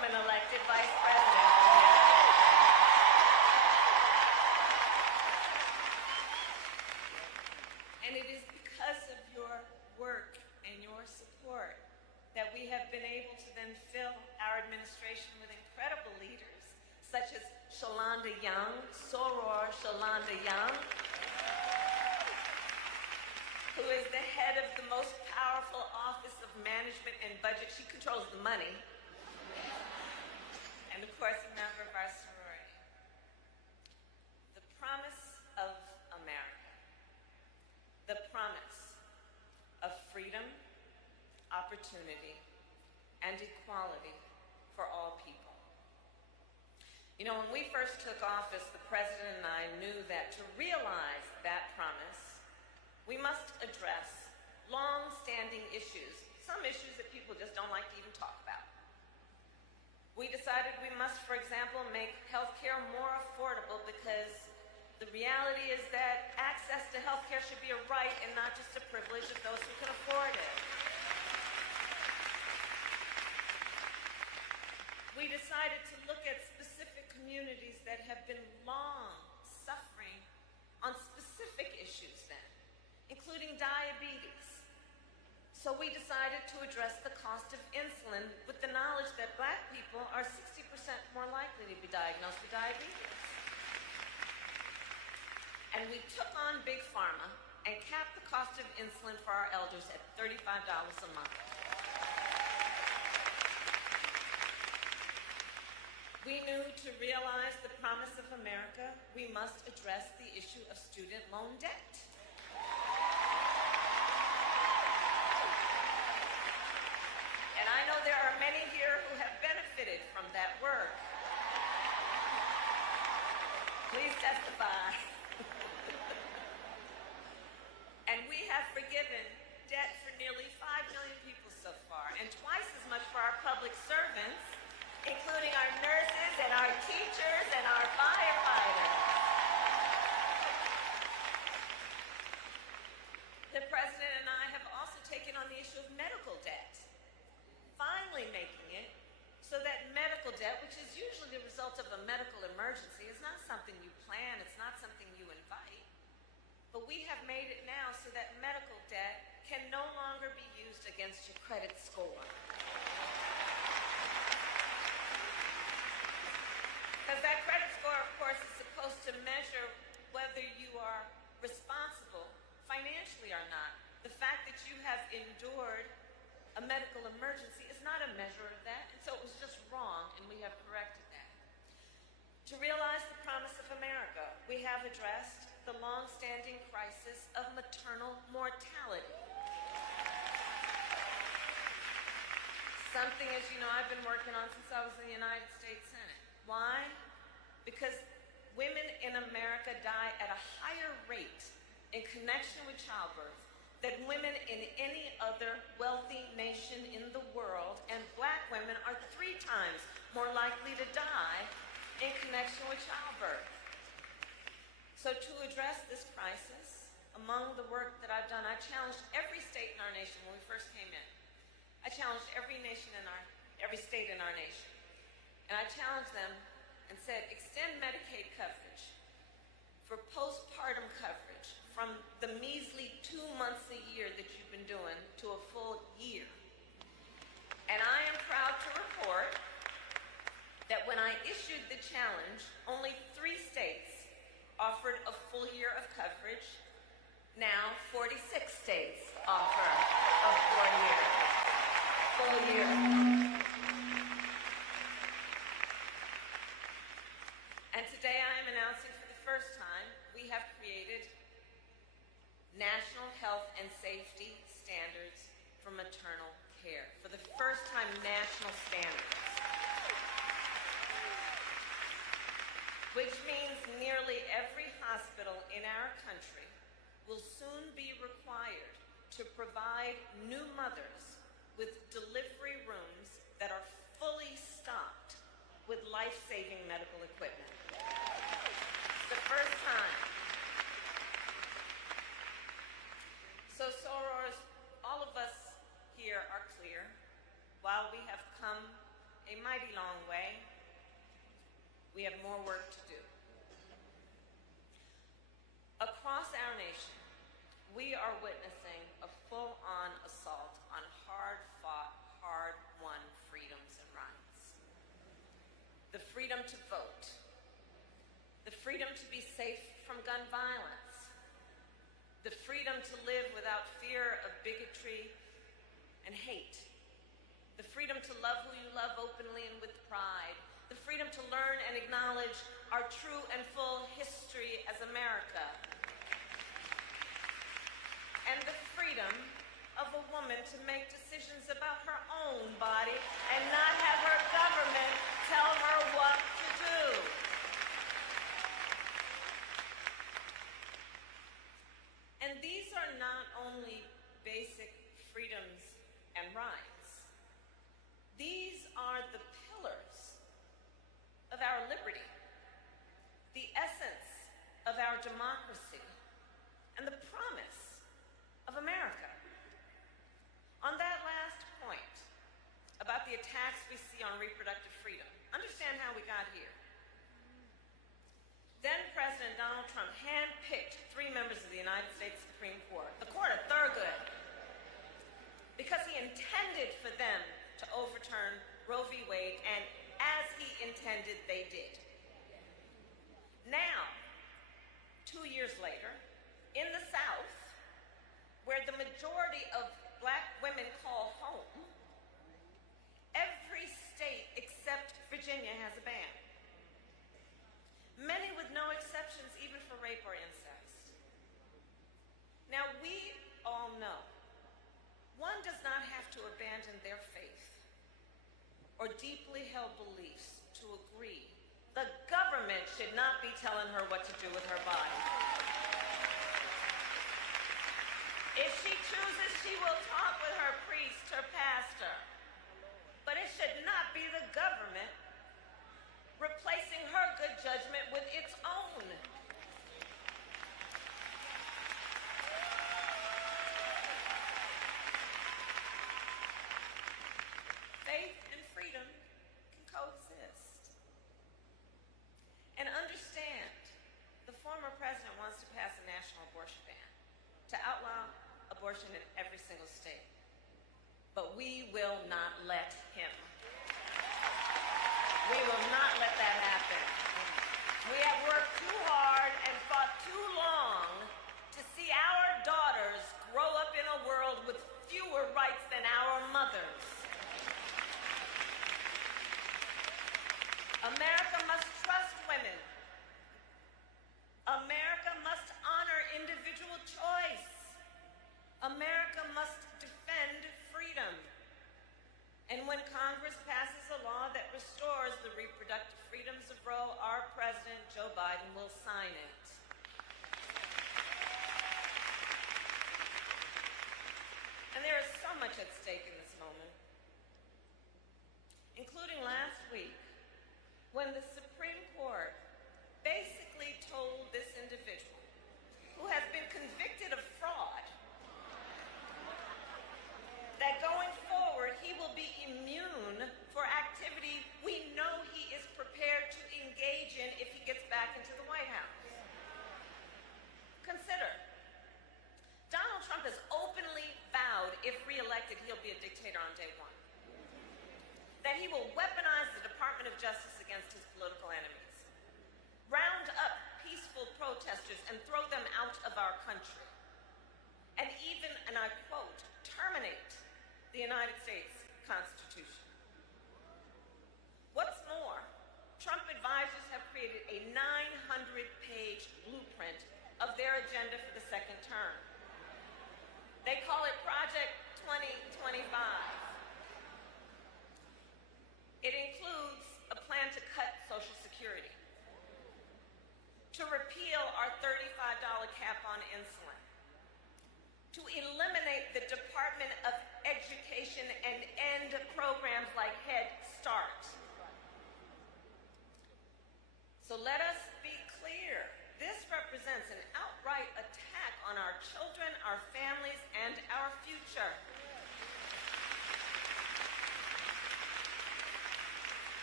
woman-elected Vice President of the United States. And it is because of your work and your support that we have been able to then fill our administration with incredible leaders, such as Shalonda Young, Soros Shalonda Young, who is the head of the most powerful Office of Management and Budget. She controls the money. And of course, a member of our sorority. The promise of America. The promise of freedom, opportunity, and equality for all people. You know, when we first took office, the President and I knew that to realize that promise, we must address long-standing issues, some issues that people just don't like to even talk about. We decided we must, for example, make healthcare more affordable because the reality is that access to healthcare should be a right and not just a privilege of those who can afford it. We decided to look at specific communities that have been long suffering on specific issues then, including diabetes. So we decided to address the cost of insulin with the knowledge that Black people are 60% more likely to be diagnosed with diabetes. And we took on Big Pharma and capped the cost of insulin for our elders at $35 a month. We knew to realize the promise of America, we must address the issue of student loan debt. And I know there are many here who have benefited from that work. Please testify. And we have forgiven debt for nearly 5 million people so far, and twice as much for our public servants, including our nurses and our teachers and our firefighters. The President and I have also taken on the issue of medical debt, finally making it so that medical debt, which is usually the result of a medical emergency, is not something you plan, it's not something you invite. But we have made it now so that medical debt can no longer be used against your credit score. Because that credit score, of course, is supposed to measure whether you are responsible financially or not. The fact that you have endured a medical emergency is not a measure of that, and so it was just wrong, and we have corrected that. To realize the promise of America, we have addressed the long-standing crisis of maternal mortality. Something, as you know, I've been working on since I was in the United States Senate. Why? Because women in America die at a higher rate in connection with childbirth than women in any other wealthy nation in the world, and Black women are 3 times more likely to die in connection with childbirth. So to address this crisis, among the work that I've done, I challenged every state in our nation when we first came in. I challenged every state in our nation. And I challenged them and said, extend Medicaid coverage for postpartum coverage from the measly 2 months a year that you've been doing to a full year. And I am proud to report that when I issued the challenge, only 3 states offered a full year of coverage. Now 46 states offer a full year. And today I am announcing for the first time, we have created national health and safety standards for maternal care. For the first time, national standards. Which means nearly every hospital in our country will soon be required to provide new mothers with delivery rooms that are fully stocked with life-saving medical equipment. It's the first time. So Soros, all of us here are clear. While we have come a mighty long way. We have more work to do. Across our nation, we are witnessing a full-on assault on hard-fought, hard-won freedoms and rights. The freedom to vote, the freedom to be safe from gun violence, the freedom to live without fear of bigotry and hate, the freedom to love who you love openly and with pride, the freedom to learn and acknowledge our true and full history as America, and the freedom of a woman to make decisions about her own body and not have her government tell her what to do. And these are not only basic freedoms and rights. These are the pillars of our liberty, the essence of our democracy, and the promise of America. On that last point about the attacks we see on reproductive freedom, understand how we got here. Then President Donald Trump handpicked 3 members of the United States Supreme Court, the Court of Thurgood, because he intended for them to overturn Roe v. Wade, and as he intended, they did. Now, 2 years later, in the South, where the majority of Black women call home, every state except Virginia has a ban. Many with no exceptions, even for rape or incest. Now, we all know one does not have to abandon their faith or deeply held beliefs to agree. The government should not be telling her what to do with her body. If she chooses, she will talk with her priest, her pastor. But it should not be the government replacing her good judgment with its own. Faith and freedom can coexist. And understand, the former president wants to pass a national abortion ban to outlaw abortion in every single state. But we will not let him. We will not let that happen. We have worked too hard and fought too long to see our daughters grow up in a world with fewer rights than our mothers. America must trust women. America must honor individual choice. America must defend freedom. And when Congress passes a law that restores the reproductive freedoms of Roe, our President, Joe Biden, will sign it. And there is so much at stake in this moment, including last week, when the Supreme Court basically told this individual, who has been convicted of fraud, that going forward he will be immune for activity we know he is prepared to engage in if he gets back into the White House. Consider, Donald Trump has openly vowed, if reelected, he'll be a dictator on day one. That he will weaponize the Department of Justice against his political enemies, round up peaceful protesters and throw them out of our country, and even, and I quote, terminate the United States Constitution. What's more, Trump advisors have created a 900-page blueprint of their agenda for the second term. They call it Project 2025. It includes a plan to cut Social Security, to repeal our $35 cap on insulin, to eliminate the Department of Education and end programs like Head Start. So let us be clear. This represents an outright attack on our children, our families, and our future.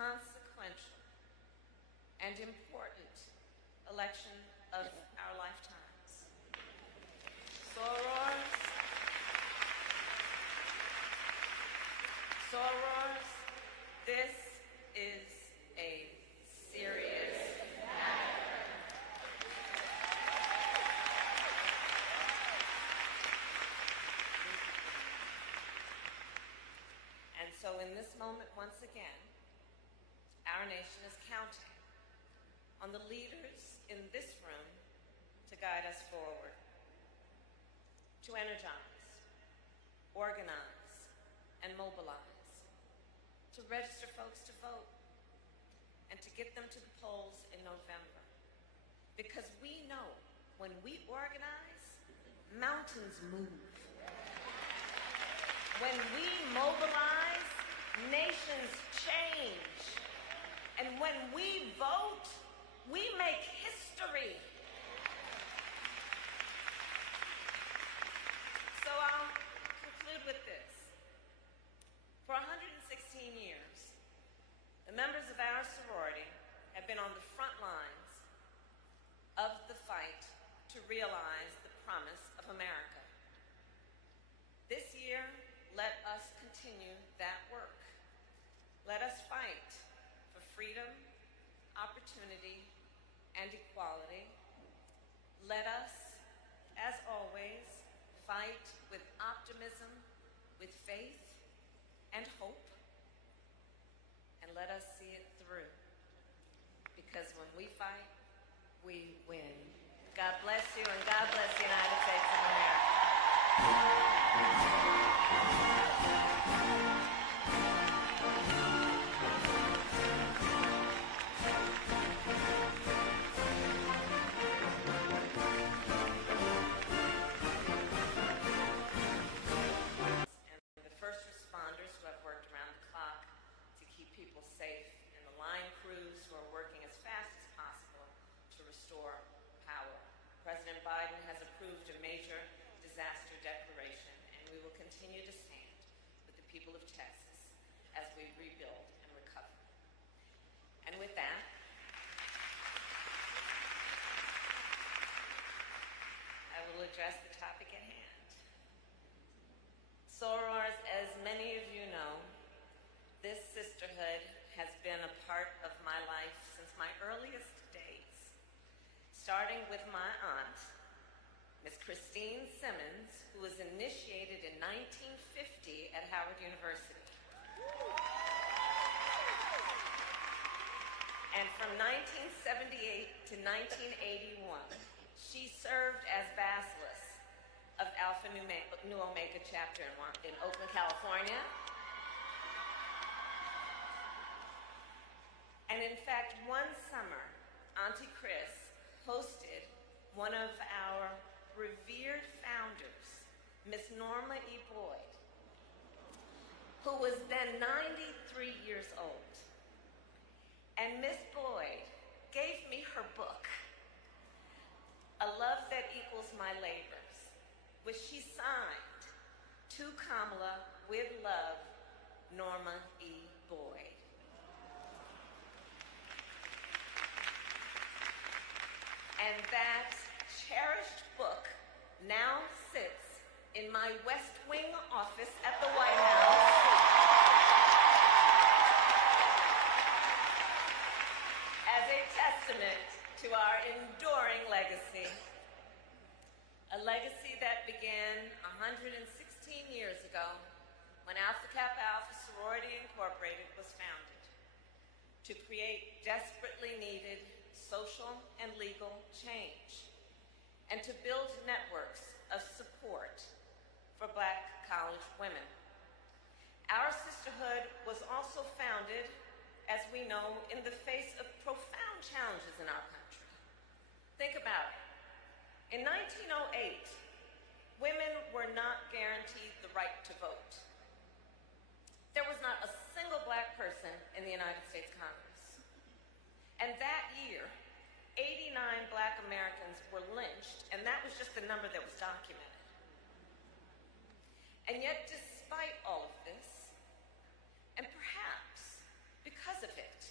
consequential, and important election of our lifetimes. Soros, this is a serious matter. And so in this moment, once again, our nation is counting on the leaders in this room to guide us forward, to energize, organize, and mobilize, to register folks to vote, and to get them to the polls in November. Because we know when we organize, mountains move. When we mobilize, nations change. And when we vote, we make history. So I'll conclude with this. For 116 years, the members of our sorority have been on the front lines of the fight to realize the promise of America. This year, let us continue that work. Let us fight for freedom, opportunity, and equality. Let us, as always, fight with optimism, with faith, and hope, and let us see it through. Because when we fight, we win. God bless you, and God bless the United States of America. With that, I will address the topic at hand. Soros, as many of you know, this sisterhood has been a part of my life since my earliest days, starting with my aunt, Miss Christine Simmons, who was initiated in 1950 at Howard University. And from 1978 to 1981, she served as Bacillus of Alpha Nu Omega chapter in Oakland, California. And in fact, one summer, Auntie Chris hosted one of our revered founders, Miss Norma E. Boyd, who was then 93 years old. And Miss Boyd gave me her book, A Love That Equals My Labors, which she signed, To Kamala, with love, Norma E. Boyd. And that cherished book now sits in my West Wing office at the White House as a testament to our enduring legacy. A legacy that began 116 years ago when Alpha Kappa Alpha Sorority Incorporated was founded to create desperately needed social and legal change and to build networks of support for Black college women. Our sisterhood was also founded, as we know, in the face of profound challenges in our country. Think about it. In 1908, women were not guaranteed the right to vote. There was not a single Black person in the United States Congress. And that year, 89 Black Americans were lynched, and that was just the number that was documented. And yet, despite all of this, and perhaps because of it,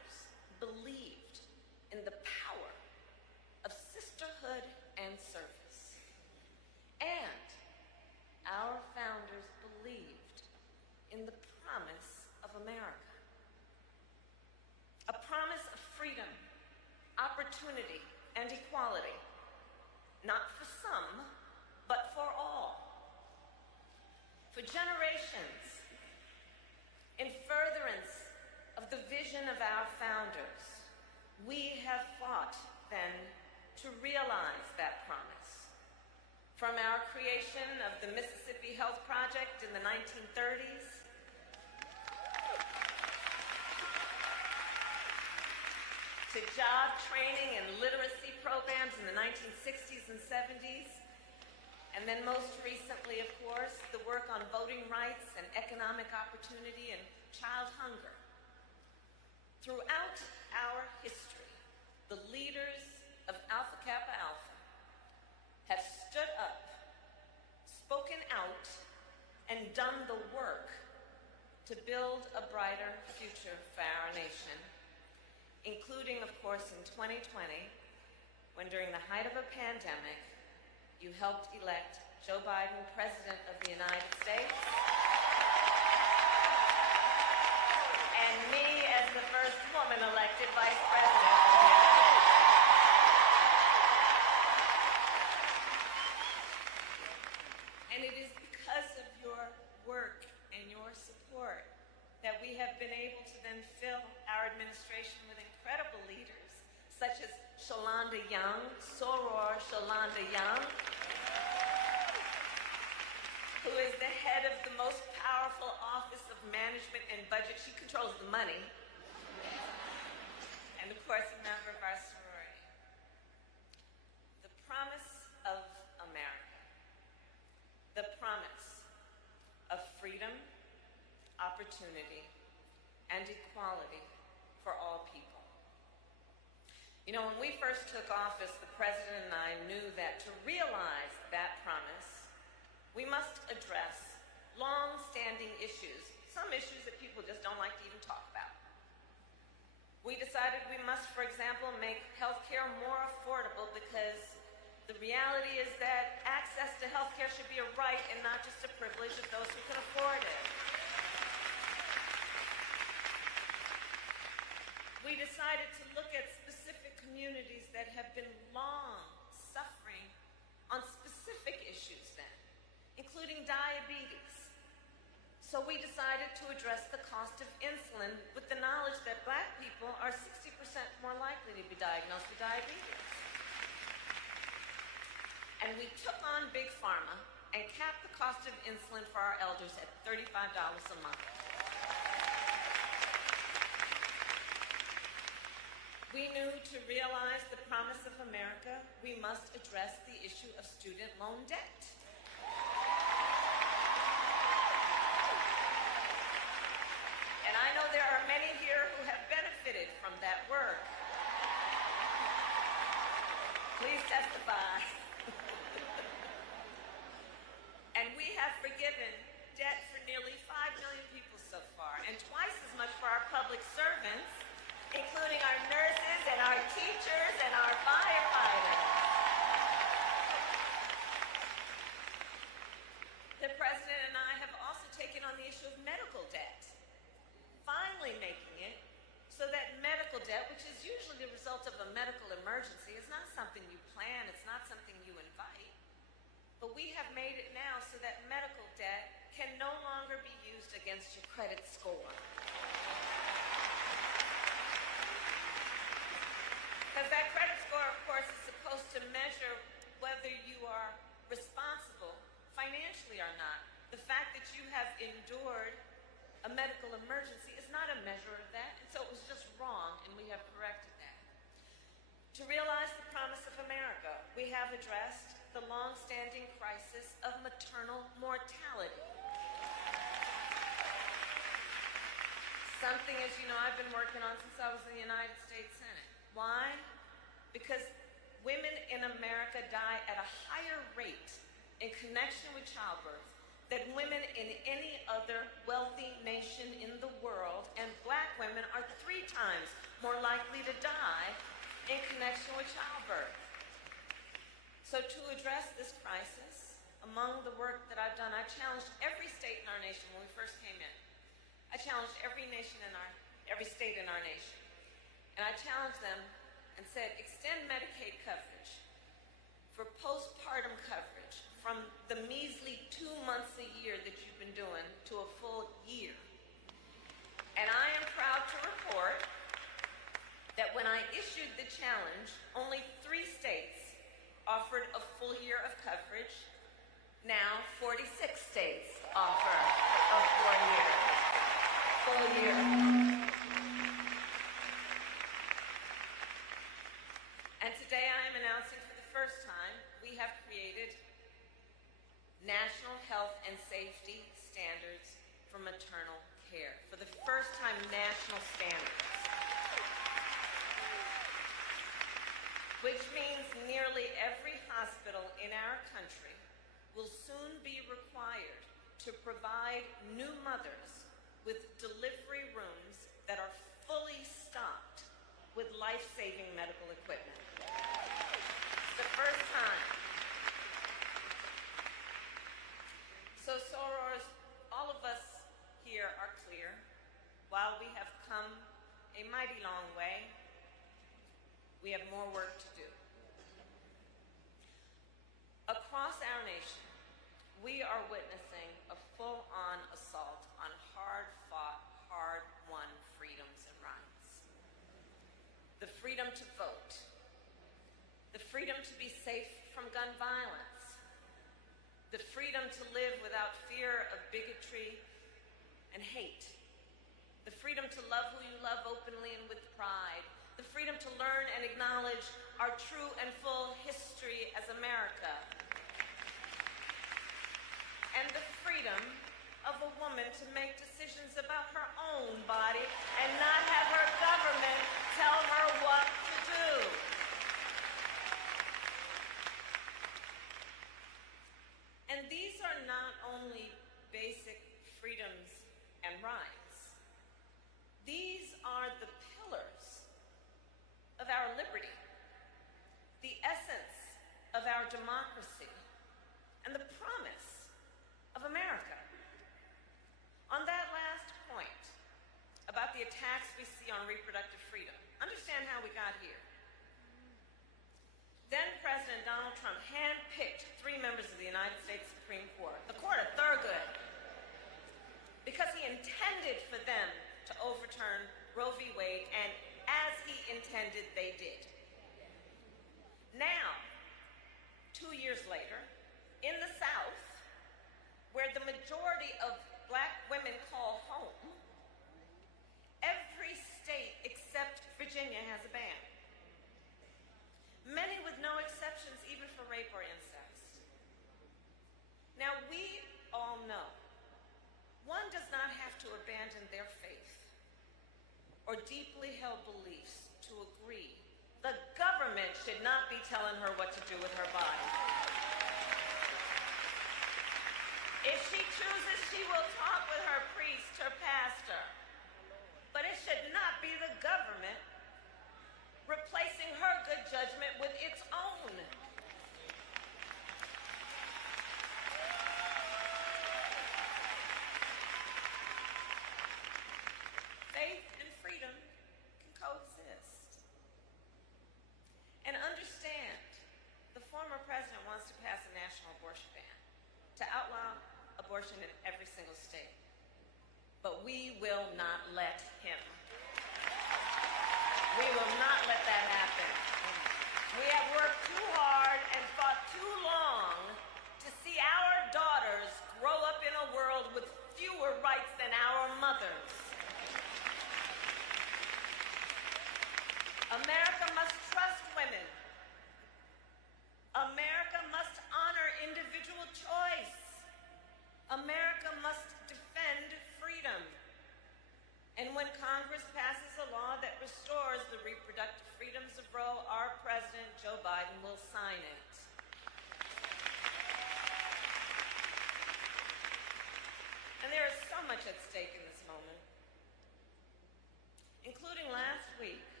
believed in the power of sisterhood and service. And our founders believed in the promise of America. A promise of freedom, opportunity, and equality. Not for some, but for all. For generations, in furtherance of the vision of our founders, we have fought then to realize that promise. From our creation of the Mississippi Health Project in the 1930s, to job training and literacy programs in the 1960s and 70s, and then most recently, of course, the work on voting rights and economic opportunity and child hunger. Throughout our history, the leaders of Alpha Kappa Alpha have stood up, spoken out, and done the work to build a brighter future for our nation, including, of course, in 2020, when during the height of a pandemic, you helped elect Joe Biden, President of the United States, and me as the first woman elected Vice President of the United States. And it is because of your work and your support that we have been able to then fill our administration with incredible leaders, such as Shalonda Young, Soros Shalonda Young, who is the head of the most powerful Office of Management and Budget. She controls the money. And of course, a member of our sorority. The promise of America. The promise of freedom, opportunity, and equality for all people. You know, when we first took office, the President and I knew that to realize that promise, we must address long-standing issues, some issues that people just don't like to even talk about. We decided we must, for example, make healthcare more affordable because the reality is that access to healthcare should be a right and not just a privilege of those who can afford it. We decided to look at specific communities that have been long suffering on specific issues then, including diabetes. So we decided to address the cost of insulin with the knowledge that Black people are 60% more likely to be diagnosed with diabetes. And we took on Big Pharma and capped the cost of insulin for our elders at $35 a month. We knew to realize the promise of America, we must address the issue of student loan debt. And I know there are many here who have benefited from that work. Please testify. And we have forgiven debt for nearly 5 million people so far, and twice as much for our public servants, including our nurses and our teachers and our firefighters. The President and I have also taken on the issue of medical debt, finally making it so that medical debt, which is usually the result of a medical emergency, is not something you plan, it's not something you invite, but we have made it now so that medical debt can no longer be used against your credit score. Because that credit score, of course, is supposed to measure whether you are responsible financially or not. The fact that you have endured a medical emergency is not a measure of that, and so it was just wrong, and we have corrected that. To realize the promise of America, we have addressed the long-standing crisis of maternal mortality. Something, as you know, I've been working on since I was in the United States Senate. Why? Because women in America die at a higher rate in connection with childbirth than women in any other wealthy nation in the world, and Black women are 3 times more likely to die in connection with childbirth. So to address this crisis, among the work that I've done, I challenged every state in our nation when we first came in. I challenged every state in our nation. And I challenged them and said, extend Medicaid coverage for postpartum coverage from the measly 2 months a year that you've been doing to a full year. And I am proud to report that when I issued the challenge, only 3 states offered a full year of coverage. Now 46 states offer a full year. And today I am announcing for the first time, we have created national health and safety standards for maternal care. For the first time, national standards. Which means nearly every hospital in our country will soon be required to provide new mothers with delivery rooms that are fully stocked with life-saving medical equipment. It's the first time. So Soros, all of us here are clear. While we have come a mighty long way, we have more work to do. Across our nation, we are witnessing a full-on assault on hard-fought, hard-won freedoms and rights. The freedom to vote, the freedom to be safe from gun violence, the freedom to live without fear of bigotry and hate, the freedom to love who you love openly and with pride, the freedom to learn and acknowledge our true and full history as America, and the freedom of a woman to make decisions about her own body and not have her government tell her what to do. And these are not only basic freedoms and rights. These are the pillars of our liberty, the essence of our democracy, and the promise of America. On that last point about the attacks we see on reproductive freedom, understand how we got here. Then President Donald Trump handpicked 3 members of the United States Supreme Court, the Court of Thurgood, because he intended for them to overturn Roe v. Wade, and as he intended, they did. Now, 2 years later, in the South, where the majority of black women call home, every state except Virginia has a ban. Many with no exceptions, even for rape or incest. Now, we all know one does not have to abandon their faith or deeply held beliefs to agree. The government should not be telling her what to do with her body. If she chooses, she will talk with her priest, her pastor. But it should not be the government replacing her good judgment with its own. Faith and freedom can coexist. And understand, the former president wants to pass a national abortion ban to outlaw abortion in every single state. But we will not let him. We will not let that happen. We have worked too hard and fought too long to see our daughters grow up in a world with fewer rights than our mothers. America must trust women. America must honor individual choice. America must defend freedom. And when Congress passes a law that restores the reproductive freedoms of Roe, our President, Joe Biden, will sign it. And there is so much at stake in this moment, including last week,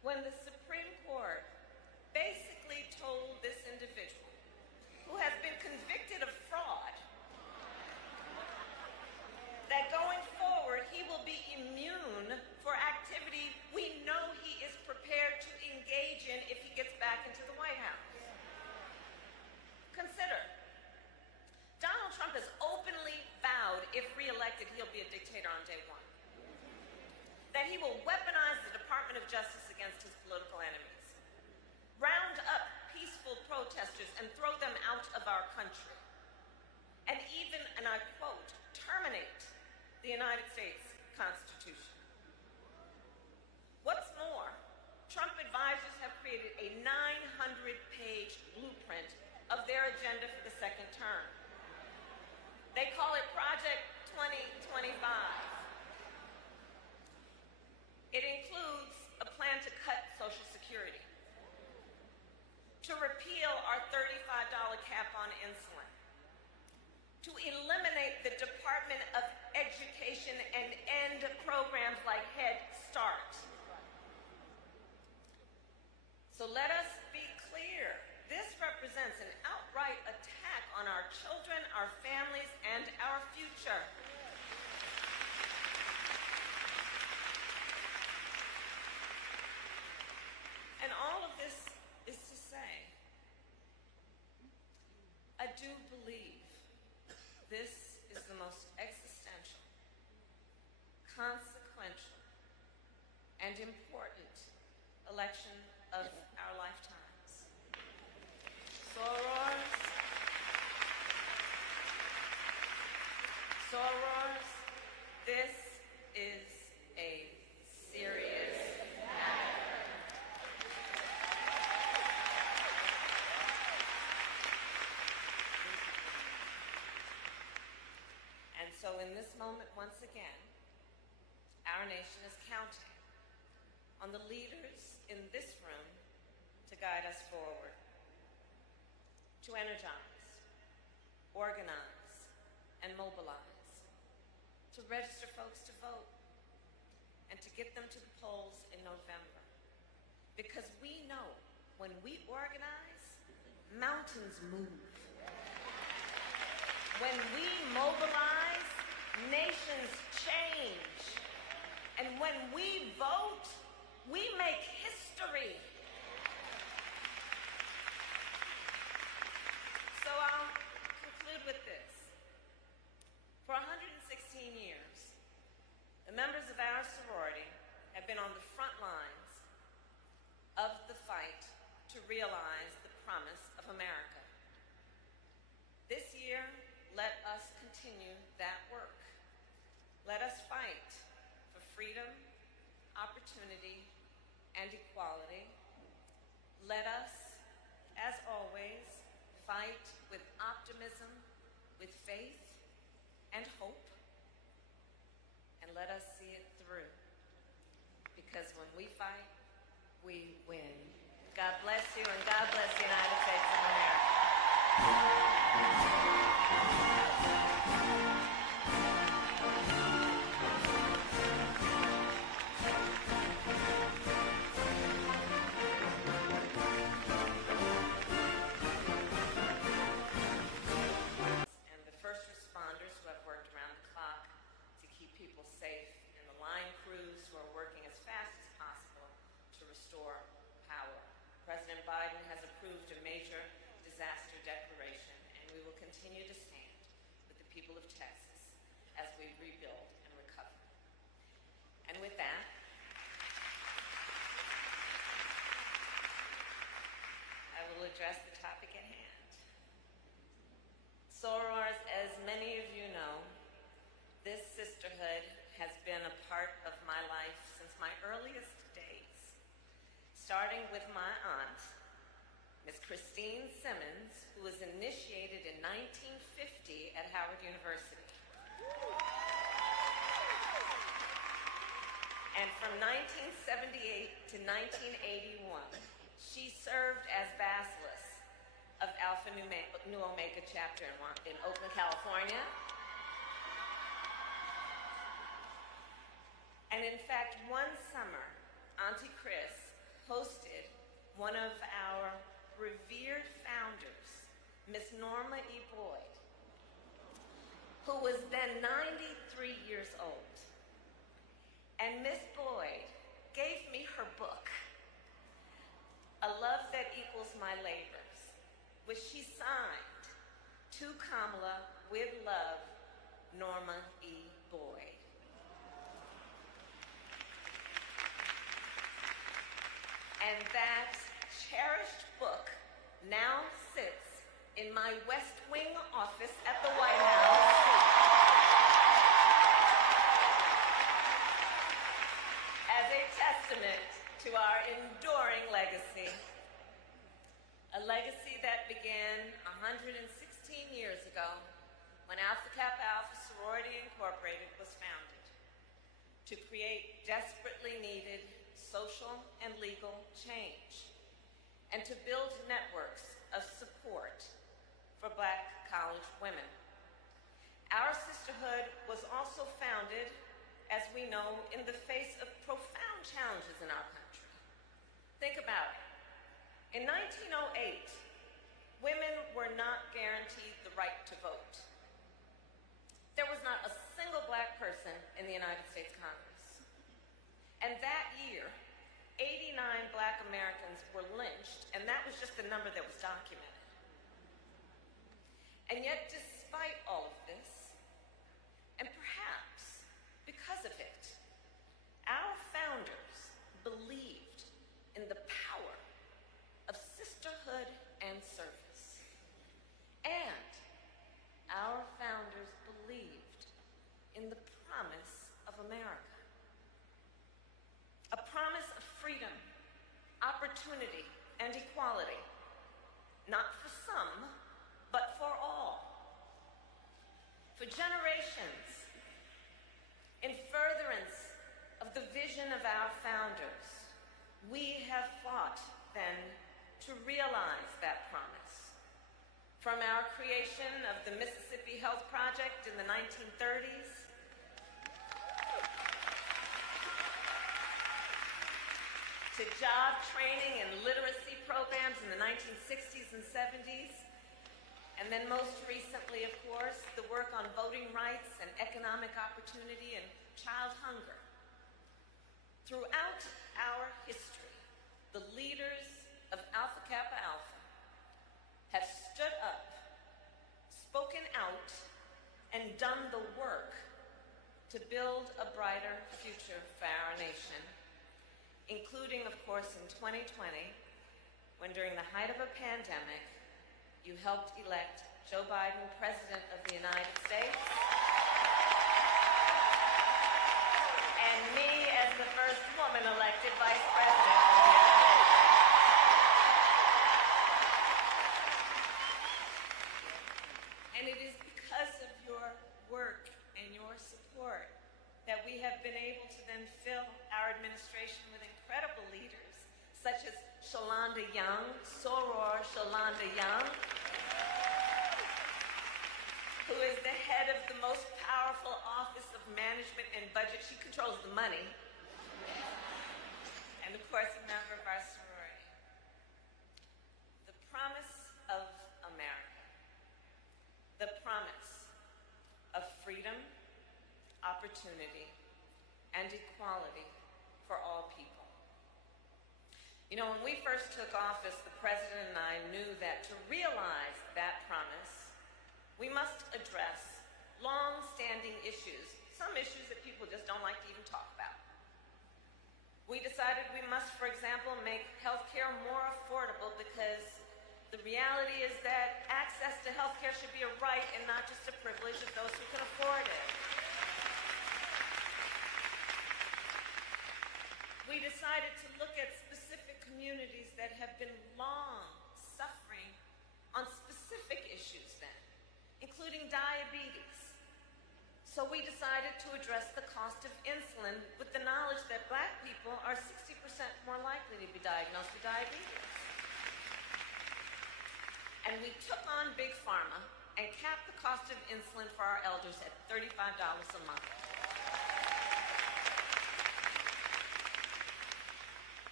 when the Supreme Court basically told this individual, who has been convicted of fraud, that going forward he will be immune for activity we know he is prepared to engage in if he gets back into the White House. Consider, Donald Trump has openly vowed, if reelected, he'll be a dictator on day one. That he will weaponize the Department of Justice against his political enemies, round up peaceful protesters and throw them out of our country, and even, and I quote, terminate the United States Constitution. What's more, Trump advisors have created a 900-page blueprint of their agenda for the second term. They call it Project 2025. It includes a plan to cut Social Security, to repeal our $35 cap on insulin, to eliminate the Department of Education and end programs like Head Start. So let us be clear. This represents an outright attack on our children, our families, and our future. And all of this is to say, I do believe this is the most existential, consequential, and important election of our lifetimes. Soros, this is a serious matter. And so in this moment, once again, our nation is counting on the leaders in this room to guide us forward, to energize, organize, and mobilize, to register folks to vote, and to get them to the polls in November. Because we know when we organize, mountains move. When we mobilize, nations change. And when we vote, we make history. So I'll conclude with this. For 116 years, the members of our sorority have been on the front lines of the fight to realize the promise of America. This year, let us continue that work. Let us fight for freedom, opportunity, and equality. Let us, as always, fight with optimism, with faith, and hope. And let us see it through. Because when we fight, we win. God bless you, and God bless the United States of America. President Biden has approved a major disaster declaration, and we will continue to stand with the people of Texas as we rebuild and recover. And with that, I will address the topic at hand. Soros, as many of you know, this sisterhood has been a part of my life since my earliest days. Starting with my aunt, Miss Christine Simmons, who was initiated in 1950 at Howard University. And from 1978 to 1981, she served as basilisk of Alpha Nu Omega chapter in Oakland, California. And in fact, one summer, Auntie Chris hosted one of our revered founders, Miss Norma E. Boyd, who was then 93 years old. And Miss Boyd gave me her book, A Love That Equals My Labors, which she signed, "To Kamala, with love, Norma E. Boyd." And that cherished book now sits in my West Wing office at the White House as a testament to our enduring legacy. A legacy that began 116 years ago when Alpha Kappa Alpha Sorority Incorporated was founded to create desperately needed social and legal change, and to build networks of support for Black college women. Our sisterhood was also founded, as we know, in the face of profound challenges in our country. Think about it. In 1908, women were not guaranteed the right to vote. There was not a single Black person in the United States Congress. And that year, 89 Black Americans were lynched, and that was just the number that was documented. And yet, despite all of this, and perhaps because of it, our founders believed in the power of sisterhood and service. And our founders believed in the promise of America. A promise of freedom, opportunity, and equality, not for some, but for all. For generations, in furtherance of the vision of our founders, we have fought then to realize that promise. From our creation of the Mississippi Health Project in the 1930s, to job training and literacy programs in the 1960s and 70s, and then most recently, of course, the work on voting rights and economic opportunity and child hunger. Throughout our history, the leaders of Alpha Kappa Alpha have stood up, spoken out, and done the work to build a brighter future for our nation, including, of course, in 2020, when during the height of a pandemic, you helped elect Joe Biden President of the United States, and me as the first woman elected Vice President of the United States. And it is because of your work and your support that we have been able to then fill our administration with incredible leaders, such as Shalonda Young, Soros Shalonda Young, who is the head of the most powerful Office of Management and Budget. She controls the money. And of course, a member of our sorority. The promise of America. The promise of freedom, opportunity, and equality for all people. You know, when we first took office, the President and I knew that to realize that promise, we must address long-standing issues, some issues that people just don't like to even talk about. We decided we must, for example, make healthcare more affordable, because the reality is that access to healthcare should be a right and not just a privilege of those who can afford it. We decided to look at specific communities that have been long suffering on specific issues then, including diabetes. So we decided to address the cost of insulin with the knowledge that Black people are 60% more likely to be diagnosed with diabetes. And we took on Big Pharma and capped the cost of insulin for our elders at $35 a month.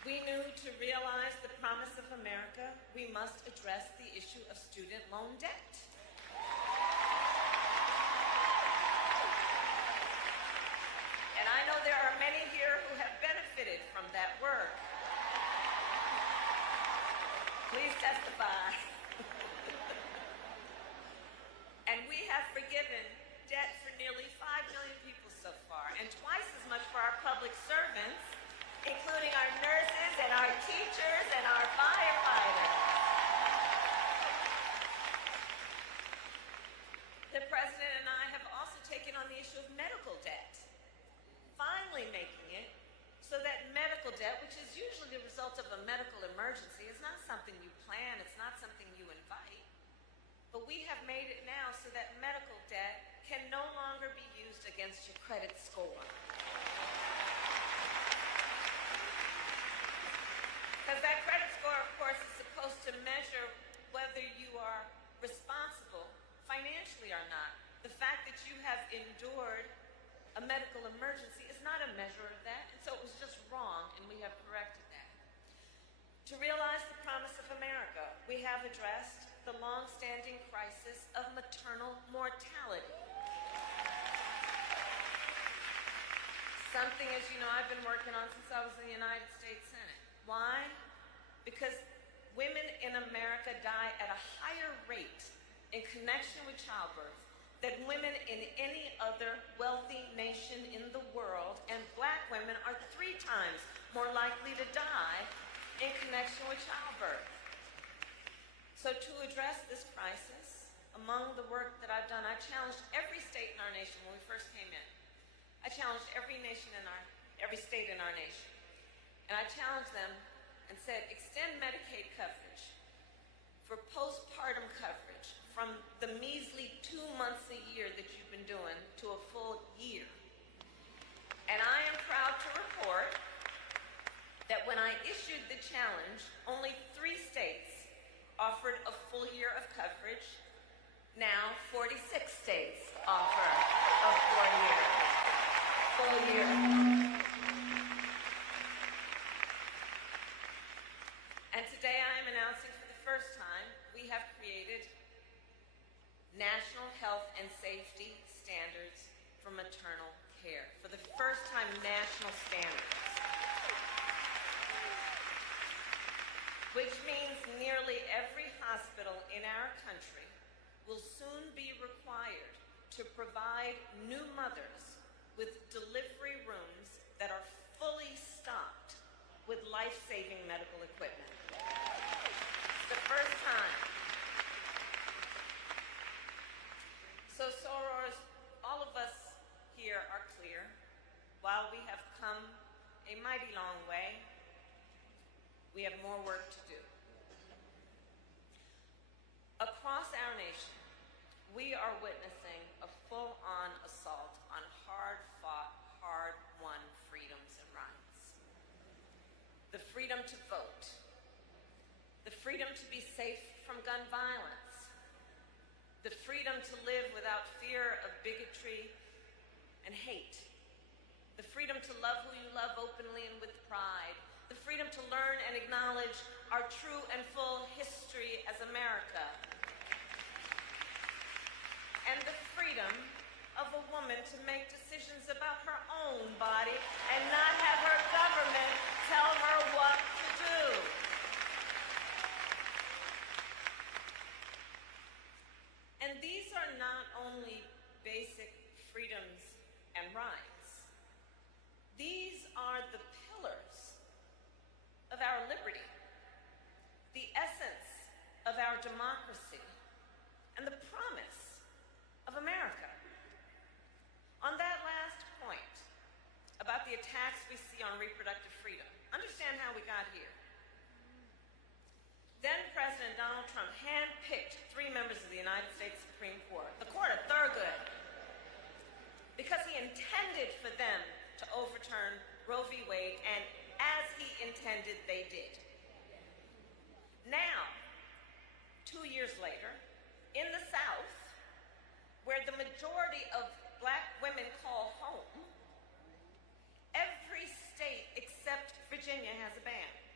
We knew to realize the promise of America, we must address the issue of student loan debt. And I know there are many here who have benefited from that work. Please testify. And we have forgiven debt for nearly 5 million people so far, and twice as much for our public servants, including our nurses and our teachers and our firefighters. The President and I have also taken on the issue of medical debt, finally making it so that medical debt, which is usually the result of a medical emergency, is not something you plan, it's not something you invite. But we have made it now so that medical debt can no longer be used against your credit score. Because that credit score, of course, is supposed to measure whether you are responsible financially or not. The fact that you have endured a medical emergency is not a measure of that, and so it was just wrong, and we have corrected that. To realize the promise of America, we have addressed the long-standing crisis of maternal mortality. Something, as you know, I've been working on since I was in the United States Senate. Why? Because women in America die at a higher rate in connection with childbirth than women in any other wealthy nation in the world, and Black women are 3 times more likely to die in connection with childbirth. So to address this crisis, among the work that I've done, I challenged every state in our nation when we first came in. I challenged every state in our nation. And I challenged them and said, extend Medicaid coverage for postpartum coverage from the measly 2 months a year that you've been doing to a full year. And I am proud to report that when I issued the challenge, only 3 states offered a full year of coverage. Now 46 states offer a full year. And today I am announcing for the first time we have created national health and safety standards for maternal care. For the first time, national standards. Which means nearly every hospital in our country will soon be required to provide new mothers with delivery rooms that are fully stocked with life-saving medical equipment. It's the first time. So Soros, all of us here are clear. While we have come a mighty long way, we have more work to do. Across our nation, we are witnessing a full-on assault on hard-fought, hard-won freedoms and rights. The freedom to vote, the freedom to be safe from gun violence, the freedom to live without fear of bigotry and hate, the freedom to love who you love openly and with pride, the freedom to learn and acknowledge our true and full history as America, and the freedom of a woman to make decisions about her own body and not have her government tell her what to do. And these are not only basic freedoms and rights. These are the pillars of our liberty, the essence of our democracy, and the promise of America. On that last point about the attacks we see on reproductive freedom, understand how we got here. Then President Donald Trump handpicked 3 members of the United States Supreme Court, the Court of Thurgood, because he intended for them to overturn Roe v. Wade, and as he intended, they did. Now, 2 years later, in the South, where the majority of Black women call home, every state except Virginia has a ban.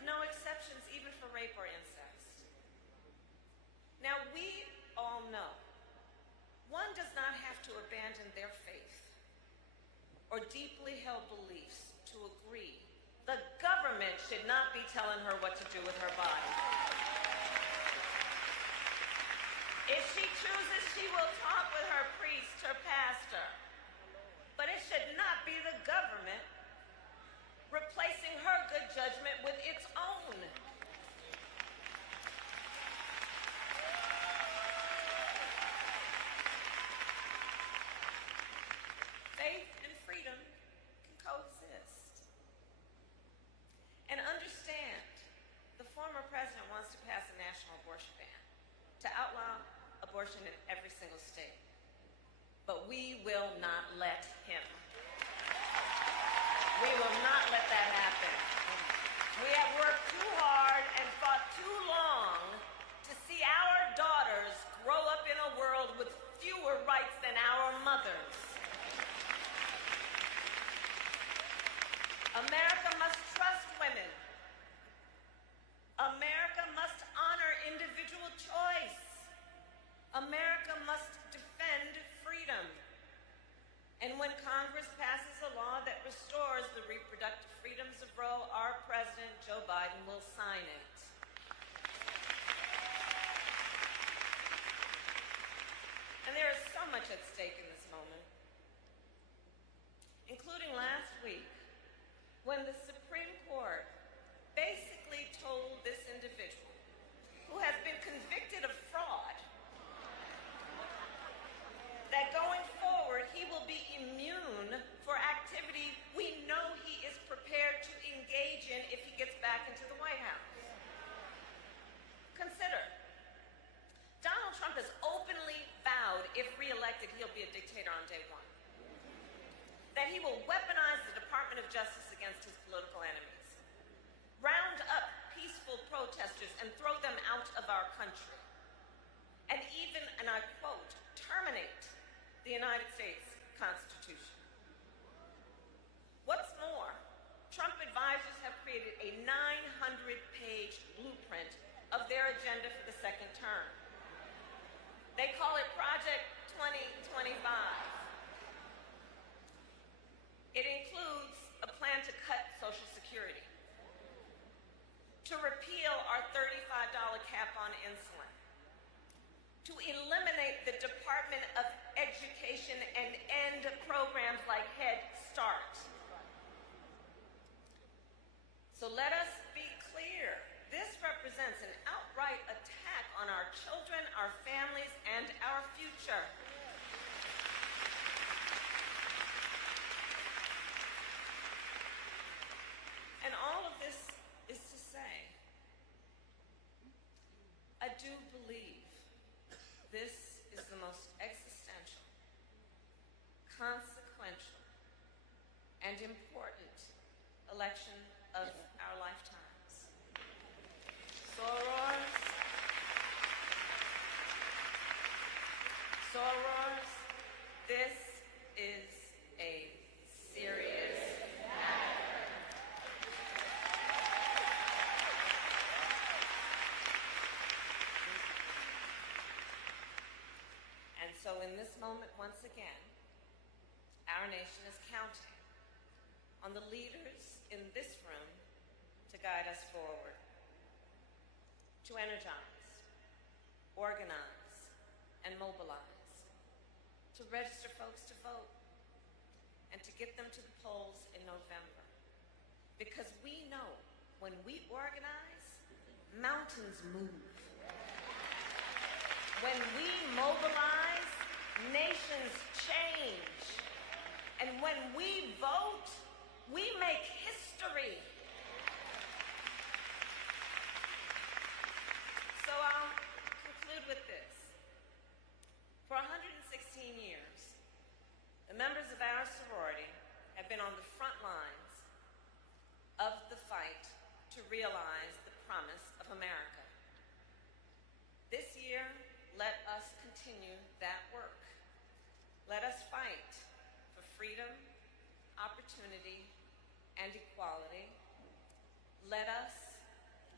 no exceptions even for rape or incest. Now, we all know one does not have to abandon their faith or deeply held beliefs to agree the government should not be telling her what to do with her body. If she chooses, she will talk with her priest, her pastor. But it should not be the government replacing her good judgment with its own. Faith and freedom can coexist. And understand, the former president wants to pass a national abortion ban to outlaw abortion in every single state. But we will not let him. We will not let that happen. We have worked too hard and fought too long to see our daughters grow up in a world with fewer rights than our mothers. America must trust women. America must honor individual choice. America must defend freedom. And when Congress passes a law that restores the reproductive freedoms of Roe, our President, Joe Biden, will sign it. And there is so much at stake in this moment, including last week, when the Supreme Court basically told this individual, who has been convicted of fraud, that going forward he will be immune for activity we know he is prepared to engage in if he gets back into the White House. Consider, Donald Trump has openly vowed, if reelected, he'll be a dictator on day one. That he will weaponize the Department of Justice against his political enemies, round up peaceful protesters and throw them out of our country, and even, and I quote, terminate the United States Constitution. What's more, Trump advisors have created a 900-page blueprint of their agenda for the second term. They call it Project 2025. It includes a plan to cut Social Security, to repeal our $35 cap on insulin, to eliminate the Department of Education and end programs like Head Start. So let us be clear. This represents an outright attack on our children, our families, and our future. And all of this is to say, I do believe this is the most existential, consequential, and important election of our lifetimes. Soros, this is a serious matter. And so in this moment, once again, our nation is counting on the leaders in this room to guide us forward, to energize, organize, and mobilize, to register folks to vote, and to get them to the polls in November. Because we know when we organize, mountains move. When we mobilize, nations change. And when we vote, we make history. So I'll conclude with this. For 116 years, the members of our sorority have been on the front lines of the fight to realize the promise of America. This year, let us continue that work. Let us fight for freedom, opportunity, and equality. Let us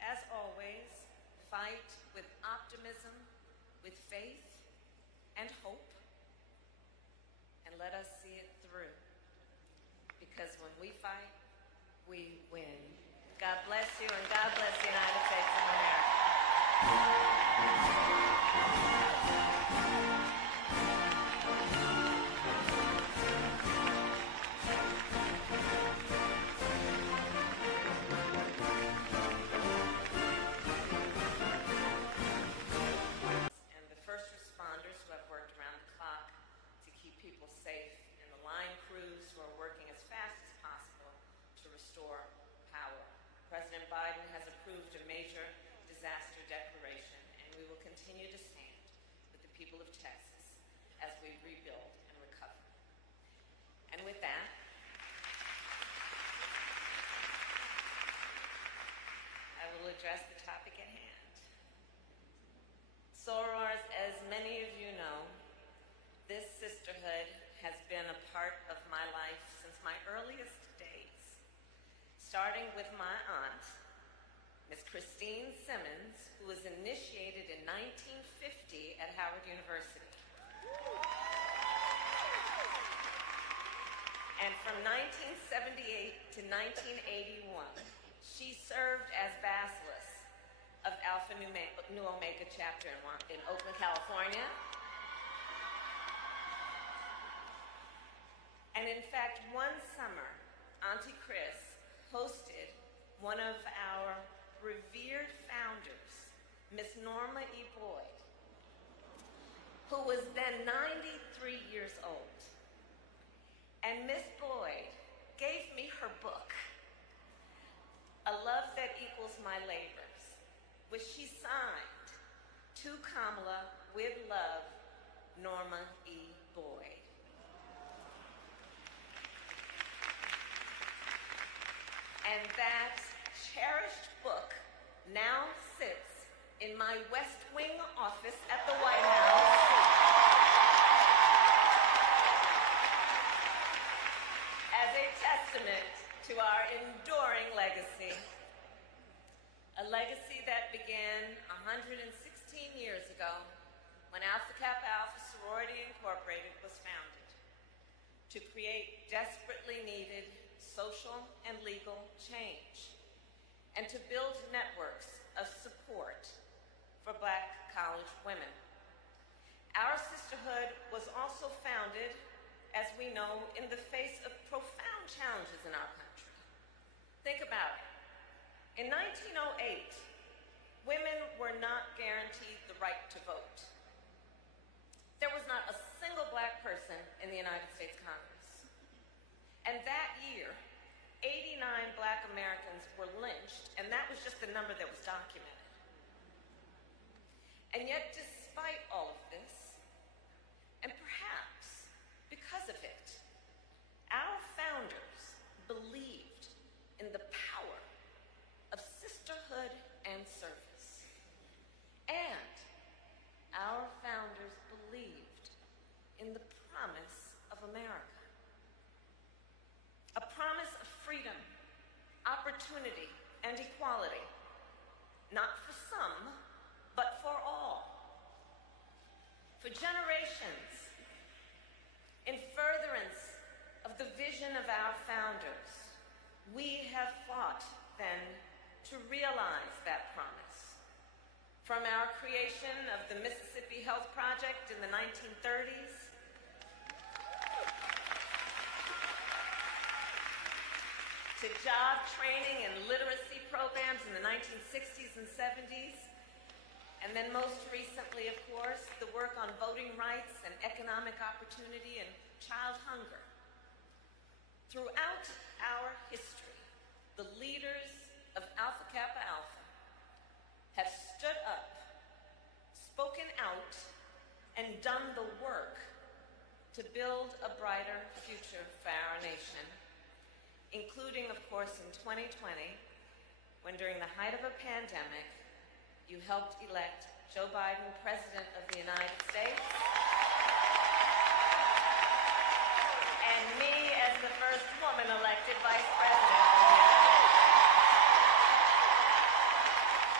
as always, fight with optimism, with faith and hope, and let us see it through. Because when we fight, we win. God bless you, and God bless the United States of America. And the first responders who have worked around the clock to keep people safe, and the line crews who are working as fast as possible to restore power. President Biden has approved a major disaster declaration, and we will continue to stand with the people of Texas as we rebuild and recover. And with that, I will address the topic at hand. Soros, as many of you know, this sisterhood has been a part of my life since my earliest days, starting with my aunt, Miss Christine Simmons, who was initiated in 1950 at Howard University. And from 1978 to 1981, she served as Basilisk of Alpha Nu Omega chapter in Oakland, California. And in fact, one summer, Auntie Chris hosted one of our revered founders, Miss Norma E. Boyd, who was then 93 years old. And Miss Boyd gave me her book, A Love That Equals My Labors, which she signed, To Kamala, with love, Norma E. Boyd. And that cherished book now sits in my West Wing office at the White House as a testament to our enduring legacy. A legacy that began 116 years ago when Alpha Kappa Alpha Sorority Incorporated was founded to create desperately needed social and legal change, and to build networks of support for Black college women. Our sisterhood was also founded, as we know, in the face of profound challenges in our country. Think about it. In 1908, women were not guaranteed the right to vote. There was not a single Black person in the United States Congress. And that year, 89 Black Americans were lynched, and that was just the number that was documented. And yet, despite all of this, and perhaps because of it, our founders believed in the power of sisterhood and service. And our founders believed in the promise of America. A promise of freedom, opportunity, and equality, not for some, but for all. For generations, in furtherance of the vision of our founders, we have fought then to realize that promise. From our creation of the Mississippi Health Project in the 1930s, to job training and literacy programs in the 1960s and 70s, and then most recently, of course, the work on voting rights and economic opportunity and child hunger. Throughout our history, the leaders of Alpha Kappa Alpha have stood up, spoken out, and done the work to build a brighter future for our nation, including, of course, in 2020, when during the height of a pandemic, you helped elect Joe Biden President of the United States, and me as the first woman elected Vice President of the United States.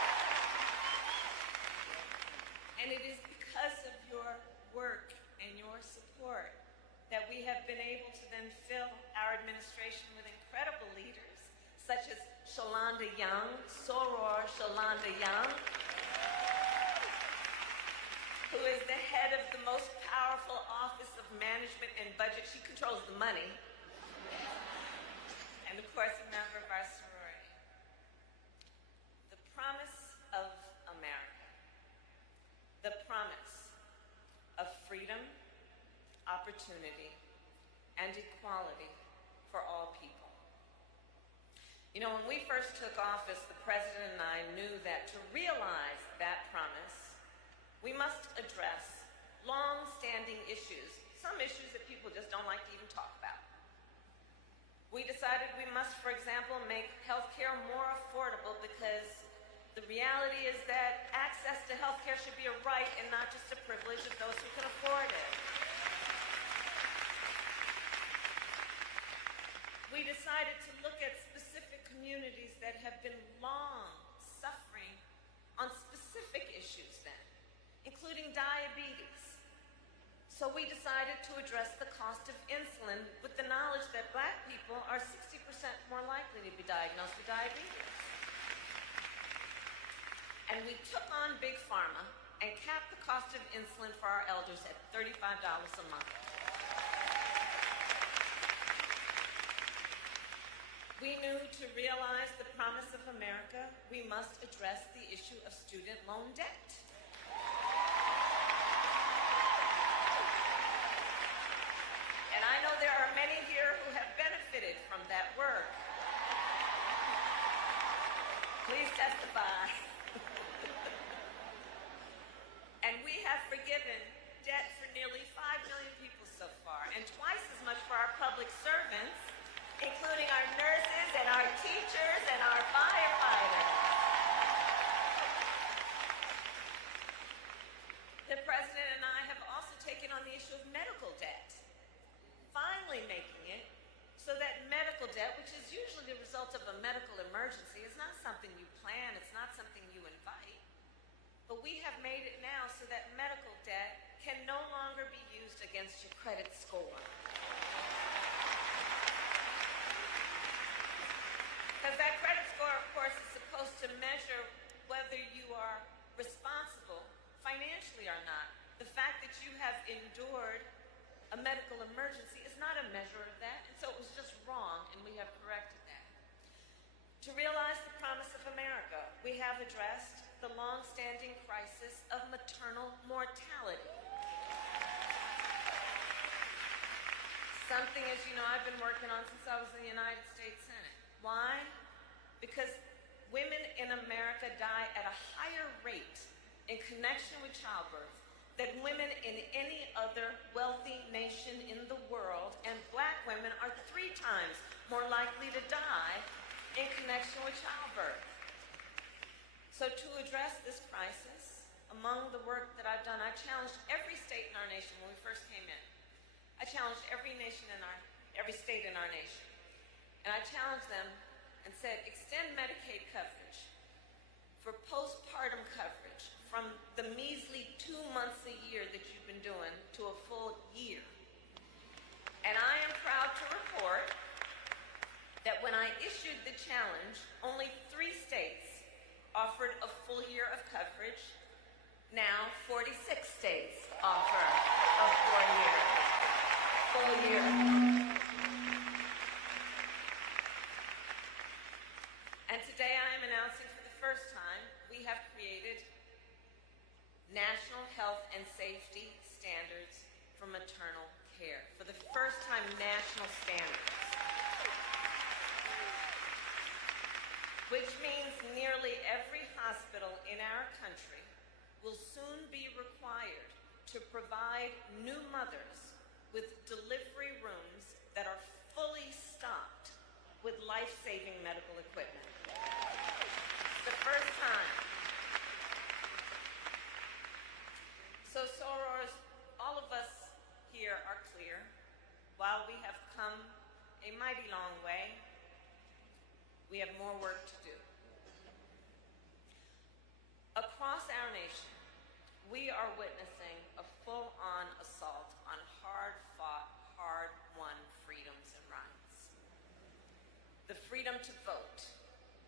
Shalonda Young, Soror Shalonda Young, who is the head of the most powerful Office of Management and Budget. She controls the money. And of course, a member of our sorority. The promise of America. The promise of freedom, opportunity, and equality for all people. You know, when we first took office, the President and I knew that to realize that promise, we must address long-standing issues, some issues that people just don't like to even talk about. We decided we must, for example, make healthcare more affordable because the reality is that access to healthcare should be a right and not just a privilege of those who can afford it. We decided to look at specific communities that have been long suffering on specific issues then, including diabetes. So we decided to address the cost of insulin with the knowledge that Black people are 60% more likely to be diagnosed with diabetes. And we took on Big Pharma and capped the cost of insulin for our elders at $35 a month. We knew to realize the promise of America, we must address the issue of student loan debt. And I know there are many here who have benefited from that work. Please testify. And we have forgiven debt for nearly 5 million people so far, and twice as much for our public servants, including our nurses and our teachers and our firefighters. The President and I have also taken on the issue of medical debt, finally making it so that medical debt, which is usually the result of a medical emergency, is not something you plan, it's not something you invite, but we have made it now so that medical debt can no longer be used against your credit score. Because that credit score, of course, is supposed to measure whether you are responsible financially or not. The fact that you have endured a medical emergency is not a measure of that, and so it was just wrong, and we have corrected that. To realize the promise of America, we have addressed the long-standing crisis of maternal mortality. Something, as you know, I've been working on since I was in the United States Senate. Why? Because women in America die at a higher rate in connection with childbirth than women in any other wealthy nation in the world, and Black women are 3 times more likely to die in connection with childbirth. So to address this crisis, among the work that I've done, I challenged every state in our nation when we first came in. I challenged every state in our nation. And I challenged them and said, extend Medicaid coverage for postpartum coverage from the measly 2 months a year that you've been doing to a full year. And I am proud to report that when I issued the challenge, only 3 states offered a full year of coverage. Now 46 states offer a full year. And today I am announcing for the first time, we have created national health and safety standards for maternal care. For the first time, national standards. Which means nearly every hospital in our country will soon be required to provide new mothers with delivery rooms that are fully stocked with life-saving medical equipment. The first time. So sorors, all of us here are clear. While we have come a mighty long way, we have more work to do. Across our nation, we are witnessing a full-on assault on hard-fought, hard-won freedoms and rights. The freedom to vote,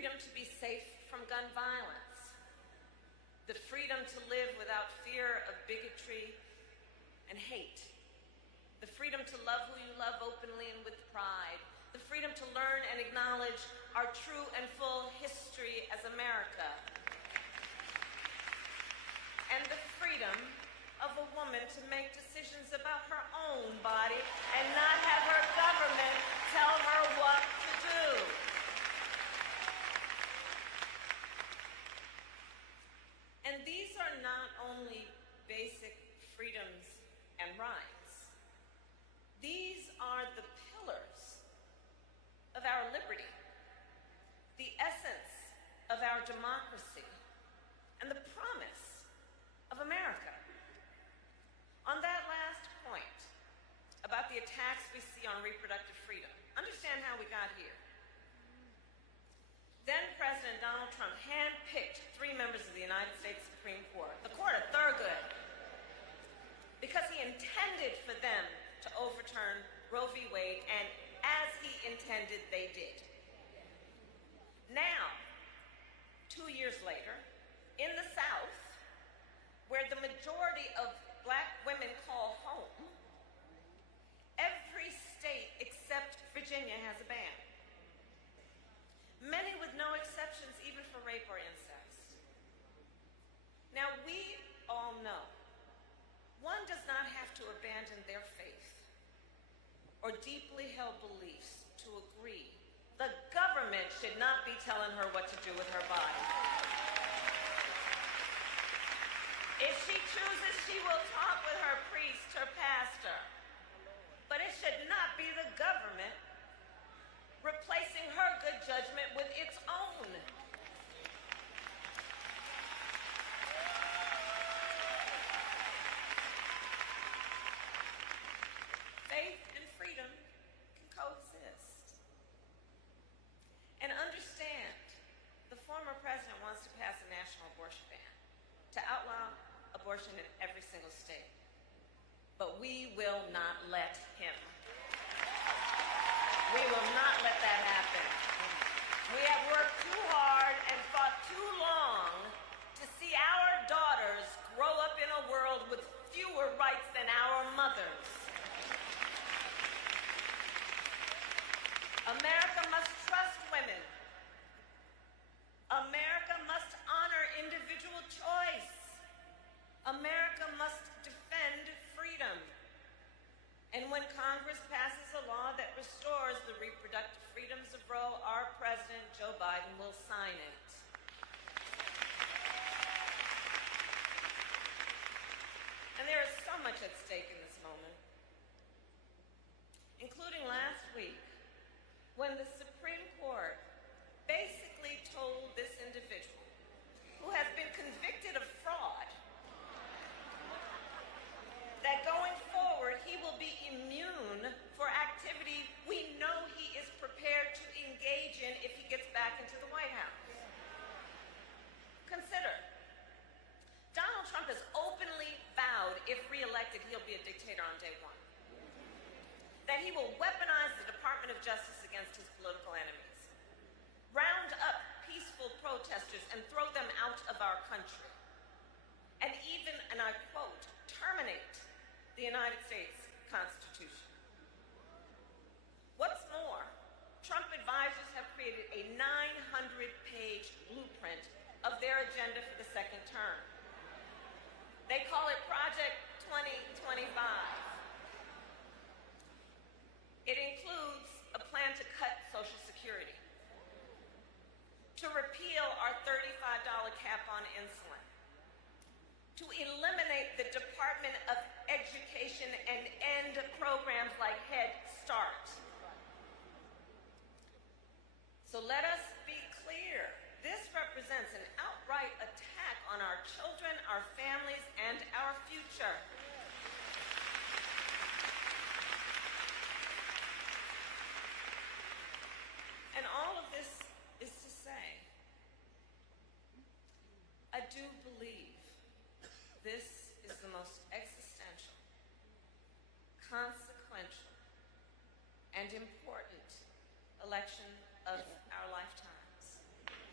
freedom to be safe from gun violence, the freedom to live without fear of bigotry and hate, the freedom to love who you love openly and with pride, the freedom to learn and acknowledge our true and full history as America, and the freedom of a woman to make decisions about her own body and not have her government tell her what to do. And these are not only basic freedoms and rights. These are the pillars of our liberty, the essence of our democracy, and the promise of America. On that last point about the attacks we see on reproductive freedom, understand how we got here. Then President Donald Trump handpicked 3 members of the United States Supreme Court, the Court of Thurgood, because he intended for them to overturn Roe v. Wade, and as he intended, they did. Now, 2 years later, in the South, where the majority of Black women call home, every state except Virginia has a ban. Many with no exceptions, even for rape or incest. Now, we all know one does not have to abandon their faith or deeply held beliefs to agree. The government should not be telling her what to do with her body. If she chooses, she will talk with her priest, her pastor. But it should not be the government replacing her good judgment with its own. Faith and freedom can coexist. And understand, the former president wants to pass a national abortion ban to outlaw abortion in every single state. But we will not let him. We will not let that happen. We have worked too hard and fought too long to see our daughters grow up in a world with fewer rights than our mothers. America must trust women. America must honor individual choice. America must defend freedom. And when Congress passes a law that restores the reproductive freedoms of Roe, our President, Joe Biden, will sign it. And there is so much at stake in this moment, including last week, when the Supreme Court basically told this individual, who has been convicted of fraud, that going forward he will be immune for activity we know he is prepared to engage in if he gets back into the White House. Consider, Donald Trump has openly vowed, if reelected, he'll be a dictator on day one. That he will weaponize the Department of Justice against his political enemies, round up peaceful protesters and throw them out of our country, and even, and I quote, terminate the United States Constitution. What's more, Trump advisors have created a 900-page blueprint of their agenda for the second term. They call it Project 2025. It includes a plan to cut Social Security, to repeal our $35 cap on insulin, to eliminate the Department of Education and end programs like Head Start. So let us be clear. This represents an outright attack on our children, our families, and our future. And all of this is to say, I do believe this is the most existential, consequential, and important election of our lifetimes.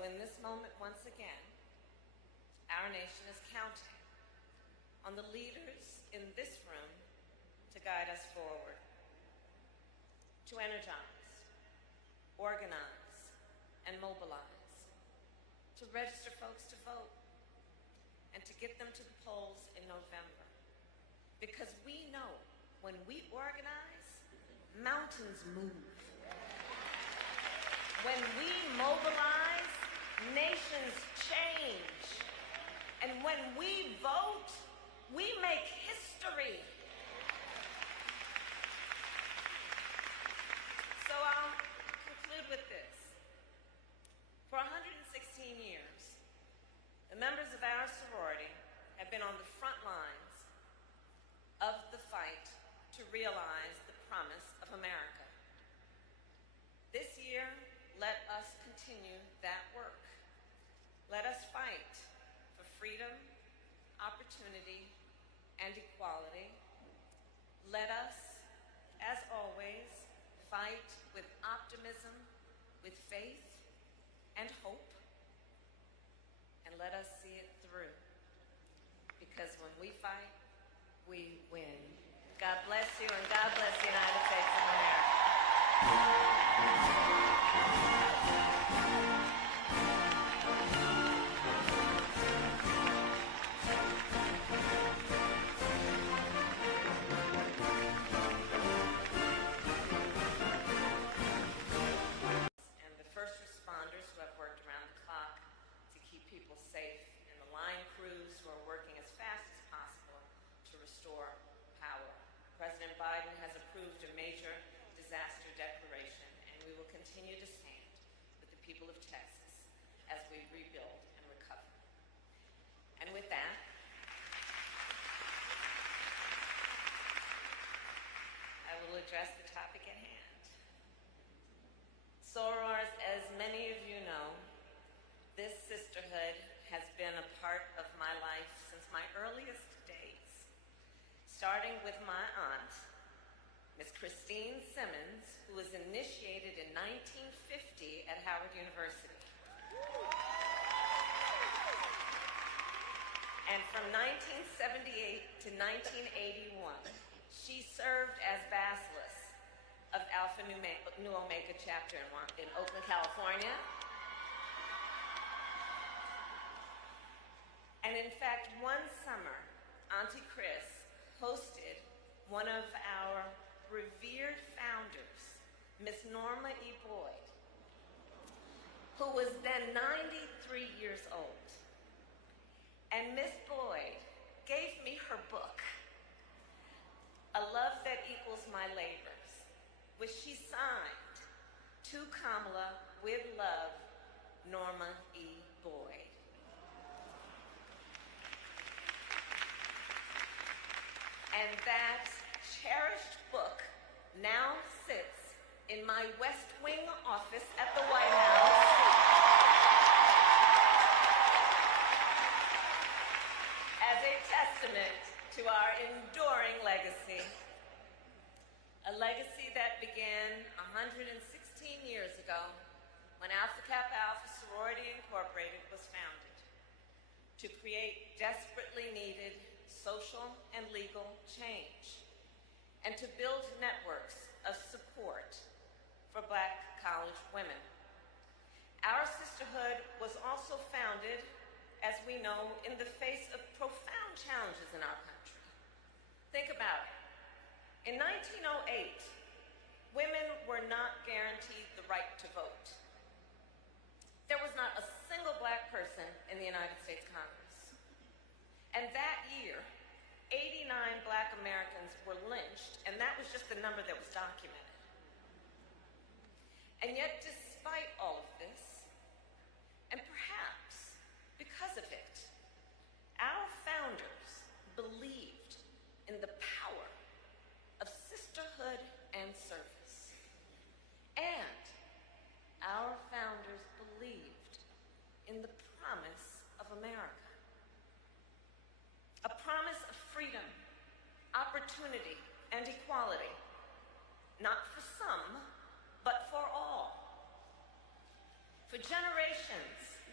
so in this moment, once again, our nation is counting on the leaders in this room to guide us forward, to energize, organize, and mobilize, to register folks to vote, and to get them to the polls in November. Because we know when we organize, mountains move. When we mobilize, nations change. And when we vote, we make history. So I'll conclude with this. For 116 years, the members of our sorority have been on the front lines of the fight to realize the promise of America. This year, let us continue that work. Let us fight for freedom, opportunity, and equality. Let us, as always, fight with optimism, with faith and hope, and let us see it through. Because when we fight, we win. God bless you, and God bless the United States of America. And the first responders who have worked around the clock to keep people safe, and the line crews who are working as fast as possible to restore power. President Biden has approved a major disaster declaration, and we will continue to stand with the people of Texas as we rebuild and recover. And with that, I will address the topic at hand. Soros, as many of you know, this sisterhood has been a part of my life since my earliest days, starting with my aunt, Miss Christine Simmons, who was initiated in 1950 at Howard University. And from 1978 to 1981, she served as Basilisk of Alpha Nu Omega chapter in Oakland, California. And in fact, one summer, Auntie Chris hosted one of our revered founders, Miss Norma E. Boyd, who was then 93 years old. And Miss Boyd gave me her book, A Love That Equals My Labors, which she signed, To Kamala, with love, Norma E. Boyd. And that cherished book now sits in my West Wing office at the White House as a testament to our enduring legacy. A legacy that began 116 years ago when Alpha Kappa Alpha Sorority Incorporated was founded to create desperately needed social and legal change, and to build networks of support for Black college women. Our sisterhood was also founded, as we know, in the face of profound challenges in our country. Think about it. In 1908, women were not guaranteed the right to vote. There was not a single Black person in the United States Congress. And that year, 89 Black Americans were lynched, and that was just the number that was documented. And yet, despite all of this, and perhaps because of it, our founders believed in the power of sisterhood and service. And our founders believed in the promise of America. A promise of freedom, opportunity, and equality, not for some, but for all. For generations,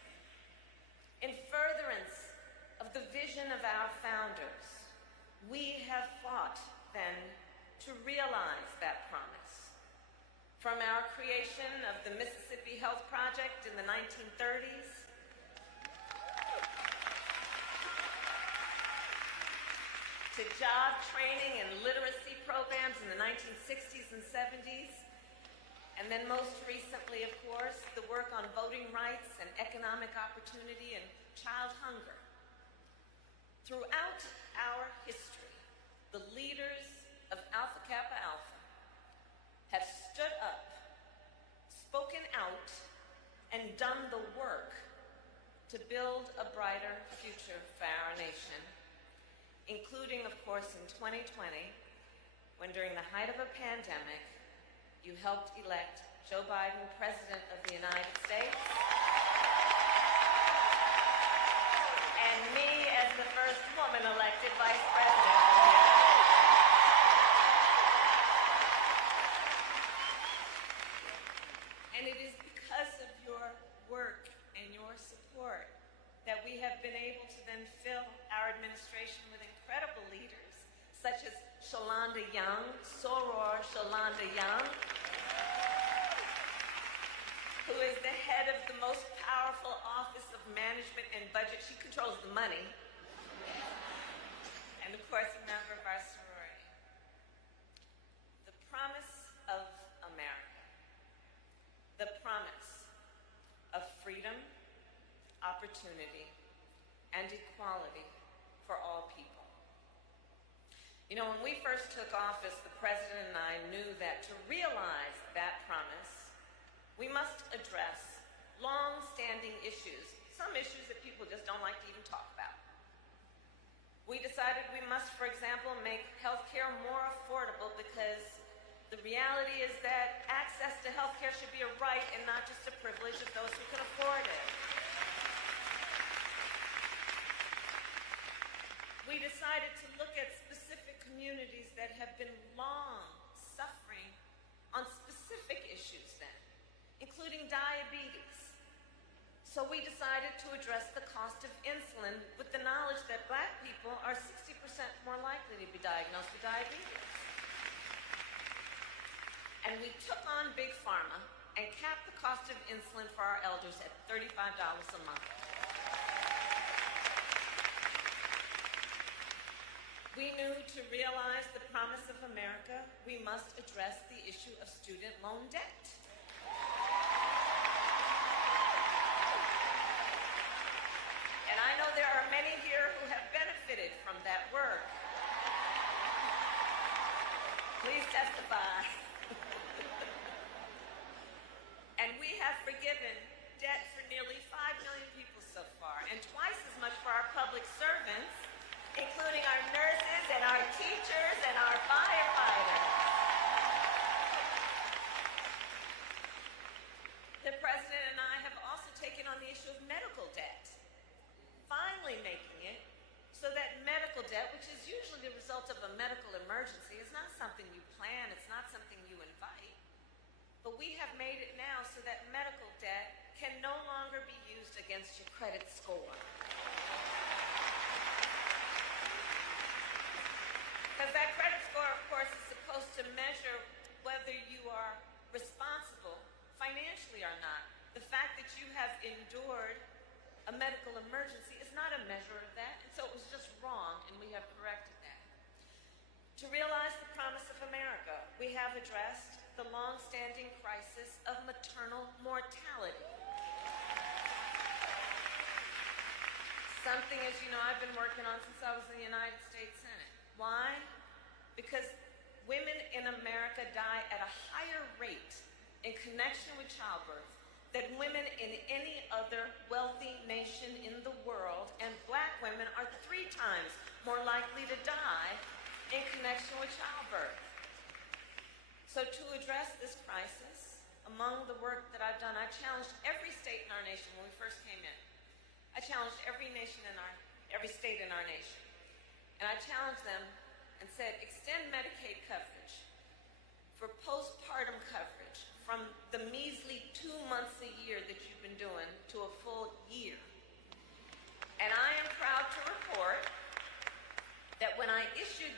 We have fought then to realize that promise. From our creation of the Mississippi Health Project in the 1930s, to job training and literacy programs in the 1960s and 70s, and then most recently, of course, the work on voting rights and economic opportunity and child hunger. Throughout our history, the leaders of Alpha Kappa Alpha have stood up, spoken out, and done the work to build a brighter future for our nation, including, of course, in 2020, when during the height of a pandemic, you helped elect Joe Biden President of the United States, and me as the first woman elected Vice President of the United States. And it is because of your work and your support that we have been able to then fill our administration with incredible leaders, such as Shalonda Young, Soros Shalonda Young, who is the head of the most powerful Office of Management and Budget. She controls the money. And of course, a member of our sorority. The promise of America. The promise of freedom, opportunity, and equality for all people. You know, when we first took office, the President and I knew that to realize that promise, we must address long-standing issues, some issues that people just don't like to even talk about. We decided we must, for example, make healthcare more affordable because the reality is that access to healthcare should be a right and not just a privilege of those who can afford it. We decided to look at specific communities that have been long suffering on specific issues then, including diabetes. So we decided to address the cost of insulin with the knowledge that Black people are 60% more likely to be diagnosed with diabetes. And we took on Big Pharma and capped the cost of insulin for our elders at $35 a month. We knew to realize the promise of America, we must address the issue of student loan debt. And I know there are many here who have benefited from that work. Please testify. And we have forgiven debt for nearly 5 million people so far, and twice as much for our public servants, including our nurses and our teachers and our firefighters. The President and I have also taken on the issue of medical debt, finally making it so that medical debt, which is usually the result of a medical emergency, is not something you plan, it's not something you invite, but we have made it now so that medical debt can no longer be used against your credit score. Because that credit score, of course, is supposed to measure whether you are responsible financially or not. The fact that you have endured a medical emergency is not a measure of that, and so it was just wrong, and we have corrected that. To realize the promise of America, we have addressed the long-standing crisis of maternal mortality. Something, as you know, I've been working on since I was in the United States Senate. Why? Because women in America die at a higher rate in connection with childbirth than women in any other wealthy nation in the world, and Black women are 3 times more likely to die in connection with childbirth. So to address this crisis, among the work that I've done, I challenged every state in our nation when we first came in. I challenged every state in our nation. And I challenged them and said, extend Medicaid coverage for postpartum coverage from the measly 2 months a year that you've been doing to a full year. And I am proud to report that when I issued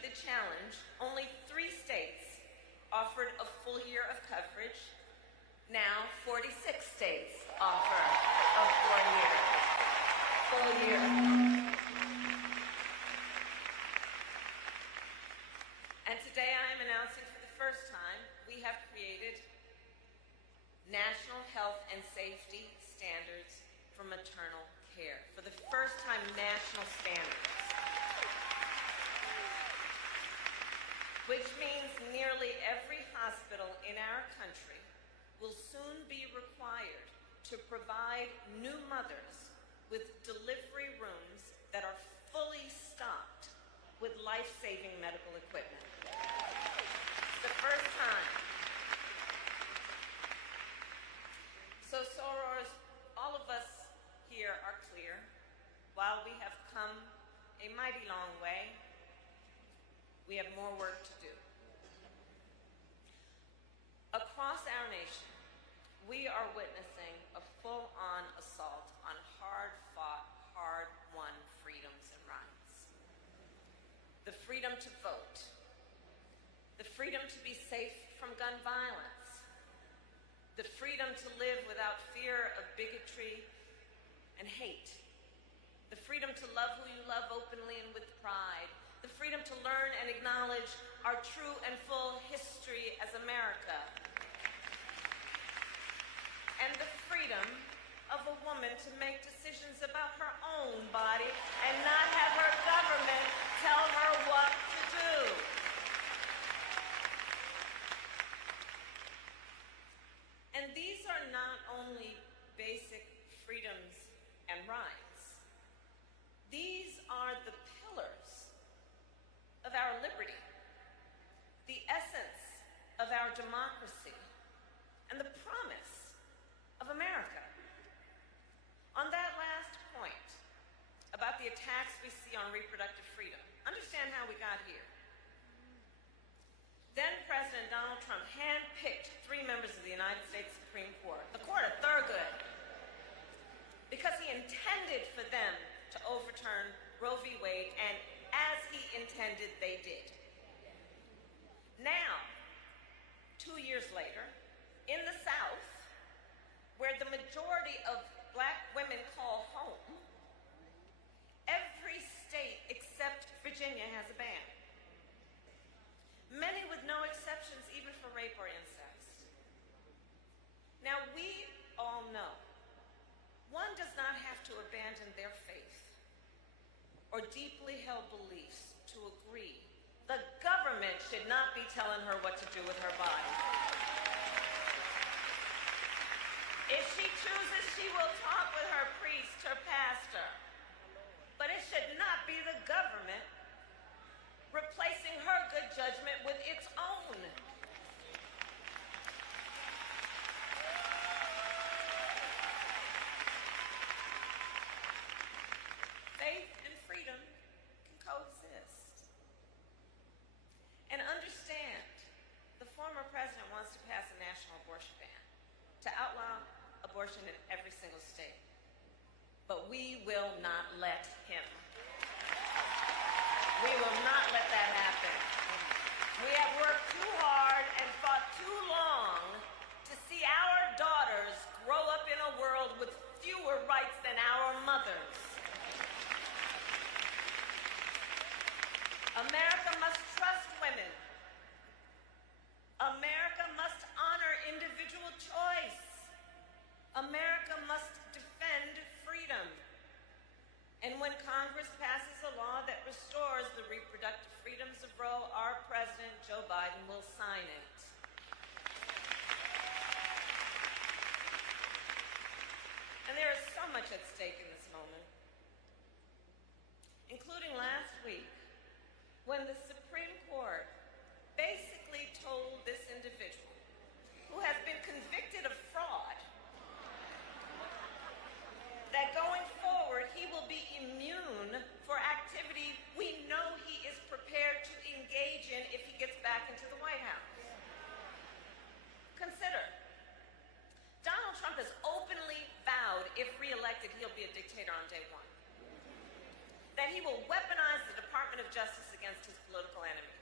challenge, only 3 states offered a full year of coverage. Now 46 states offer a full year. And today I am announcing for the first time we have created national health and safety standards for maternal care. For the first time, national standards. Which means nearly every hospital in our country will soon be required to provide new mothers with delivery rooms that are fully stocked with life-saving medical equipment. The first time. So Soros, all of us here are clear. While we have come a mighty long way, we have more work to do. Across our nation, we are witnessing a full-on assault on hard-fought, hard-won freedoms and rights. The freedom to vote, the freedom to be safe from gun violence, the freedom to live without fear of bigotry and hate, the freedom to love who you love openly and with pride, the freedom to learn and acknowledge our true and full history as America, and the freedom of a woman to make decisions about her own body and not have her government tell her what to do. And these are not only basic freedoms and rights. These are the pillars of our liberty, the essence of our democracy, and the promise of America. On that last point about the attacks we see on reproductive freedom, understand how we got here. Then President Donald Trump handpicked 3 members of the United States Supreme Court, the Court of Thurgood, because he intended for them to overturn Roe v. Wade, and as he intended, they did. Now, 2 years later, in the South, where the majority of Black women call home, every state except Virginia has a ban. Many with no exceptions, even for rape or incest. Now, we all know one does not have to abandon their faith or deeply held beliefs to agree. The government should not be telling her what to do with her body. If she chooses, she will talk with her priest, her pastor. But it should not be the government replacing her good judgment with its own. Faith and freedom can coexist. And understand, the former president wants to pass a national abortion ban to outlaw abortion in every single state. But we will not let him. We will not let that happen. We have worked too hard and fought too long to see our daughters grow up in a world with fewer rights than our mothers. America must trust women. America must honor individual choice. America must defend freedom. And when Congress passes a law that restores the reproductive freedoms of Roe, our President, Joe Biden, will sign it. And there is so much at stake in this moment, including last week, when the Supreme Court basically told this individual, who has been convicted of fraud, that going forward he will be immune for activity we know he is prepared to engage in if he gets back into the White House. Consider, Donald Trump has openly vowed, if reelected, he'll be a dictator on day 1. That he will weaponize the Department of Justice against his political enemies.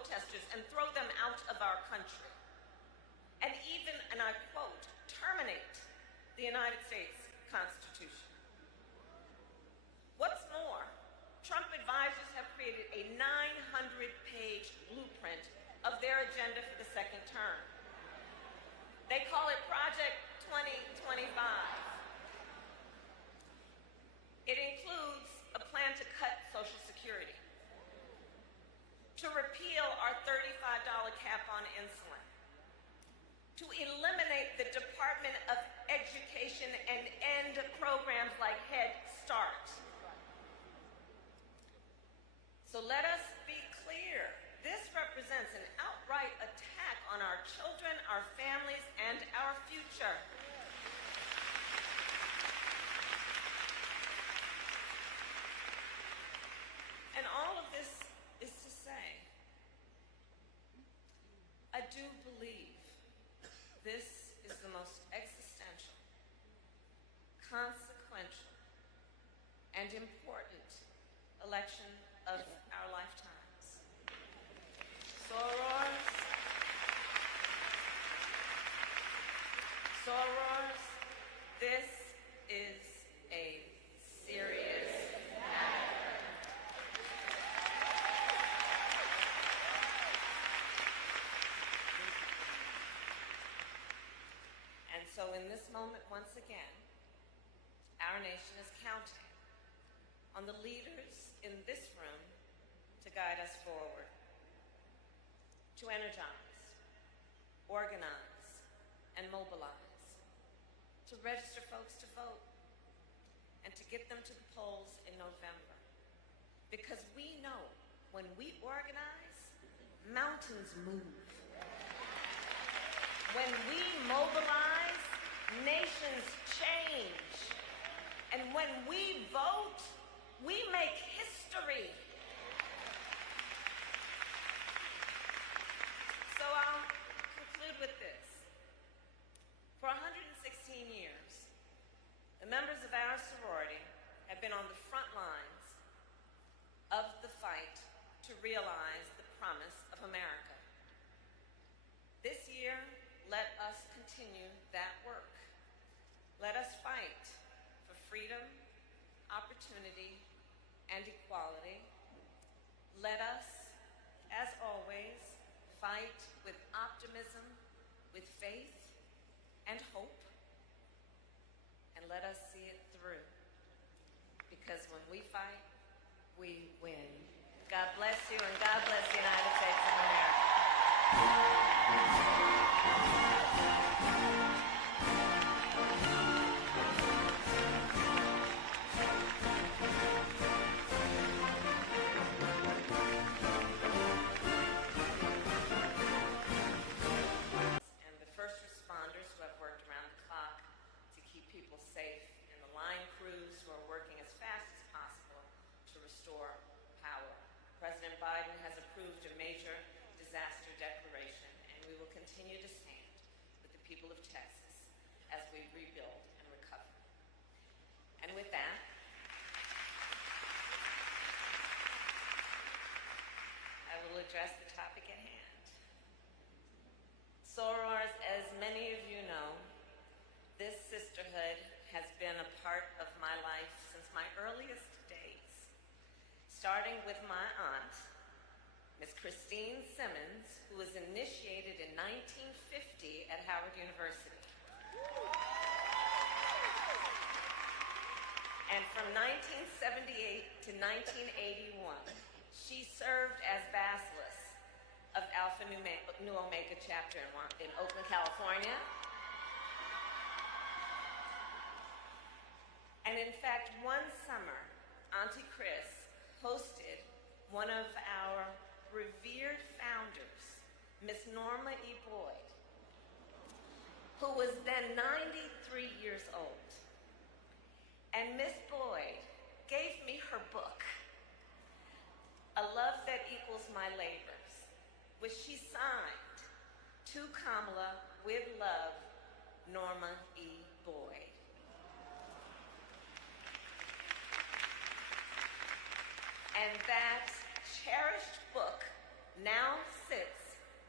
protesters and throw them out of our country. And even, and I quote, terminate the United States Constitution. What's more, Trump advisors have created a 900-page blueprint of their agenda for the second term. They call it Project 2025. It includes a plan to cut Social Security, to repeal our $35 cap on insulin, to eliminate the Department of Education and end programs like Head Start. So let us be clear. This represents an outright attack on our children, our families, and our future. And all of this is to say, I do believe this is the most existential, consequential, and important election of our lifetimes. Soros, this is a serious matter. And so in this moment, once again, our nation is counting on the leaders in this room to guide us forward, to energize, organize, and mobilize, to register folks to vote, and to get them to the polls in November. Because we know when we organize, mountains move. When we mobilize, nations change. And when we vote, we make history. So I'll conclude with this. For 116 years, the members of our sorority have been on the front lines of the fight to realize the promise of America. This year, let us continue that work. Let us fight for freedom, opportunity, and equality. Let us, as always, fight with optimism, with faith, and hope. And let us see it through. Because when we fight, we win. God bless you, and God bless the United States of America. President Biden has approved a major disaster declaration, and we will continue to stand with the people of Texas as we rebuild and recover. And with that, I will address the topic at hand. Soros, as many of you know, this sisterhood has been a part of my life since my earliest days. Starting with my aunt, Miss Christine Simmons, who was initiated in 1950 at Howard University. And from 1978 to 1981, she served as Bacillus of Alpha Nu Omega chapter in Oakland, California. And in fact, one summer, Auntie Chris hosted one of our revered founders, Miss Norma E. Boyd, who was then 93 years old. And Miss Boyd gave me her book, A Love That Equals My Labors, which she signed, To Kamala, with love, Norma E. Boyd. And that cherished book now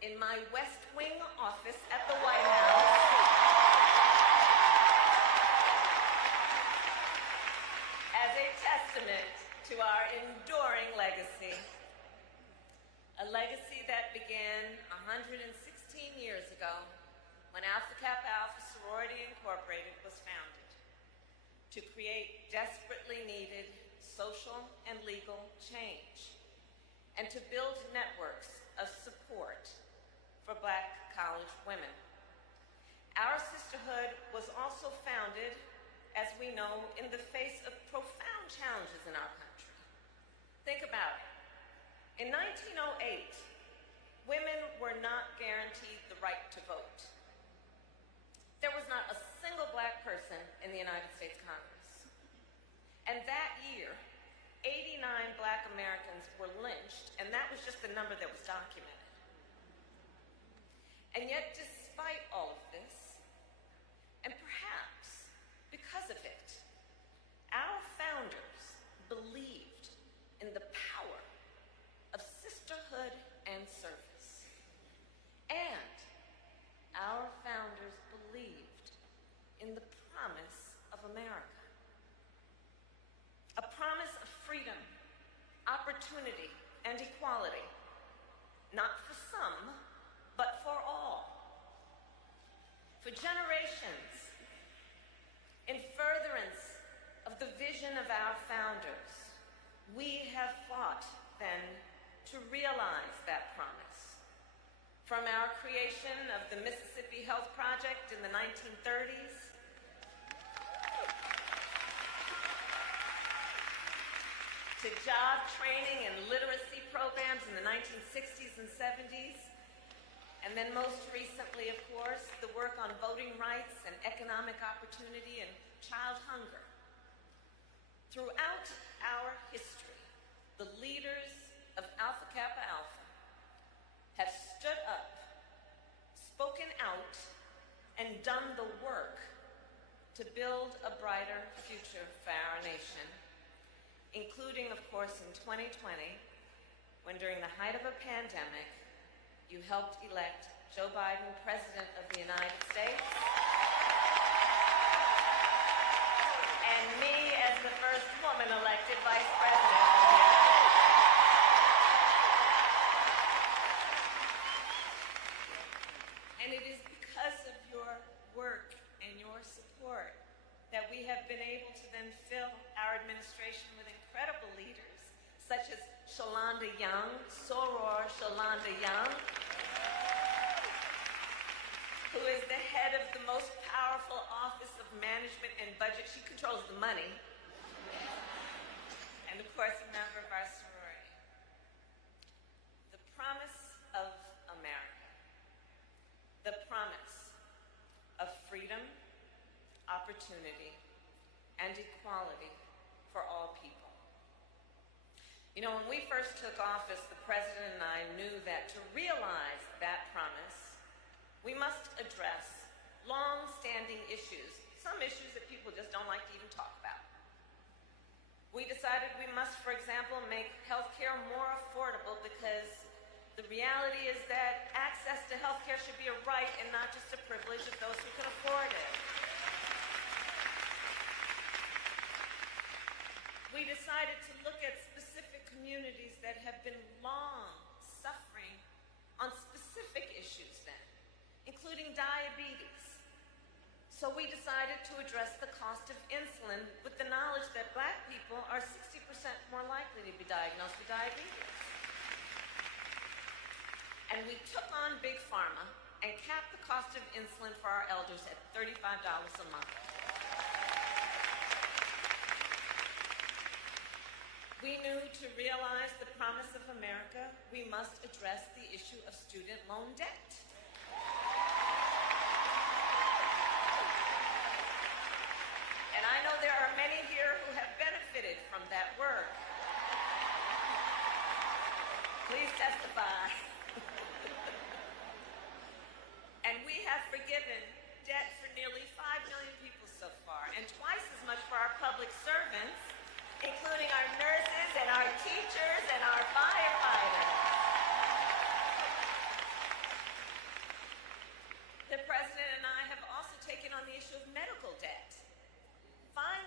in my West Wing office at the White House as a testament to our enduring legacy. A legacy that began 116 years ago when Alpha Kappa Alpha Sorority Incorporated was founded to create desperately needed social and legal change and to build networks of support for Black college women. Our sisterhood was also founded, as we know, in the face of profound challenges in our country. Think about it. In 1908, women were not guaranteed the right to vote. There was not a single Black person in the United States Congress. And that year, 89 Black Americans were lynched, and that was just the number that was documented. And yet, despite all of this, and perhaps because of it, our founders believed in the power of sisterhood and service. And our founders believed in the promise of America. A promise of freedom, opportunity, and equality, not for some, but for all. For generations, in furtherance of the vision of our founders, we have fought then to realize that promise. From our creation of the Mississippi Health Project in the 1930s, to job training and literacy programs in the 1960s and 70s, and then most recently, of course, the work on voting rights and economic opportunity and child hunger. Throughout our history, the leaders of Alpha Kappa Alpha have stood up, spoken out, and done the work to build a brighter future for our nation, including, of course, in 2020, when during the height of a pandemic, you helped elect Joe Biden President of the United States, and me as the first woman elected Vice President of the United States. And it is because of your work and your support that we have been able to then fill our administration with incredible leaders, such as Shalonda Young, Soros Shalonda Young, who is the head of the most powerful Office of Management and Budget. She controls the money. And of course, a member of our sorority. The promise of America. The promise of freedom, opportunity, and equality for all people. You know, when we first took office, the President and I knew that to realize that promise, we must address long-standing issues, some issues that people just don't like to even talk about. We decided we must, for example, make healthcare more affordable because the reality is that access to healthcare should be a right and not just a privilege of those who can afford it. We decided to look at specific communities that have been long suffering on specific issues then, including diabetes. So we decided to address the cost of insulin with the knowledge that Black people are 60% more likely to be diagnosed with diabetes. And we took on Big Pharma and capped the cost of insulin for our elders at $35 a month. We knew to realize the promise of America, we must address the issue of student loan debt. And I know there are many here who have benefited from that work. Please testify. And we have forgiven debt for nearly 5 million people so far, and twice as much for our public servants, including our nurses and our teachers and our firefighters.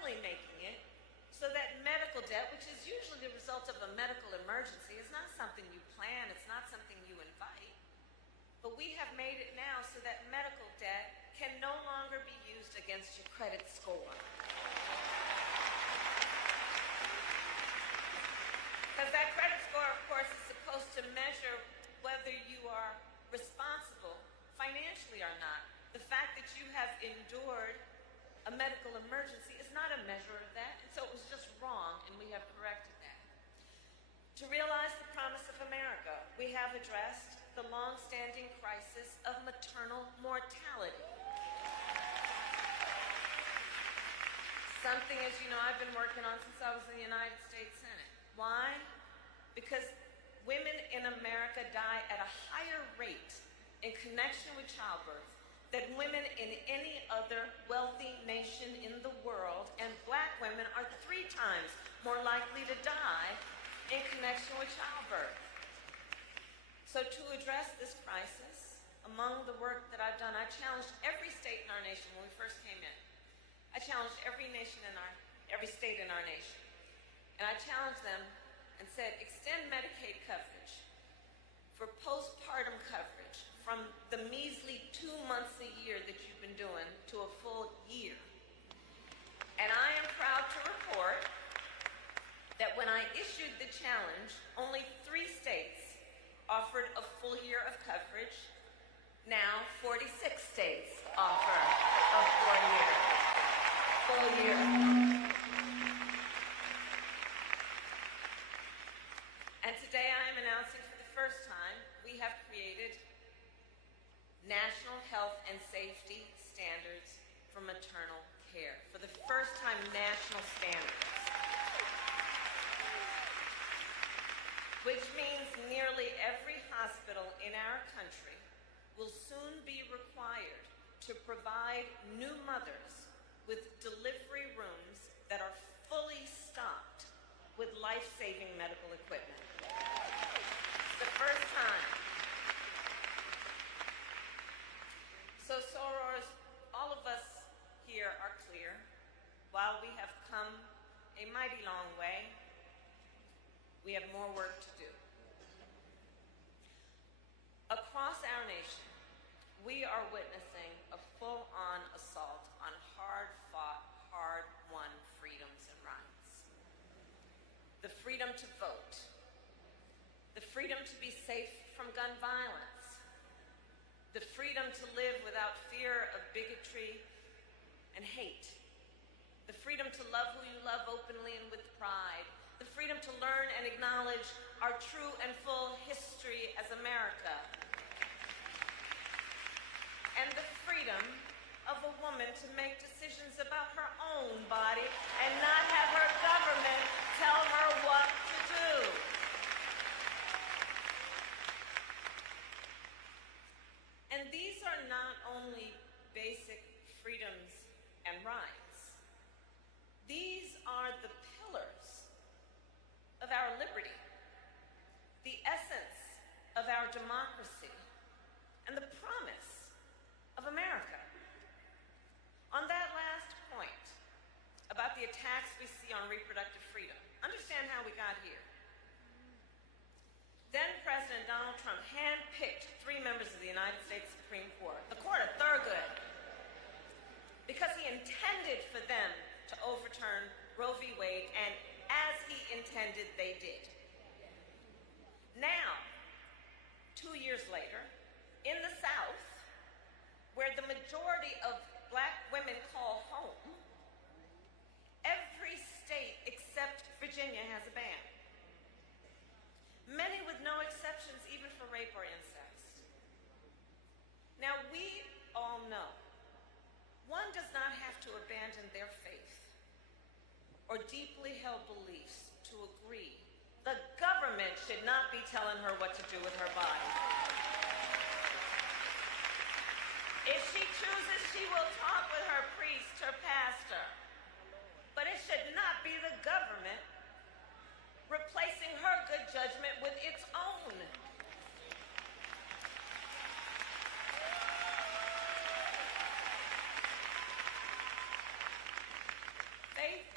firmly making it so that medical debt, which is usually the result of a medical emergency, is not something you plan, it's not something you invite. But we have made it now so that medical debt can no longer be used against your credit score. Because that credit score, of course, is supposed to measure whether you are responsible financially or not. The fact that you have endured a medical emergency is not a measure of that, and so it was just wrong, and we have corrected that. To realize the promise of America, we have addressed the long-standing crisis of maternal mortality. Something, as you know, I've been working on since I was in the United States Senate. Why? Because women in America die at a higher rate in connection with childbirth than women in any other wealthy nation in the world, and black women are 3 times more likely to die in connection with childbirth. So to address this crisis, among the work that I've done, I challenged every state in our nation when we first came in. I challenged every state in our nation. And I challenged them and said, extend Medicaid coverage for postpartum coverage from the measly 2 months a year that you've been doing to a full year. And I am proud to report that when I issued the challenge, only 3 states offered a full year of coverage. Now 46 states offer a full year. And today I am announcing for the first time we have created national health and safety standards for maternal care. For the first time, national standards. Which means nearly every hospital in our country will soon be required to provide new mothers with delivery rooms that are fully stocked with life-saving medical equipment. The first time. So Soros, all of us here are clear. While we have come a mighty long way, we have more work to do. Across our nation, we are witnessing a full-on assault on hard-fought, hard-won freedoms and rights. The freedom to vote, the freedom to be safe from gun violence, the freedom to live without fear of bigotry and hate, the freedom to love who you love openly and with pride, the freedom to learn and acknowledge our true and full history as America, and the freedom of a woman to make decisions about her own body and not have her government tell her what to do. And these are not only basic freedoms and rights. These are the pillars of our liberty, the essence of our democracy, and the promise of America. On that last point about the attacks we see on reproductive freedom, understand how we got here. Then President Donald Trump handpicked 3 members of the United States Supreme Court, the Court of Thurgood, because he intended for them to overturn Roe v. Wade, and as he intended, they did. Now, 2 years later, in the South, where the majority of black women call home, every state except Virginia has a ban. Many with no exceptions, even for rape or incest. Now, we all know one does not have to abandon their faith or deeply held beliefs to agree. The government should not be telling her what to do with her body. If she chooses, she will talk with her priest, her pastor. But it should not be the government replacing her good judgment with its own. Faith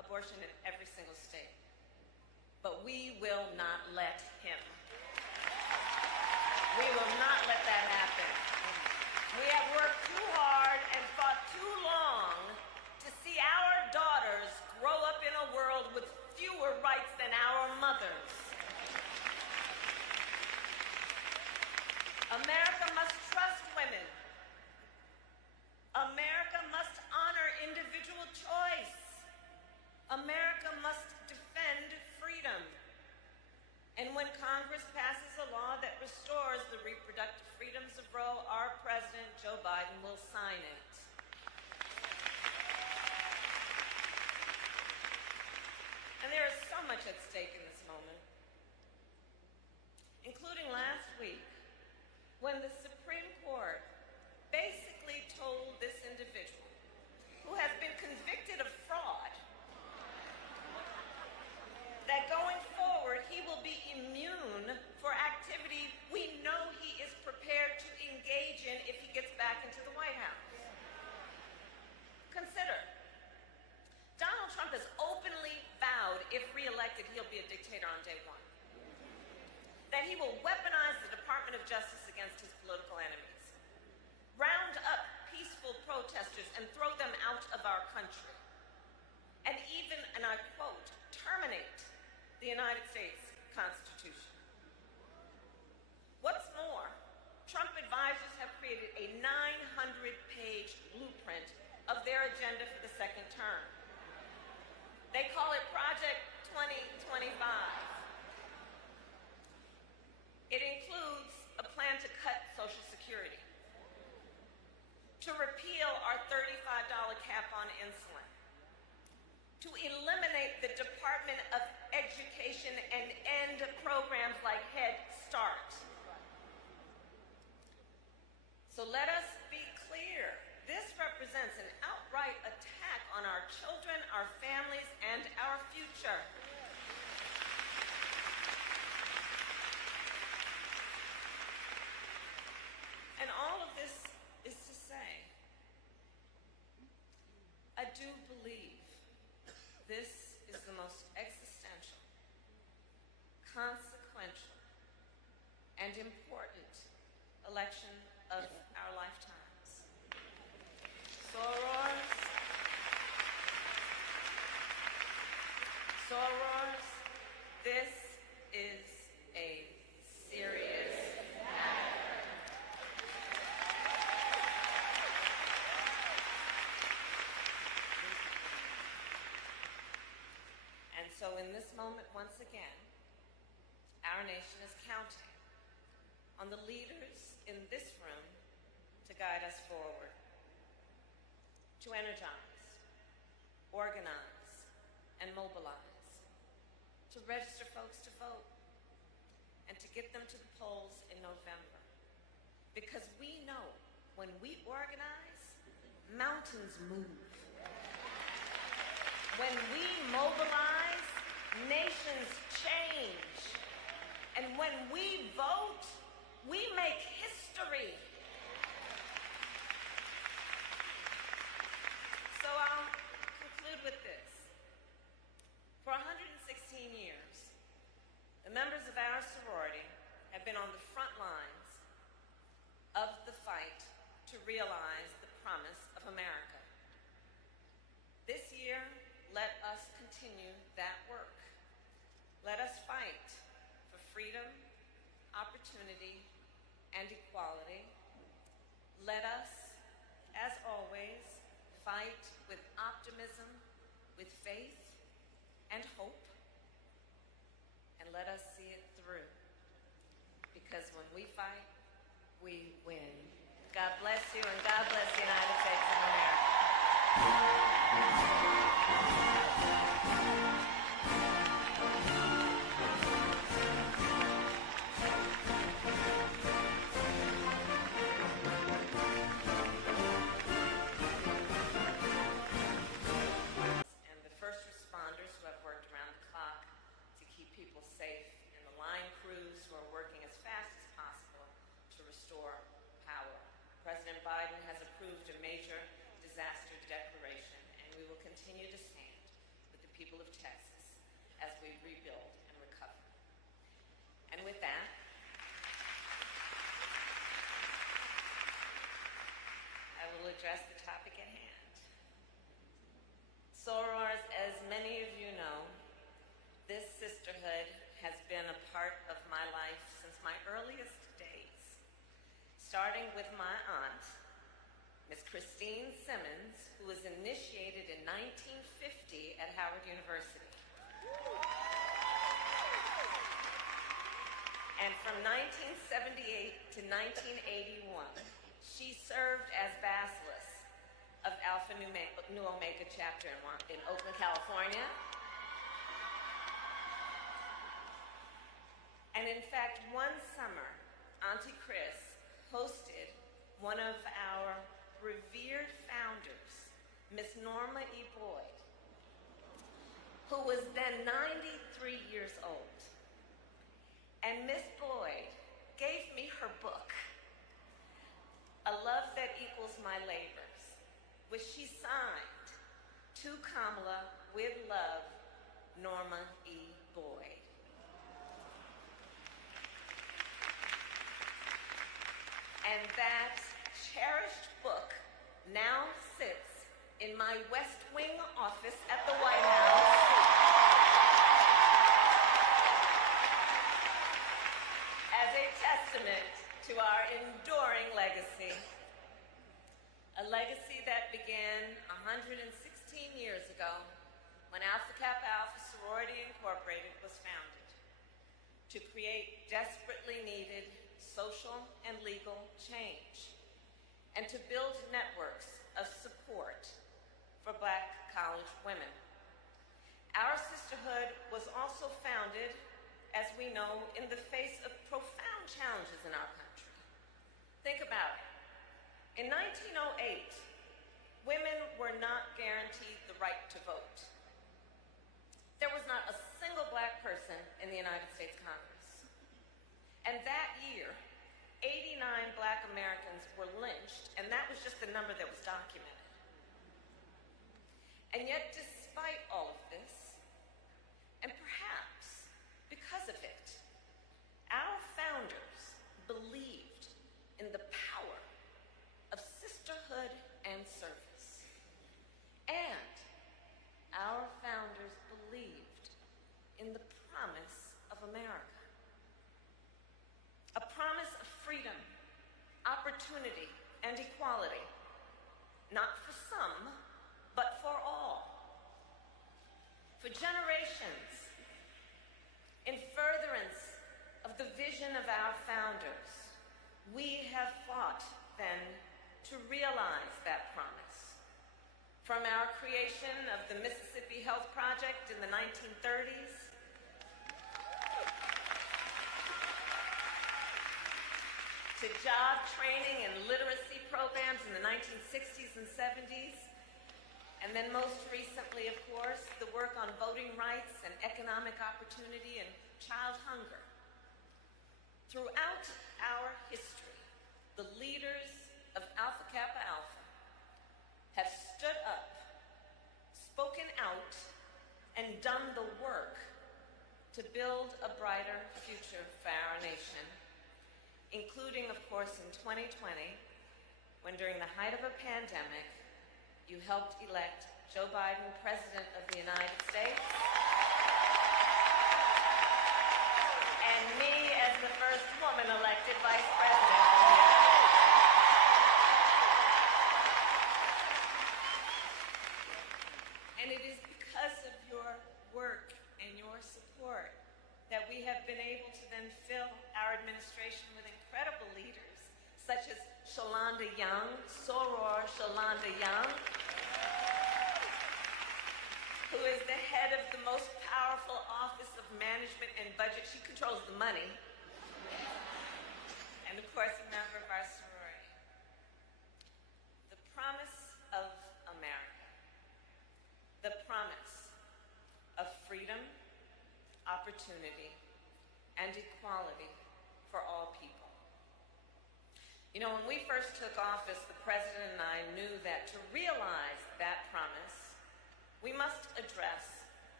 abortion in every single state. But we will not let him. We will not let that happen. We have worked too hard and fought too long to see our daughters grow up in a world with fewer rights than our mothers. America must trust women. America must honor individual choice. America must defend freedom. And when Congress passes a law that restores the reproductive freedoms of Roe, our President, Joe Biden, will sign it. And there is so much at stake in this moment, including last week, when the Supreme Court basically told this individual, who has been convicted of fraud, that going forward he will be immune for activity we know he is prepared to engage in if he gets back into the White House. Consider, Donald Trump has openly vowed, if reelected, he'll be a dictator on day one. That he will weaponize the Department of Justice against his political enemies, round up peaceful protesters and throw them out of our country, and even, and I quote, terminate the United States Constitution. What's more, Trump advisors have created a 900-page blueprint of their agenda for the second term. They call it Project 2025. It includes a plan to cut Social Security, to repeal our $35 cap on insulin, to eliminate the Department of Education and end programs like Head Start. So let us be clear. This represents an outright attack on our children, our families, and our future. And all of this is to say, I do believe this is the most existential, consequential, and important election of our lifetimes. Soros, this is a serious matter. And so in this moment, once again, our nation is counting on the leaders in this room to guide us forward, to energize, organize, and mobilize, to register folks to vote, and to get them to the polls in November. Because we know when we organize, mountains move. When we mobilize, nations change. And when we vote, we make history. So I'll conclude with this. For 116 years, the members of our sorority have been on the front lines of the fight to realize the promise of America. This year, let us continue that work. Let us fight for freedom, opportunity, and equality. Let us, as always, fight with optimism, with faith, and hope. And let us see it through. Because when we fight, we win. God bless you, and God bless the United States of America. Biden has approved a major disaster declaration, and we will continue to stand with the the people of Texas as we rebuild and recover. And with that, I will address the topic at hand. Sorors, as many of you know, this sisterhood has been a part of my life since my earliest days, starting with my aunt, Miss Christine Simmons, who was initiated in 1950 at Howard University. And from 1978 to 1981, she served as Basilisk of Alpha Nu Omega chapter in Oakland, California. And in fact, one summer, Auntie Chris hosted one of our revered founders, Miss Norma E. Boyd, who was then 93 years old. And Miss Boyd gave me her book, A Love That Equals My Labors, which she signed, To Kamala, with love, Norma E. Boyd. And that cherished book now sits in my West Wing office at the White House as a testament to our enduring legacy. A legacy that began 116 years ago when Alpha Kappa Alpha Sorority Incorporated was founded to create desperately needed social and legal change, and to build networks of support for Black college women. Our sisterhood was also founded, as we know, in the face of profound challenges in our country. Think about it. In 1908, women were not guaranteed the right to vote. There was not a single Black person in the United States Congress. And that year, 89 Black Americans were lynched, and that was just the number that was documented. And yet, despite all of this, and perhaps because of it, our founders believed in the power of sisterhood and service. And our founders believed in the promise of America. A promise of freedom, opportunity, and equality, not for some, but for all. For generations, in furtherance of the vision of our founders, we have fought then to realize that promise. From our creation of the Mississippi Health Project in the 1930s, to job training and literacy programs in the 1960s and 70s, and then most recently, of course, the work on voting rights and economic opportunity and child hunger. Throughout our history, the leaders of Alpha Kappa Alpha have stood up, spoken out, and done the work to build a brighter future for our nation, including, of course, in 2020, when during the height of a pandemic, you helped elect Joe Biden President of the United States, and me as the first woman elected Vice President of the United States. And it is because of your work and your support that we have been able to then fill our administration with incredible leaders, such as Shalonda Young, Soror Shalonda Young, who is the head of the most powerful Office of Management and Budget. She controls the money. And of course, a member of our sorority. The promise of America. The promise of freedom, opportunity, and equality for all people. You know, when we first took office, the President and I knew that to realize that promise, we must address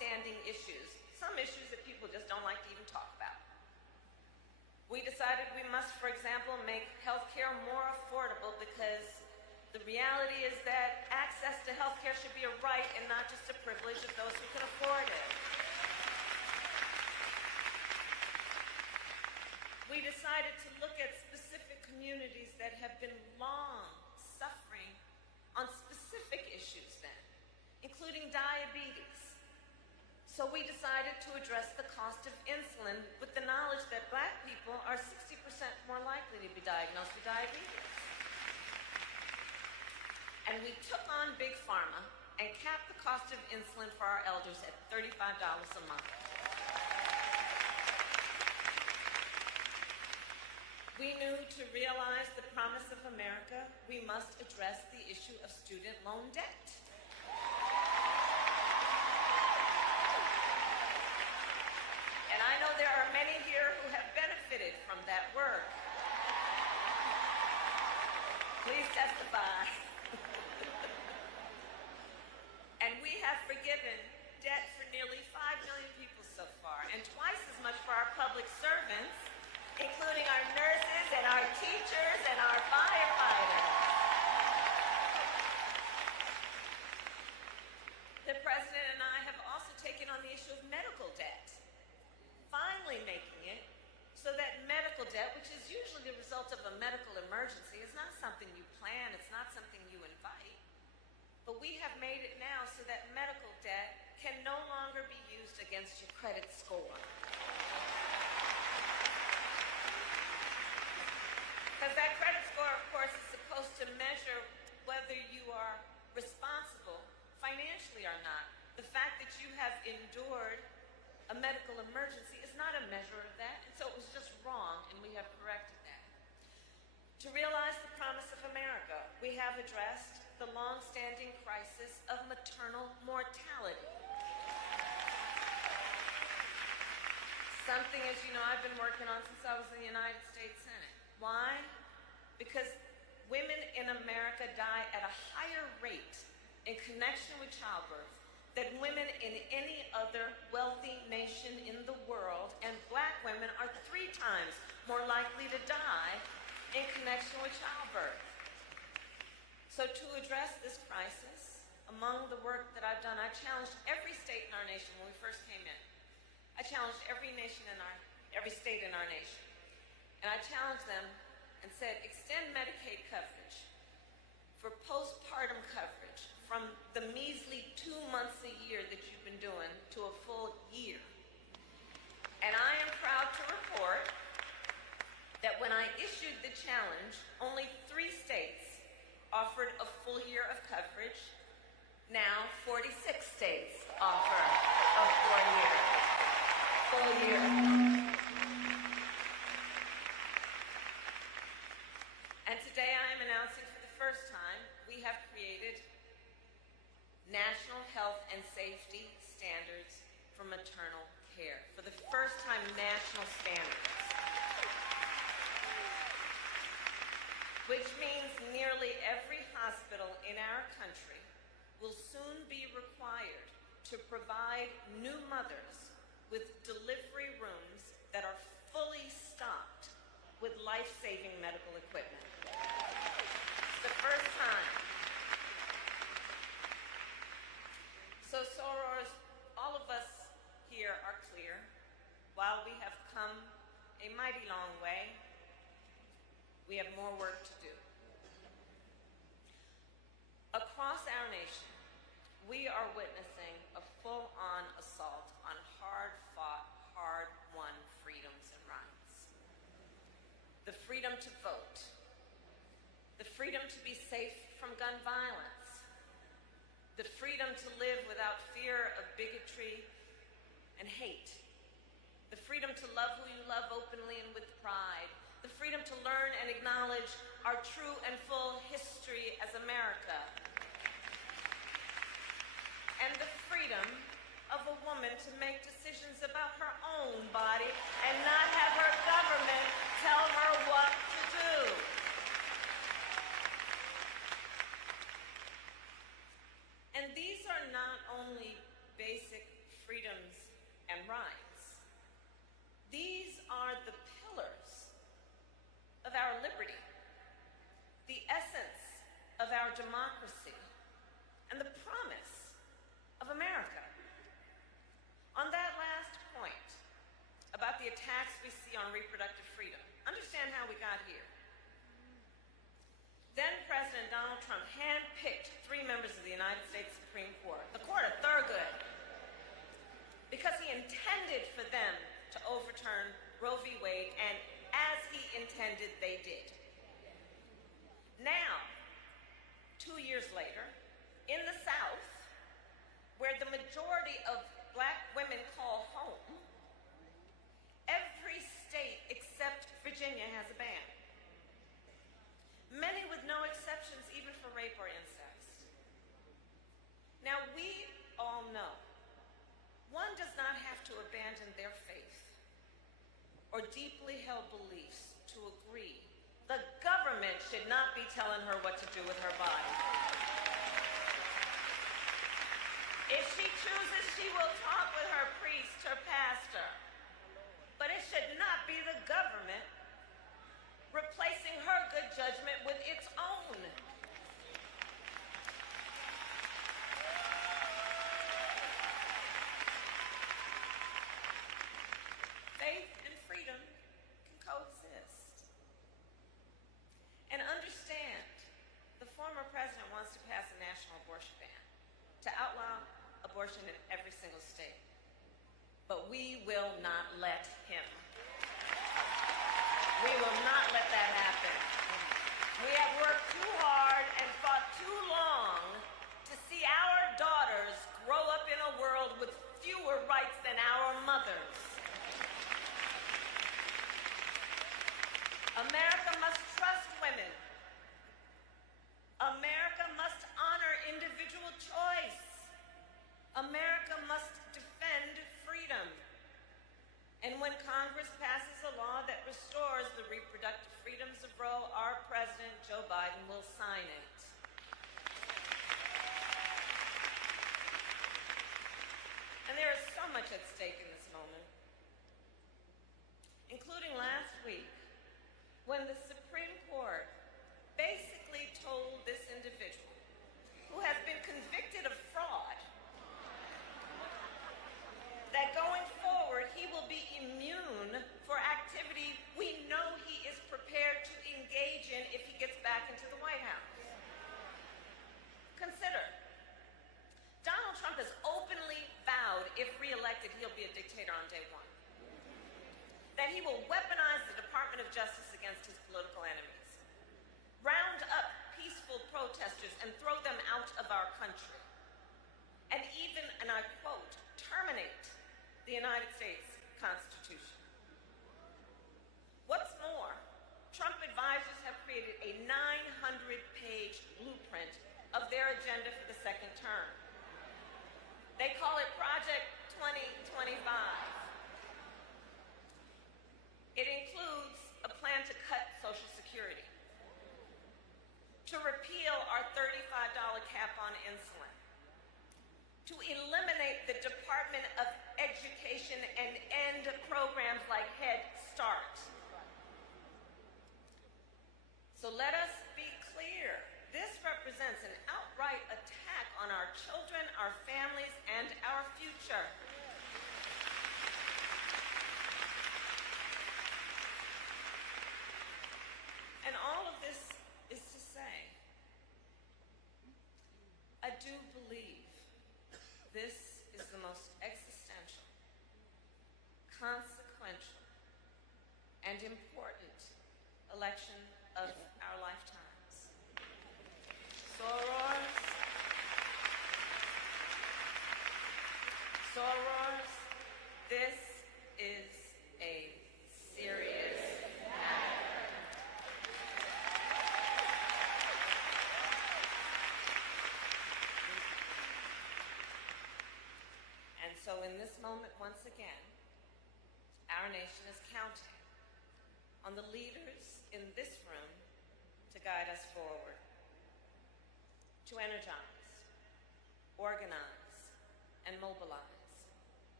long-standing issues, some issues that people just don't like to even talk about. We decided we must, for example, make healthcare more affordable because the reality is that access to healthcare should be a right and not just a privilege of those who can afford it. We decided to look at specific communities that have been long suffering on specific issues then, including diabetes. So we decided to address the cost of insulin with the knowledge that Black people are 60% more likely to be diagnosed with diabetes. And we took on Big Pharma and capped the cost of insulin for our elders at $35 a month. We knew to realize the promise of America, we must address the issue of student loan debt. And I know there are many here who have benefited from that work. Please testify. And we have forgiven debt for nearly 5 million people so far, and twice as much for our public servants, including our nurses and our teachers and our firefighters. The President and I have also taken on the issue of medical debt, finally making it so that medical debt, which is usually the result of a medical emergency, is not something you plan, it's not something you invite. But we have made it now so that medical debt can no longer be used against your credit score. Because that credit score, of course, is supposed to measure whether you are responsible financially or not. The fact that you have endured a medical emergency is not a measure of that, and so it was just wrong, and we have corrected that. To realize the promise of America, we have addressed the long-standing crisis of maternal mortality. Something, as you know, I've been working on since I was in the United States Senate. Why? Because women in America die at a higher rate in connection with childbirth than women in any other wealthy nation in the world, and Black women are 3 times more likely to die in connection with childbirth. So to address this crisis, among the work that I've done, I challenged every state in our nation when we first came in. I challenged every state in our nation. And I challenged them and said, extend Medicaid coverage for postpartum coverage from the measly 2 months a year that you've been doing to a full year. And I am proud to report that when I issued the challenge, only 3 states offered a full year of coverage. Now 46 states offer a full year. And today I am announcing for the first time, we have created national health and safety standards for maternal care. For the first time, national standards. Which means nearly every hospital in our country will soon be required to provide new mothers with delivery rooms that are fully stocked with life-saving medical equipment. It's the first time. So Soros, all of us here are clear. While we have come a mighty long way, we have more work to do. Across our nation, we are witnessing a full-on assault on hard-fought, hard-won freedoms and rights. The freedom to vote, the freedom to be safe from gun violence, the freedom to live without fear of bigotry and hate, the freedom to love who you love openly and with pride, the freedom to learn and acknowledge our true and full history as America, and the freedom of a woman to make decisions about her own body and not have her government tell her what to do. And these are not only basic freedoms, and rights. These are the pillars of our liberty, the essence of our democracy, and the promise of America. On that last point about the attacks we see on reproductive freedom, understand how we got here. Then President Donald Trump handpicked 3 members of the United States Supreme Court, the Court of Thurgood, because he intended for them to overturn Roe v. Wade, and as he intended, they did. Now, 2 years later, in the South, where the majority of Black women call home, every state except Virginia has a ban. Many with no exceptions, even for rape or incest. Now, we all know one does not have to abandon their faith or deeply held beliefs to agree. The government should not be telling her what to do with her body. If she chooses, she will talk with her priest, her pastor. But it should not be the government replacing her good judgment with its own. Faith and freedom can coexist. And understand, the former president wants to pass a national abortion ban to outlaw abortion in every single state. But we will not let him. We will not let that happen. We have worked too hard and fought too long to see our daughters grow up in a world with fewer rights than our mothers. America must trust women. America must honor individual choice. America must defend freedom. And when Congress passes a law that restores the reproductive freedoms of Roe, our President, Joe Biden, will sign it. And there is so much at stake in this moment, including last week, when the Supreme Court basically told this individual, who has been convicted of fraud, that going forward he will be immune for activity we know he is prepared to engage in if he gets back into the White House. Consider, Donald Trump has openly vowed, if reelected, he'll be a dictator on day one. That he will weaponize the Department of Justice against his political enemies, round up peaceful protesters and throw them out of our country, and even, and I quote, terminate the United States Constitution. What's more, Trump advisors have created a 900-page blueprint of their agenda for the second term. They call it Project 2025. It includes a plan to cut Social Security, to repeal our $35 cap on insulin, to eliminate the Department of Education and end programs like Head Start. So let us be clear. This represents an outright attack on our children, our families, and our future. And all of this is to say, I do believe this is the most existential, consequential, and important election of our lifetimes. Soros, this is a serious matter. And so in this moment, once again, our nation is counting on the leaders in this room to guide us forward, to energize, organize, and mobilize,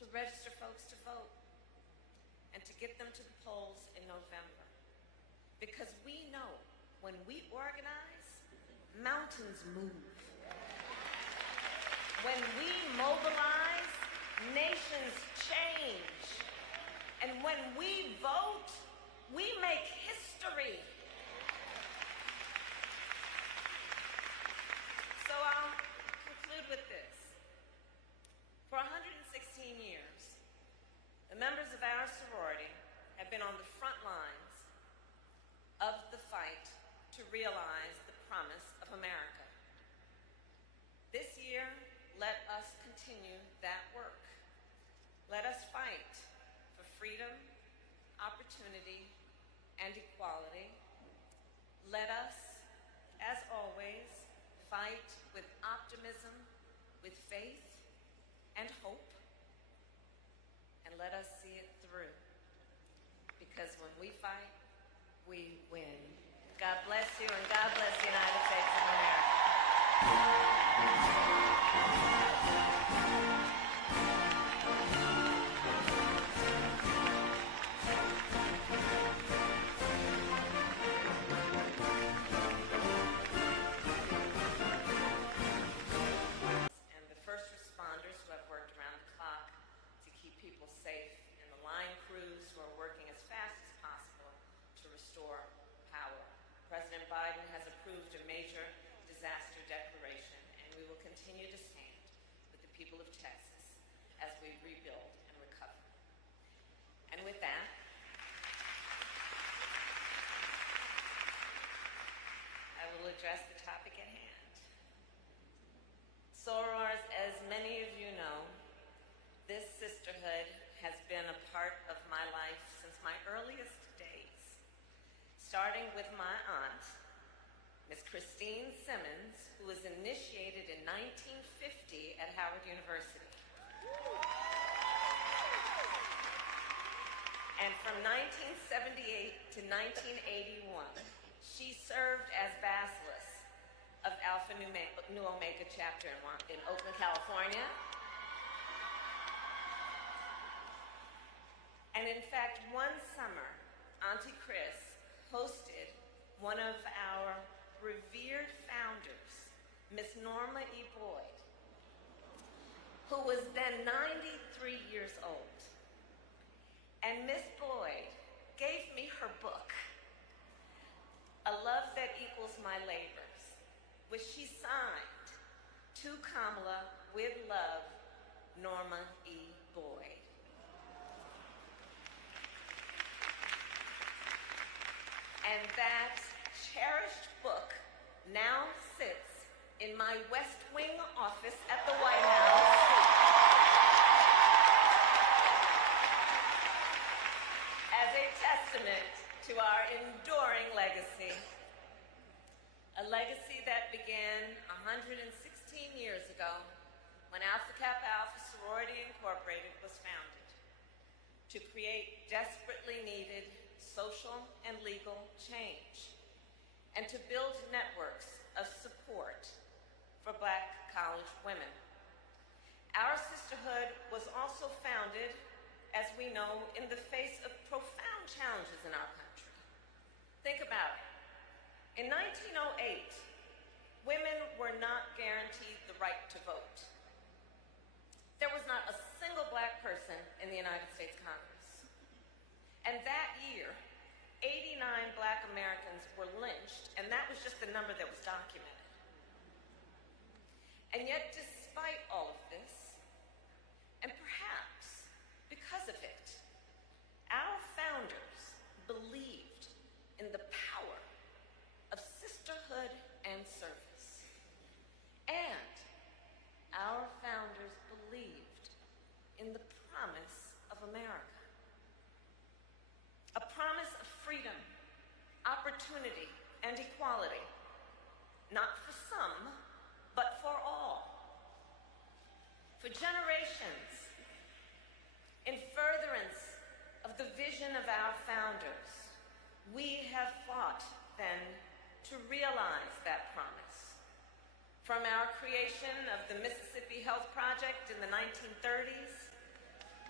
to register folks to vote and to get them to the polls in November. Because we know when we organize, mountains move. When we mobilize, nations change. And when we vote, we make history. So I'll conclude with this. For 116 years, the members of our sorority have been on the front lines of the fight to realize the promise of America. This year, let us continue that work. Let us fight for freedom, opportunity, and equality. Let us, as always, fight with optimism, with faith, and hope. And let us see it through. Because when we fight, we win. God bless you, and God bless the United States of America. And the first responders who have worked around the clock to keep people safe, and the line crews who are working as fast as possible to restore power. President Biden has approved a major disaster declaration, and we will continue to stand with the people of Texas as we rebuild and recover. And with that, I will address the topic at hand. Soros, as many of you know, this sisterhood has been a part of my life since my earliest days, starting with my aunt, Miss Christine Simmons, who was initiated in 1950 at Howard University. And from 1978 to 1981, she served as Basilisk of Alpha Nu Omega chapter in Oakland, California. And in fact, one summer, Auntie Chris hosted one of our revered founders, Miss Norma E. Boyd, who was then 93 years old. And Miss Boyd gave me her book, A Love That Equals My Labors, which she signed, To Kamala, with love, Norma E. Boyd. And that cherished book now sits in my West Wing office at the White House as a testament to our enduring legacy. A legacy that began 116 years ago when Alpha Kappa Alpha Sorority Incorporated was founded to create desperately needed social and legal change, and to build networks of support for Black college women. Our sisterhood was also founded, as we know, in the face of profound challenges in our country. Think about it. In 1908, women were not guaranteed the right to vote. There was not a single Black person in the United States Congress. And that year, 89 Black Americans were lynched, and that was just the number that was documented. And yet, despite all of this, and perhaps because of it, our founders believed in the power of sisterhood and service. And our founders believed in the promise of America. A promise of freedom, opportunity, and equality, not for some, but for all. For generations, in furtherance of the vision of our founders, we have fought then to realize that promise. From our creation of the Mississippi Health Project in the 1930s,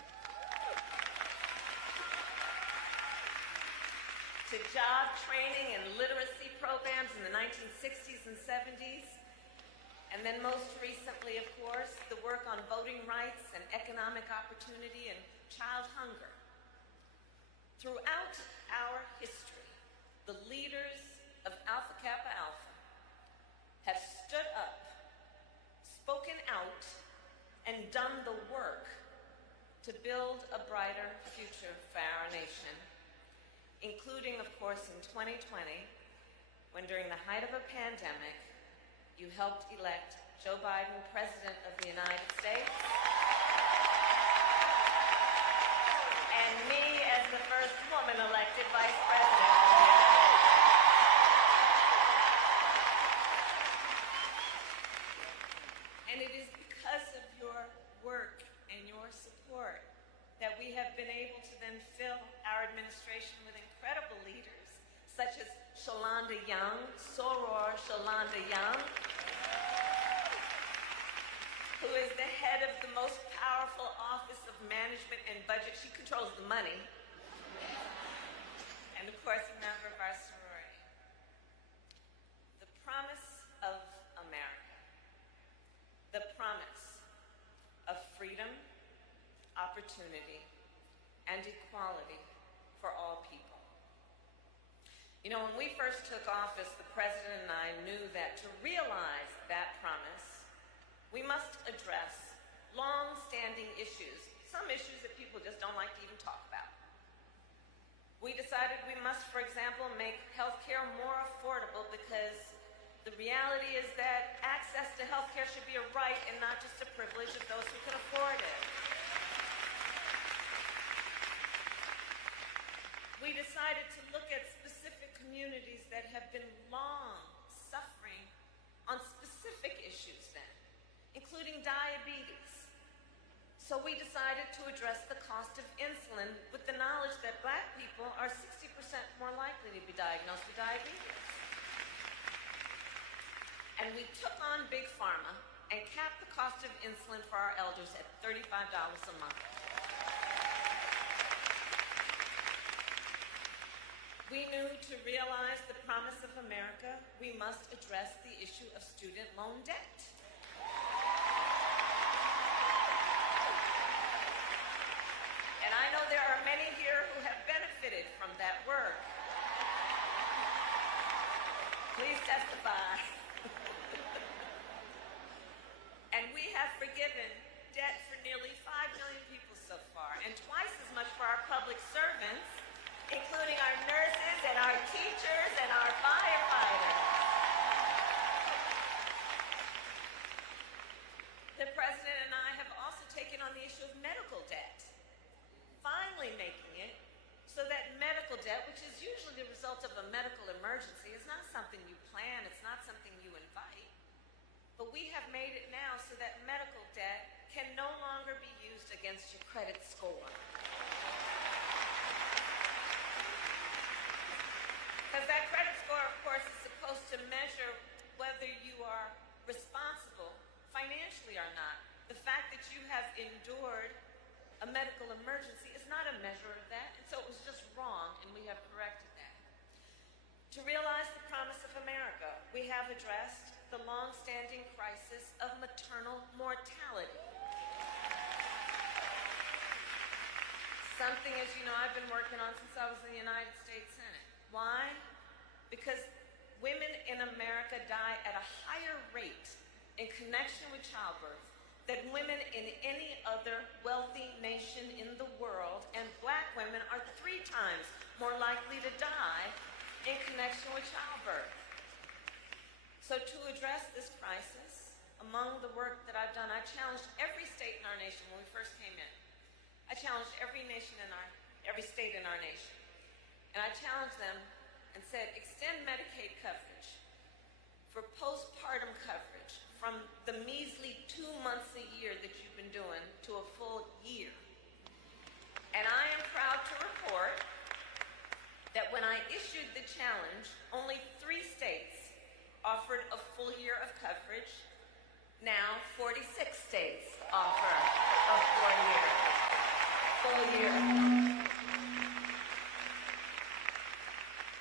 to job training and literacy programs in the 1960s and 70s, and then most recently, of course, the work on voting rights and economic opportunity and child hunger. Throughout our history, the leaders of Alpha Kappa Alpha have stood up, spoken out, and done the work to build a brighter future for our nation, including, of course, in 2020, when during the height of a pandemic, you helped elect Joe Biden, President of the United States, and me as the first woman elected Vice President of the United States. And it is because of your work and your support that we have been able to then fill our administration with incredible leaders, such as Shalonda Young, Soros Shalonda Young, who is the head of the most powerful Office of Management and Budget. She controls the money. And of course, a member of our sorority. The promise of America. The promise of freedom, opportunity, and equality for all people. You know, when we first took office, the President and I knew that to realize that promise, we must address long-standing issues, some issues that people just don't like to even talk about. We decided we must, for example, make healthcare more affordable because the reality is that access to healthcare should be a right and not just a privilege of those who can afford it. We decided to look at specific communities that have been long suffering on specific issues then, including diabetes. So we decided to address the cost of insulin with the knowledge that Black people are 60% more likely to be diagnosed with diabetes. And we took on Big Pharma and capped the cost of insulin for our elders at $35 a month. We knew to realize the promise of America, we must address the issue of student loan debt. And I know there are many here who have benefited from that work. Please testify. And we have forgiven debt for nearly 5 million people so far, and twice as much for our public servants, including our nurses and our teachers and our firefighters. The President and I have also taken on the issue of medical debt, finally making it so that medical debt, which is usually the result of a medical emergency, is not something you plan, it's not something you invite. But we have made it now so that medical debt can no longer be used against your credit score. Because that credit score, of course, is supposed to measure whether you are responsible financially or not. The fact that you have endured a medical emergency is not a measure of that, and so it was just wrong, and we have corrected that. To realize the promise of America, we have addressed the long-standing crisis of maternal mortality. Something, as you know, I've been working on since I was in the United States Senate. Why? Because women in America die at a higher rate in connection with childbirth than women in any other wealthy nation in the world, and Black women are 3 times more likely to die in connection with childbirth. So to address this crisis, among the work that I've done, I challenged every state in our nation when we first came in. I challenged every state in our nation. And I challenged them and said, extend Medicaid coverage for postpartum coverage from the measly 2 months a year that you've been doing to a full year. And I am proud to report that when I issued the challenge, only 3 states offered a full year of coverage. Now 46 states offer a full year.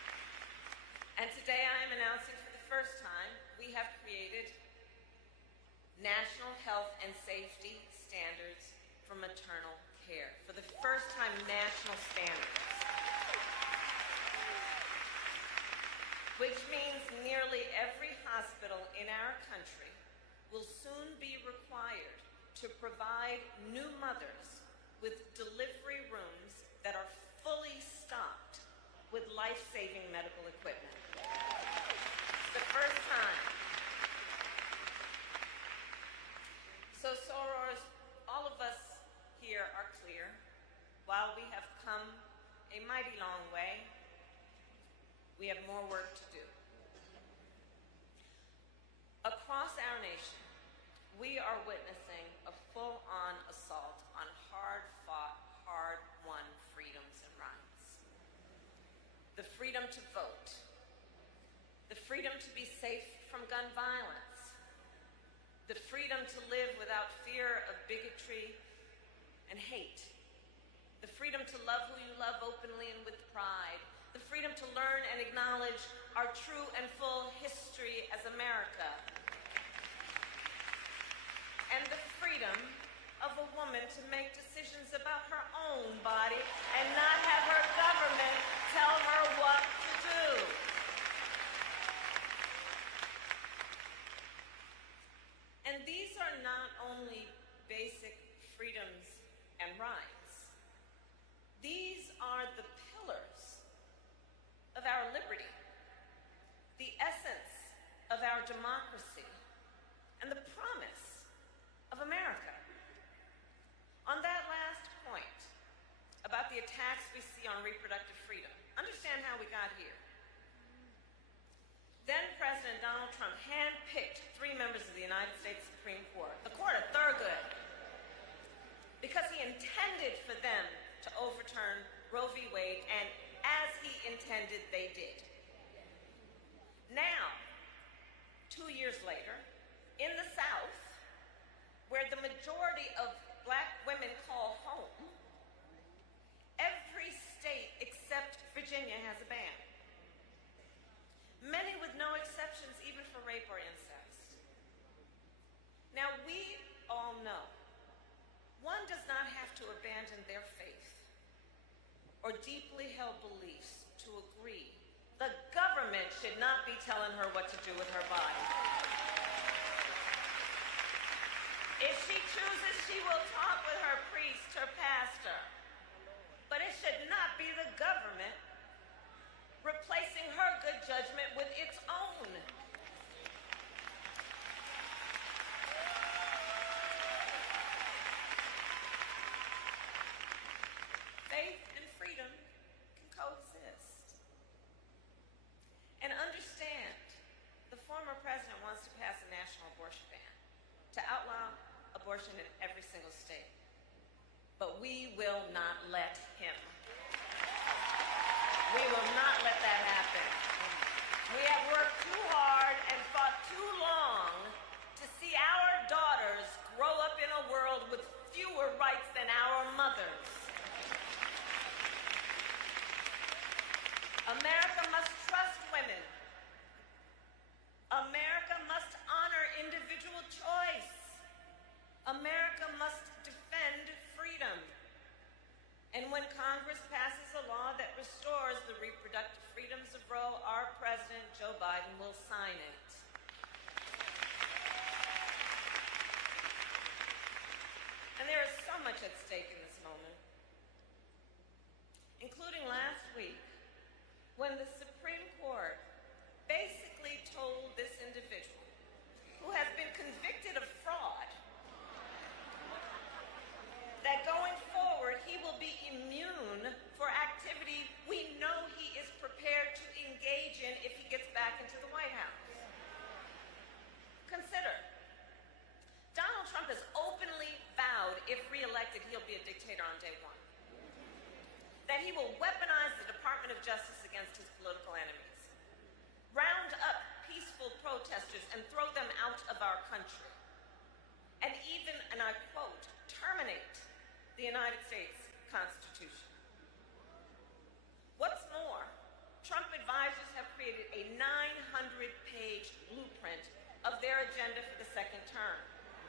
national health and safety standards for maternal care. For the first time, national standards. Which means nearly every hospital in our country will soon be required to provide new mothers with delivery rooms that are fully stocked with life-saving medical equipment. The first time. So Soros, all of us here are clear. While we have come a mighty long way, we have more work to do. Across our nation, we are witnessing a full-on assault on hard-fought, hard-won freedoms and rights. The freedom to vote, the freedom to be safe from gun violence, the freedom to live without fear of bigotry and hate, the freedom to love who you love openly and with pride, the freedom to learn and acknowledge our true and full history as America, and the freedom of a woman to make decisions about her own body and not have her government tell her what to do. And these are not only basic freedoms and rights. These are the pillars of our liberty, the essence of our democracy, and the promise of America. On that last point about the attacks we see on reproductive freedom, understand how we got here. Then President Donald Trump handpicked 3 members of the United States Supreme Court, the Court of Thurgood, because he intended for them to overturn Roe v. Wade, and as he intended, they did. Now, 2 years later, in the South, where the majority of Black women call home, every state except Virginia has a ban. Many with no exceptions, even for rape or incest. Now, we all know one does not have to abandon their faith or deeply held beliefs to agree. The government should not be telling her what to do with her body. If she chooses, she will talk with her priest, her pastor. But it should not be the government replacing her good judgment with its own. Faith and freedom can coexist. And understand, the former president wants to pass a national abortion ban to outlaw abortion in every single state. But we will not let him. We will not let that happen. We have worked too hard and fought too long to see our daughters grow up in a world with fewer rights than our mothers. America must trust women. America must honor individual choice. America must defend freedom. And when Congress passes a law that restores the reproductive freedoms of Roe, our President, Joe Biden, will sign it. And there is so much at stake in this moment, including last week, when the Supreme Court basically told this individual, who has been convicted of fraud, that going forward he will be immune for activity we know he is prepared to engage in if he gets back into the White House. Consider, Donald Trump has openly vowed, if reelected, he'll be a dictator on day one. That he will weaponize the Department of Justice against his political enemies, round up peaceful protesters and throw them out of our country, and even, and I quote, terminate the United States Constitution. What's more, Trump advisors have created a 900-page blueprint of their agenda for the second term.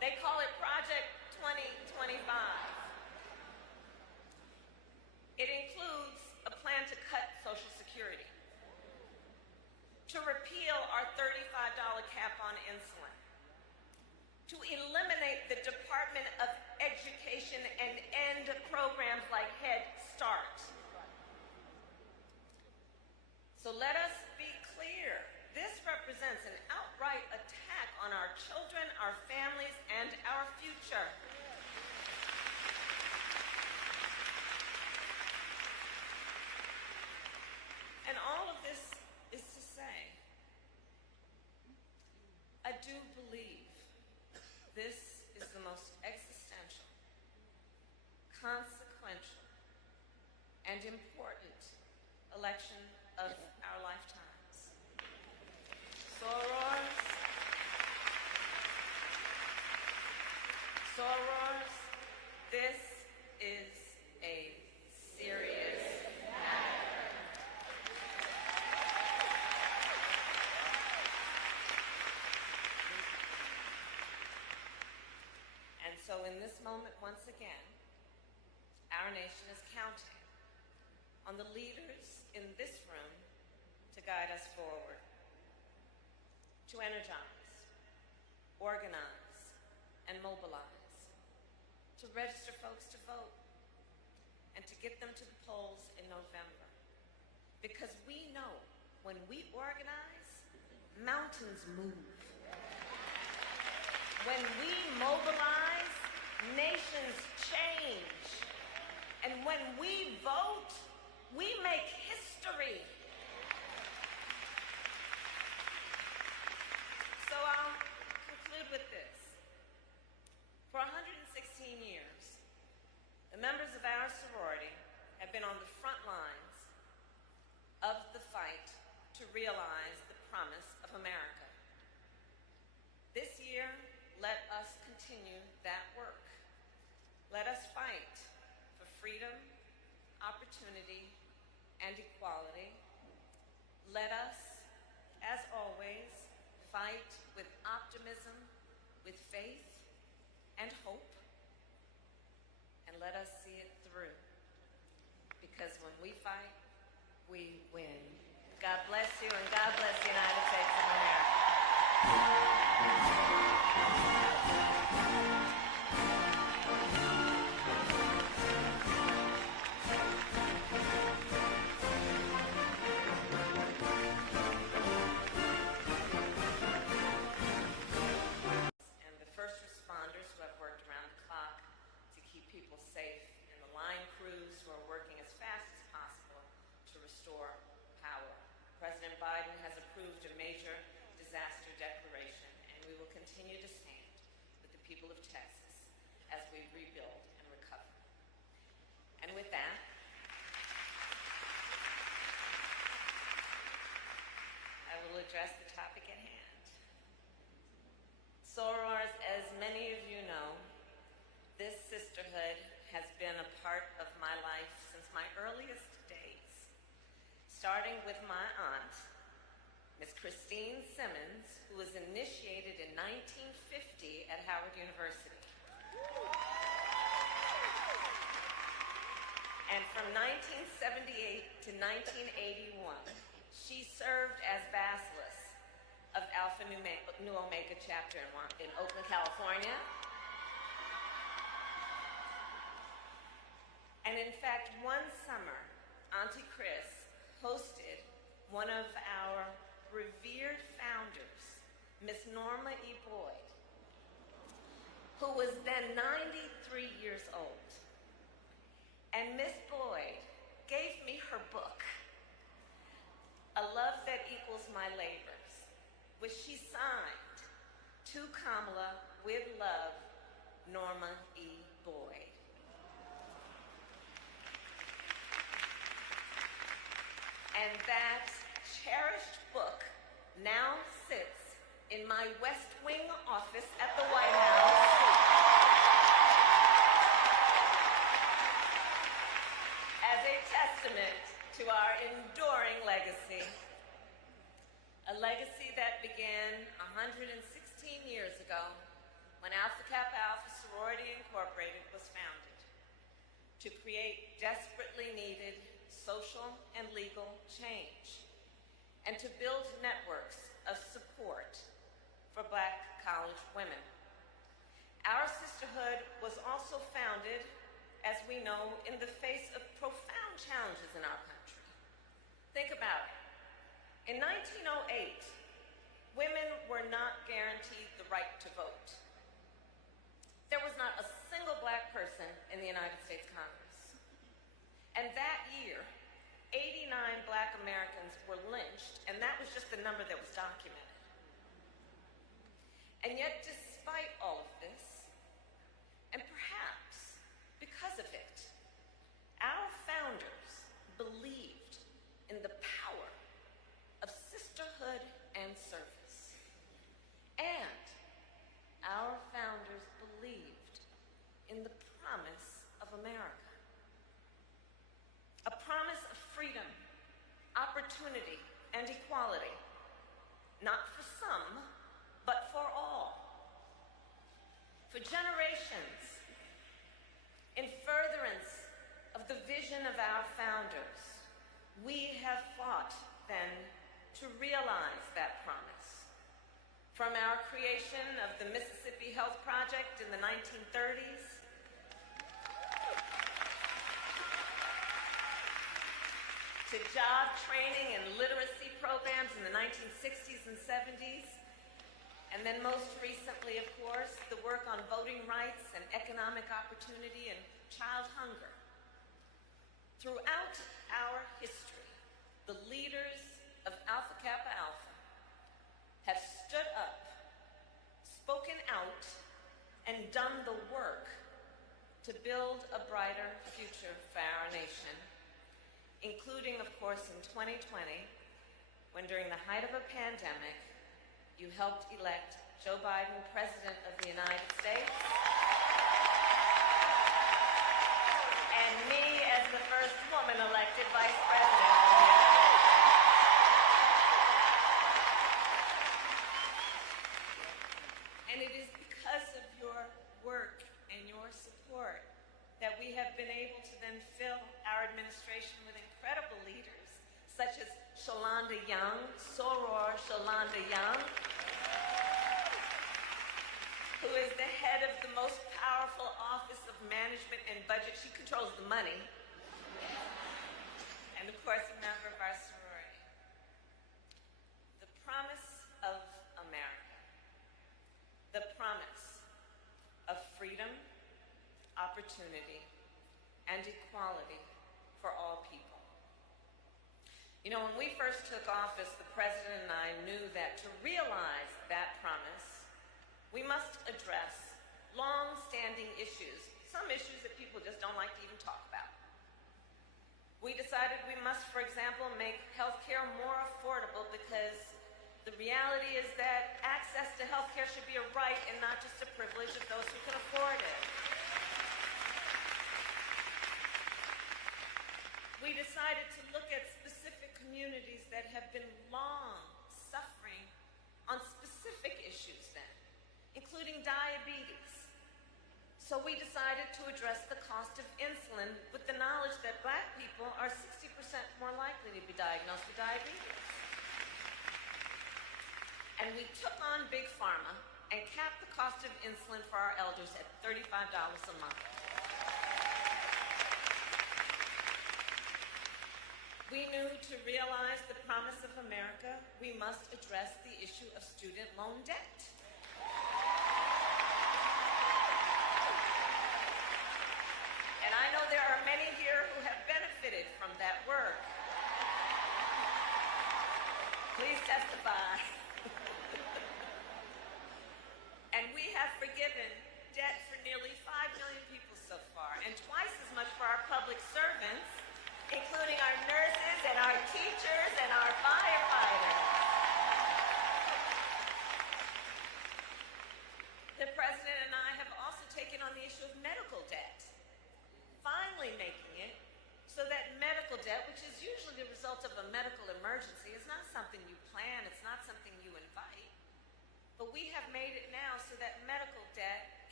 They call it Project 2025. It includes a plan to cut Social Security, to repeal our $35 cap on insulin, to eliminate the Department of Education and end programs like Head Start. So let us be clear. This represents an outright attack on our children, our families, and our future. And all of this is to say, I do believe this is the most existential, consequential, and important election of our lifetimes. Soros, this is a serious matter. And so in this moment, once again, our nation is counting on the leaders in this room to guide us forward, to energize, organize, and mobilize, to register folks to vote, and to get them to the polls in November. Because we know when we organize, mountains move. When we mobilize, nations change. And when we vote, we make history. So I'll conclude with this. For 116 years, the members of our sorority have been on the front lines of the fight to realize the promise of America. This year, let us continue that work. Let us fight for freedom, opportunity, and equality. Let us, as always, fight with optimism, with faith, and hope. And let us see it through. Because when we fight, we win. God bless you, and God bless the United States of America. Address the topic at hand. Soros, as many of you know, this sisterhood has been a part of my life since my earliest days, starting with my aunt, Miss Christine Simmons, who was initiated in 1950 at Howard University. And from 1978 to 1981, she served as Bacillus of Alpha Nu Omega chapter in Oakland, California. And in fact, one summer, Auntie Chris hosted one of our revered founders, Miss Norma E. Boyd, who was then 93 years old. And Miss Boyd gave me her book, A Love That Equals My Labors, which she signed, To Kamala, with love, Norma E. Boyd. And that cherished book now sits in my West Wing office at the White House. As a testament to our enduring legacy. A legacy that began 116 years ago when Alpha Kappa Alpha Sorority Incorporated was founded to create desperately needed social and legal change and to build networks of support for Black college women. Our sisterhood was also founded, as we know, in the face of profound challenges in our country. Think about it. In 1908, women were not guaranteed the right to vote. There was not a single Black person in the United States Congress. And that year, 89 Black Americans were lynched, and that was just the number that was documented. And yet, despite all of this, and perhaps because of it, our founders believed in the power of sisterhood and service. And our founders believed in the promise of America. A promise of freedom, opportunity, and equality, not for some, but for all. For generations, in furtherance of the vision of our founders, we have fought then to realize that promise. From our creation of the Mississippi Health Project in the 1930s, to job training and literacy programs in the 1960s and 70s, and then most recently, of course, the work on voting rights and economic opportunity and child hunger. Throughout our history, the leaders of Alpha Kappa Alpha have stood up, spoken out, and done the work to build a brighter future for our nation, including, of course, in 2020, when during the height of a pandemic, you helped elect Joe Biden President of the United States, and me as the first woman elected Vice President of the United States. And it is because of your work and your support that we have been able to then fill our administration with incredible leaders, such as Shalonda Young, Soros Shalonda Young, who is the head of the most powerful Office of Management and Budget. She controls the money. And of course, a member of our sorority. The promise of America. The promise of freedom, opportunity, and equality for all people. You know, when we first took office, the President and I knew that to realize that promise, we must address long-standing issues, some issues that people just don't like to even talk about. We decided we must, for example, make healthcare more affordable because the reality is that access to healthcare should be a right and not just a privilege of those who can afford it. We decided to look at specific communities that have been long suffering on specific issues then, including diabetes. So we decided to address the cost of insulin with the knowledge that Black people are 60% more likely to be diagnosed with diabetes. And we took on Big Pharma and capped the cost of insulin for our elders at $35 a month. We knew to realize the promise of America, we must address the issue of student loan debt. And I know there are many here who have benefited from that work. Please testify. And we have forgiven debt for nearly 5 million people so far, and twice as much for our public servants, including our nurses and our teachers and our firefighters. The President and I have also taken on the issue of medical debt, finally making it so that medical debt, which is usually the result of a medical emergency, is not something you plan, it's not something you invite, but we have made it now so that medical debt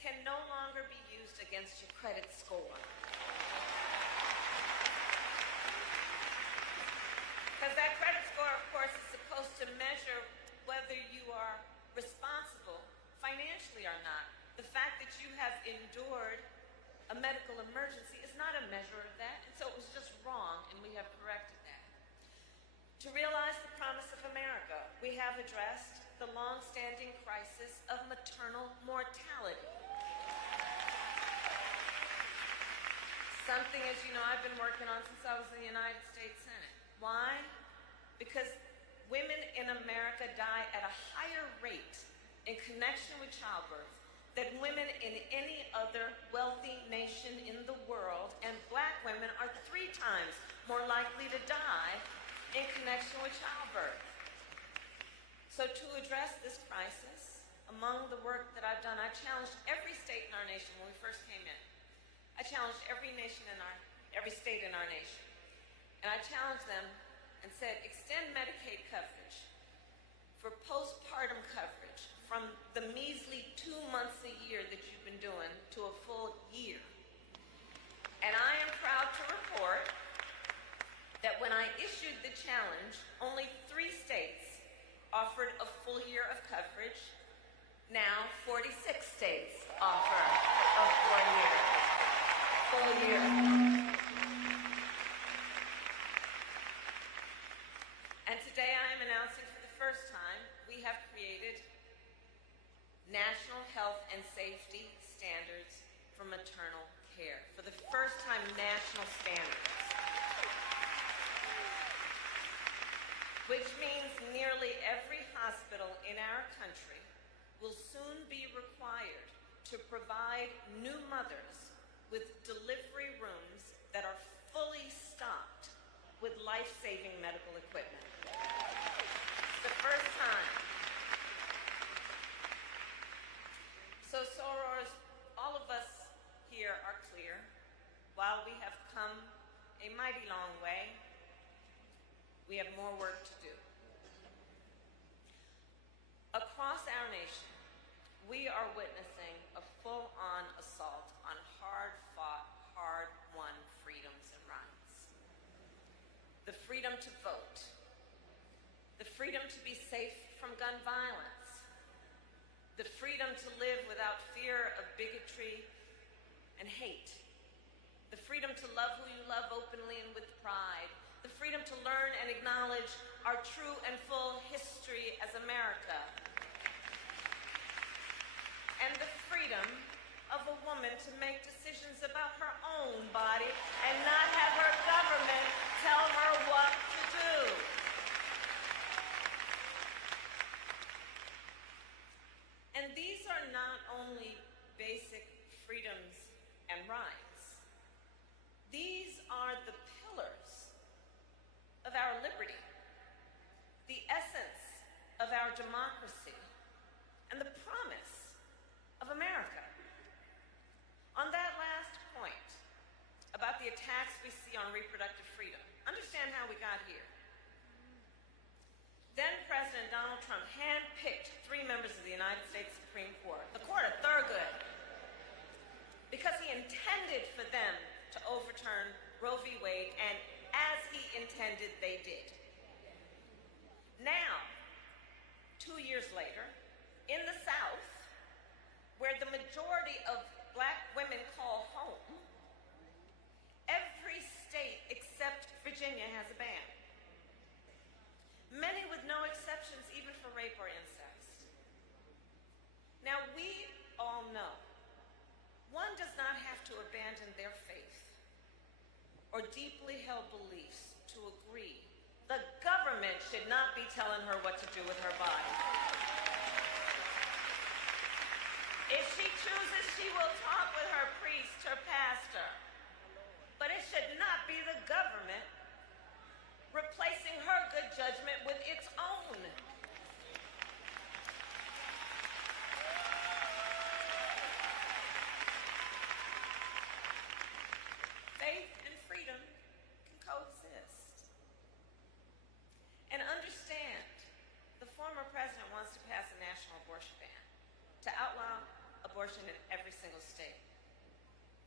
against your credit score. Because that credit score, of course, is supposed to measure whether you are responsible financially or not. The fact that you have endured a medical emergency is not a measure of that, and so it was just wrong, and we have corrected that. To realize the promise of America, we have addressed the long-standing crisis of maternal mortality. Something, as you know, I've been working on since I was in the United States Senate. Why? Because women in America die at a higher rate in connection with childbirth than women in any other wealthy nation in the world, and black women are 3 times more likely to die in connection with childbirth. So to address this crisis, among the work that I've done, I challenged every state in our nation when we first came in. I challenged every state in our nation. And I challenged them and said, extend Medicaid coverage for postpartum coverage from the measly 2 months a year that you've been doing to a full year. And I am proud to report that when I issued the challenge, only 3 states offered a full year of coverage. Now 46 states offer a full year. And today I am announcing for the first time, we have created national health and safety standards for maternal care. For the first time, national standards. Which means nearly every hospital in our country will soon be required to provide new mothers with delivery rooms that are fully stocked with life-saving medical equipment. It's the first time. So Soros, all of us here are clear. While we have come a mighty long way, we have more work to do. Across our nation, we are witnessing a full-on assault on hard-fought, hard-won freedoms and rights. The freedom to vote, the freedom to be safe from gun violence, the freedom to live without fear of bigotry and hate, the freedom to love who you love openly and with pride, the freedom to learn and acknowledge our true and full history as America, and the freedom of a woman to make decisions about her own body and not have her government tell her what to do. And these are not only basic freedoms and rights. These are the pillars of our liberty, the essence of our democracy, and the promise of America. On that last point about the attacks we see on reproductive freedom, understand how we got here. Then President Donald Trump handpicked 3 members of the United States Supreme Court, the Court of Thurgood, because he intended for them to overturn Roe v. Wade, and as he intended, they did. Now, 2 years later, in the South, where the majority of black women call home, every state except Virginia has a ban. Many with no exceptions, even for rape or incest. Now, we all know one does not have to abandon their faith or deeply held beliefs to agree. The government should not be telling her what to do with her body. If she chooses, she will talk with her priest, her pastor. But it should not be the government replacing her good judgment with its own. Faith and freedom can coexist. And understand, the former president wants to pass a national abortion ban to outlaw abortion in every single state.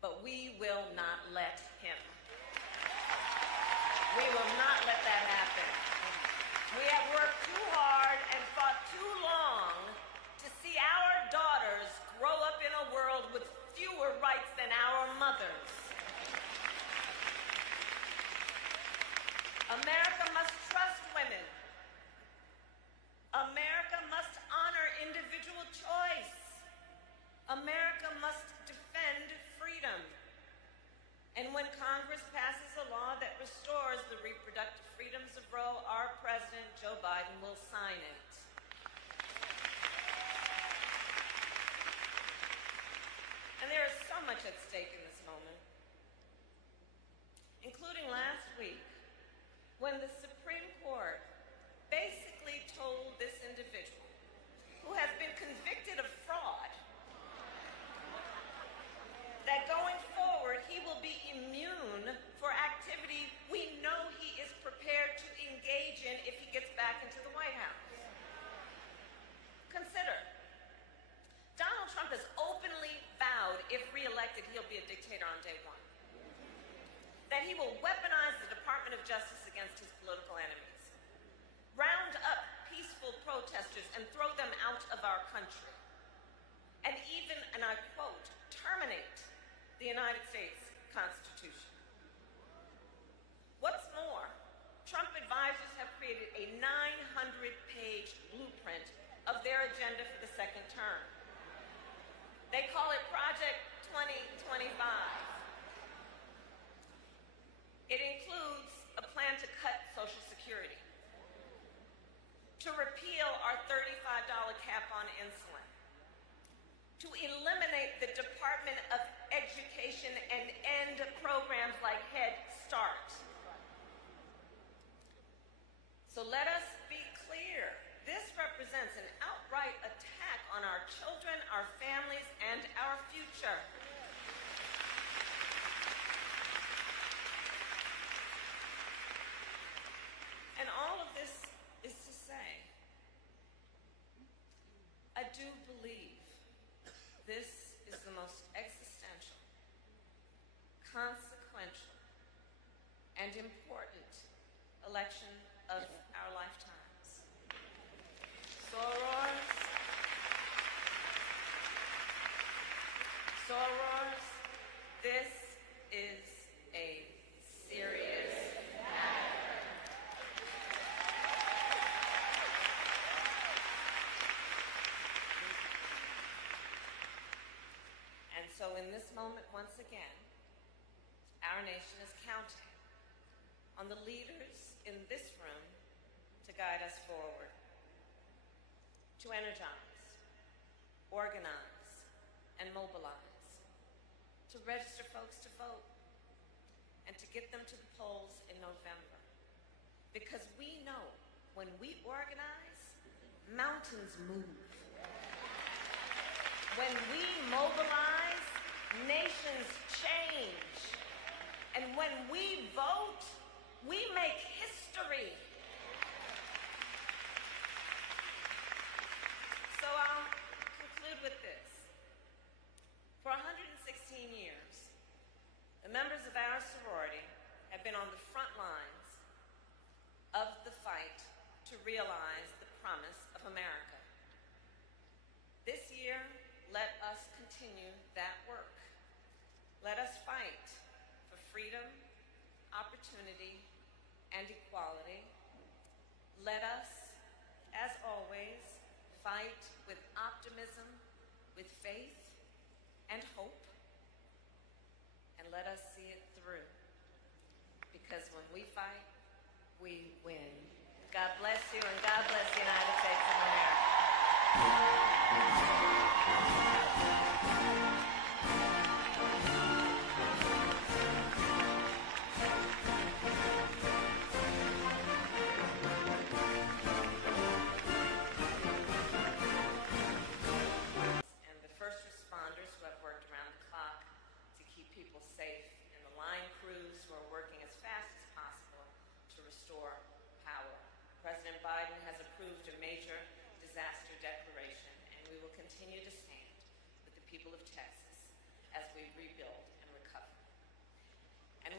but we will not let him. We will not let that happen. We have worked too hard and fought too long to see our daughters grow up in a world with fewer rights than our mothers. America must trust women. America must honor individual choice. America must defend freedom. And when Congress passes a law that restores the reproductive freedoms of Roe, our President, Joe Biden, will sign it. And there is so much at stake in this moment, including last week, when the Supreme Court basically told this individual, who has been convicted of fraud, that going forward he will be immune for activity we know he is prepared to engage in if he gets back into the White House. Consider, Donald Trump has openly vowed, if reelected, he'll be a dictator on day one. That he will weaponize the Department of Justice against his political enemies, round up peaceful protesters and throw them out of our country, and even, and I quote, terminate the United States Constitution. What's more, Trump advisors have created a 900-page blueprint of their agenda for the second term. They call it Project 2025. It includes a plan to cut Social Security, to repeal our $35 cap on insulin, to eliminate the Department of Education and end programs like Head Start. So let us be clear. This represents an outright attack on our children, our families, and our future. And all of this is to say, I do believe this is the most existential, consequential, and important election of our lifetimes. Soros, this is a serious matter. And so in this moment, once again, our nation is counting on the leaders in this room to guide us forward, to energize, organize, and mobilize, to register folks to vote, and to get them to the polls in November. Because we know when we organize, mountains move. When we mobilize, nations change. And when we vote, we make history. So I'll conclude with this. For 116 years, the members of our sorority have been on the front lines of the fight to realize the promise of America. This year, let us continue that work. Let us fight for freedom, opportunity, and equality. Let us, as always, fight with optimism, with faith, and hope. And let us see it through. Because when we fight, we win. God bless you, and God bless the United States of America. People of Texas as we rebuild and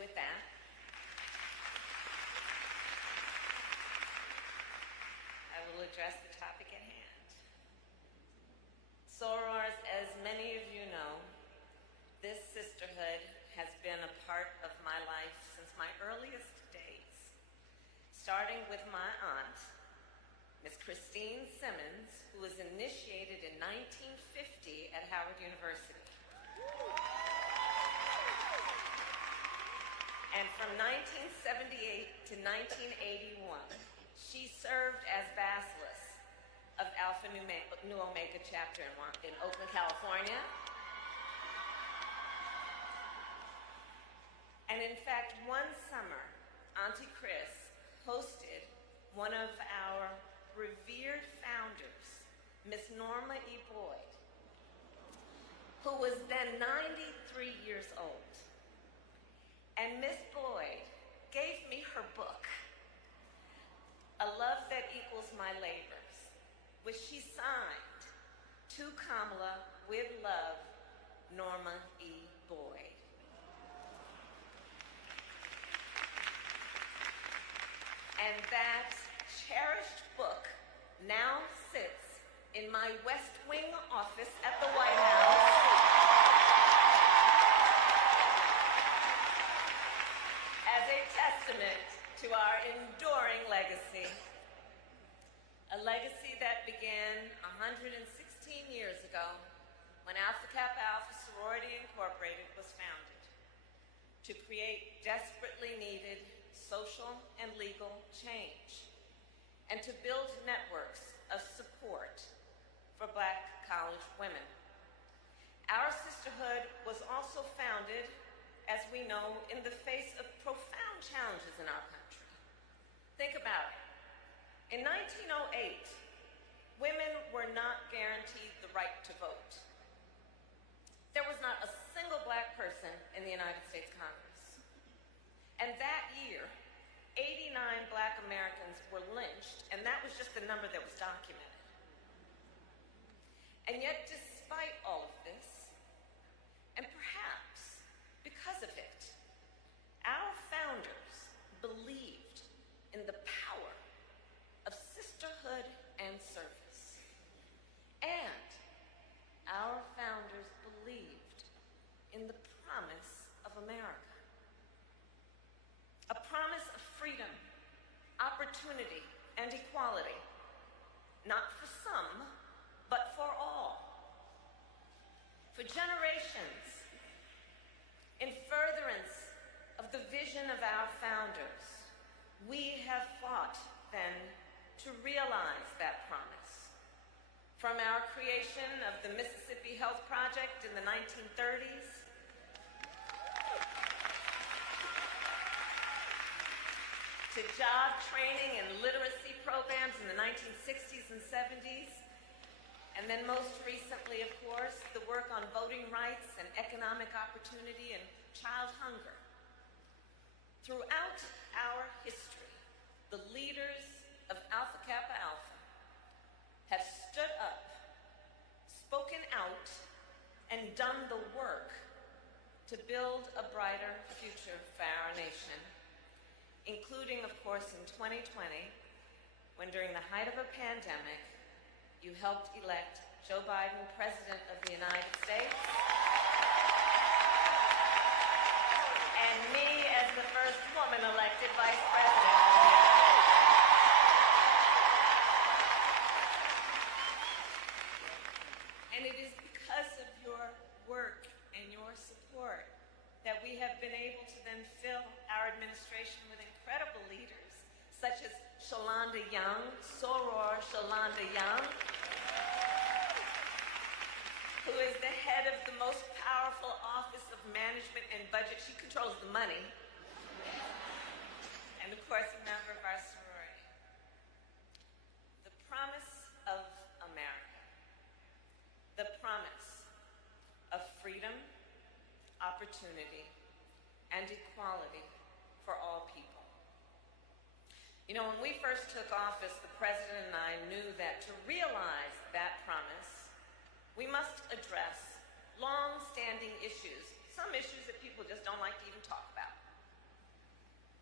with that, I will address the topic at hand. Sorors, as many of you know, this sisterhood has been a part of my life since my earliest days, starting with my aunt, Miss Christine Simmons, who was initiated in 1950 at Howard University. And from 1978 to 1981, she served as Bacillus of Alpha Nu Omega chapter in Oakland, California. And in fact, one summer, Auntie Chris hosted one of our revered founders, Miss Norma E. Boyd, who was then 93 years old. And Miss Boyd gave me her book, A Love That Equals My Labors, which she signed, To Kamala, with love, Norma E. Boyd. And that cherished book now sits in my West Wing office at the White House as a testament to our enduring legacy. A legacy that began 116 years ago when Alpha Kappa Alpha Sorority Incorporated was founded to create desperately needed social and legal change, and to build networks of support for Black college women. Our sisterhood was also founded, as we know, in the face of profound challenges in our country. Think about it. In 1908, women were not guaranteed the right to vote. There was not a single Black person in the United States Congress. And that year, 89 Black Americans were lynched, and that was just the number that was documented. And yet, despite all of this, and perhaps because of it, our founders believed in the power of sisterhood and service. And our founders believed in the promise of America. A promise of freedom, opportunity, and equality, not for some, but for all. For generations, in furtherance of the vision of our founders, we have fought then to realize that promise. From our creation of the Mississippi Health Project in the 1930s, to job training and literacy programs in the 1960s and 70s, and then most recently, of course, the work on voting rights and economic opportunity and child hunger. Throughout our history, the leaders of Alpha Kappa Alpha have stood up, spoken out, and done the work to build a brighter future for our nation, including, of course, in 2020, when during the height of a pandemic, you helped elect Joe Biden President of the United States, and me as the first woman elected Vice President of the United States. And it is because of your work and your support that we have been able to then fill our administration with incredible leaders, such as Shalonda Young, Soror Shalonda Young, who is the head of the most powerful Office of Management and Budget. She controls the money. And of course, a member of our sorority. The promise of America. The promise of freedom, opportunity, and equality for all people. You know, when we first took office, the President and I knew that to realize that promise, we must address long-standing issues, some issues that people just don't like to even talk about.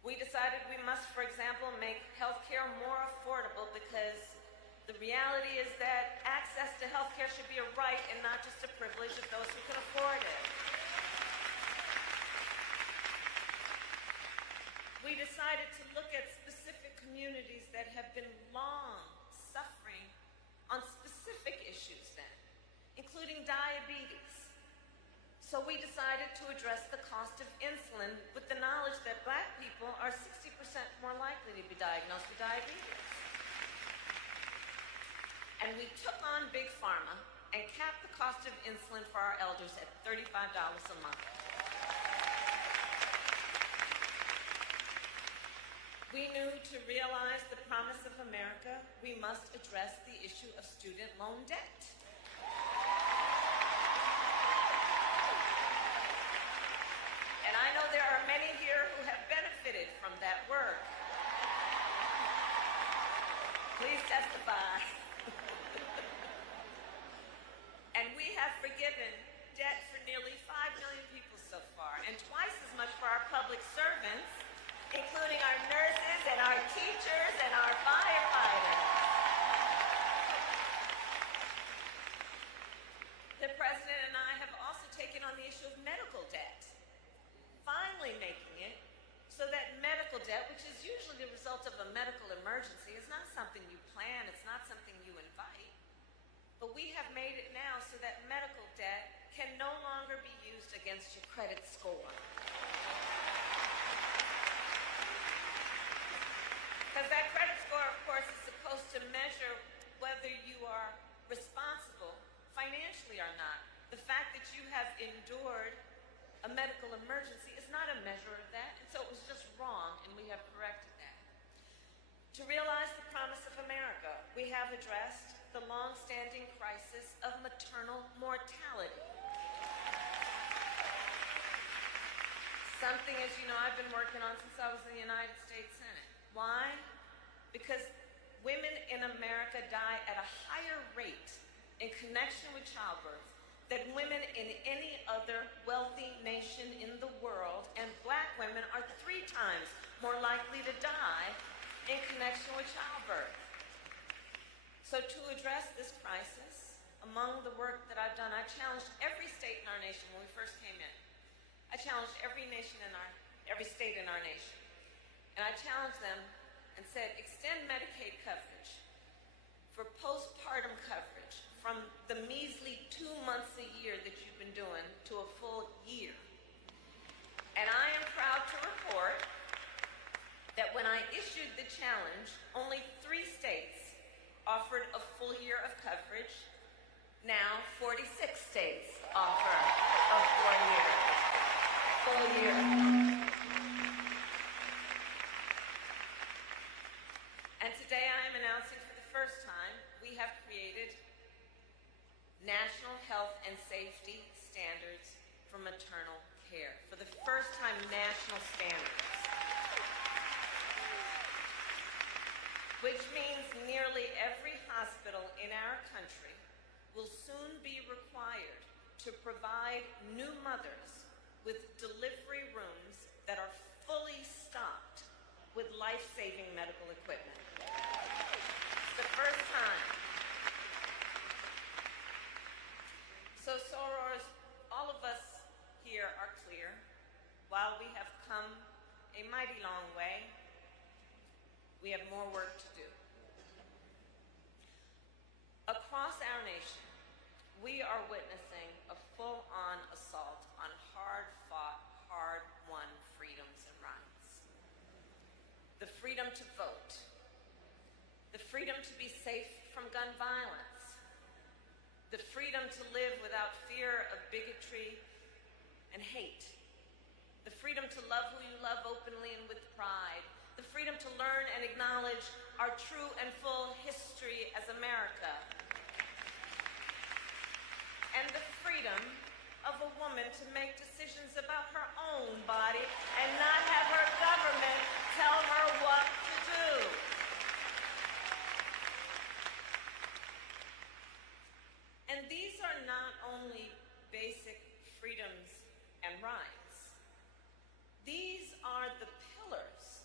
We decided we must, for example, make healthcare more affordable because the reality is that access to healthcare should be a right and not just a privilege of those who can afford it. We decided to look at specific communities that have been long suffering on specific issues then, including diabetes. So we decided to address the cost of insulin with the knowledge that Black people are 60% more likely to be diagnosed with diabetes. And we took on Big Pharma and capped the cost of insulin for our elders at $35 a month. We knew to realize the promise of America, we must address the issue of student loan debt. And I know there are many here who have benefited from that work. Please testify. And we have forgiven debt for nearly 5 million people so far, and twice as much for our public servants, including our nurses and our teachers and our firefighters. The President and I have also taken on the issue of medical debt, finally making it so that medical debt, which is usually the result of a medical emergency, is not something you plan, it's not something you invite. But we have made it now so that medical debt can no longer be used against your credit score. Because that credit score, of course, is supposed to measure whether you are responsible financially or not. The fact that you have endured a medical emergency is not a measure of that, and so it was just wrong, and we have corrected that. To realize the promise of America, we have addressed the long-standing crisis of maternal mortality. Something, as you know, I've been working on since I was in the United States Senate. Why? Because women in America die at a higher rate in connection with childbirth than women in any other wealthy nation in the world, and Black women are 3 times more likely to die in connection with childbirth. So to address this crisis, among the work that I've done, I challenged every state in our nation when we first came in. I challenged every state in our nation. And I challenged them and said, extend Medicaid coverage for postpartum coverage from the measly 2 months a year that you've been doing to a full year. And I am proud to report that when I issued the challenge, only 3 states offered a full year of coverage. Now 46 states offer a full year. And today I am announcing for the first time, we have created National Health and Safety Standards for Maternal Care. For the first time, national standards. Which means nearly every hospital in our country will soon be required to provide new mothers with delivery rooms that are fully stocked with life-saving medical equipment. It's the first time. So Soros, all of us here are clear. While we have come a mighty long way, we have more work to do. Across our nation, we are witnessing a full-on assault on hard-fought, hard-won freedoms and rights. The freedom to vote, the freedom to be safe from gun violence, the freedom to live without fear of bigotry and hate, the freedom to love who you love openly and with pride, the freedom to learn and acknowledge our true and full history as America, and the freedom of a woman to make decisions about her own body and not have her government tell her what to do. And these are not only basic freedoms and rights. These are the pillars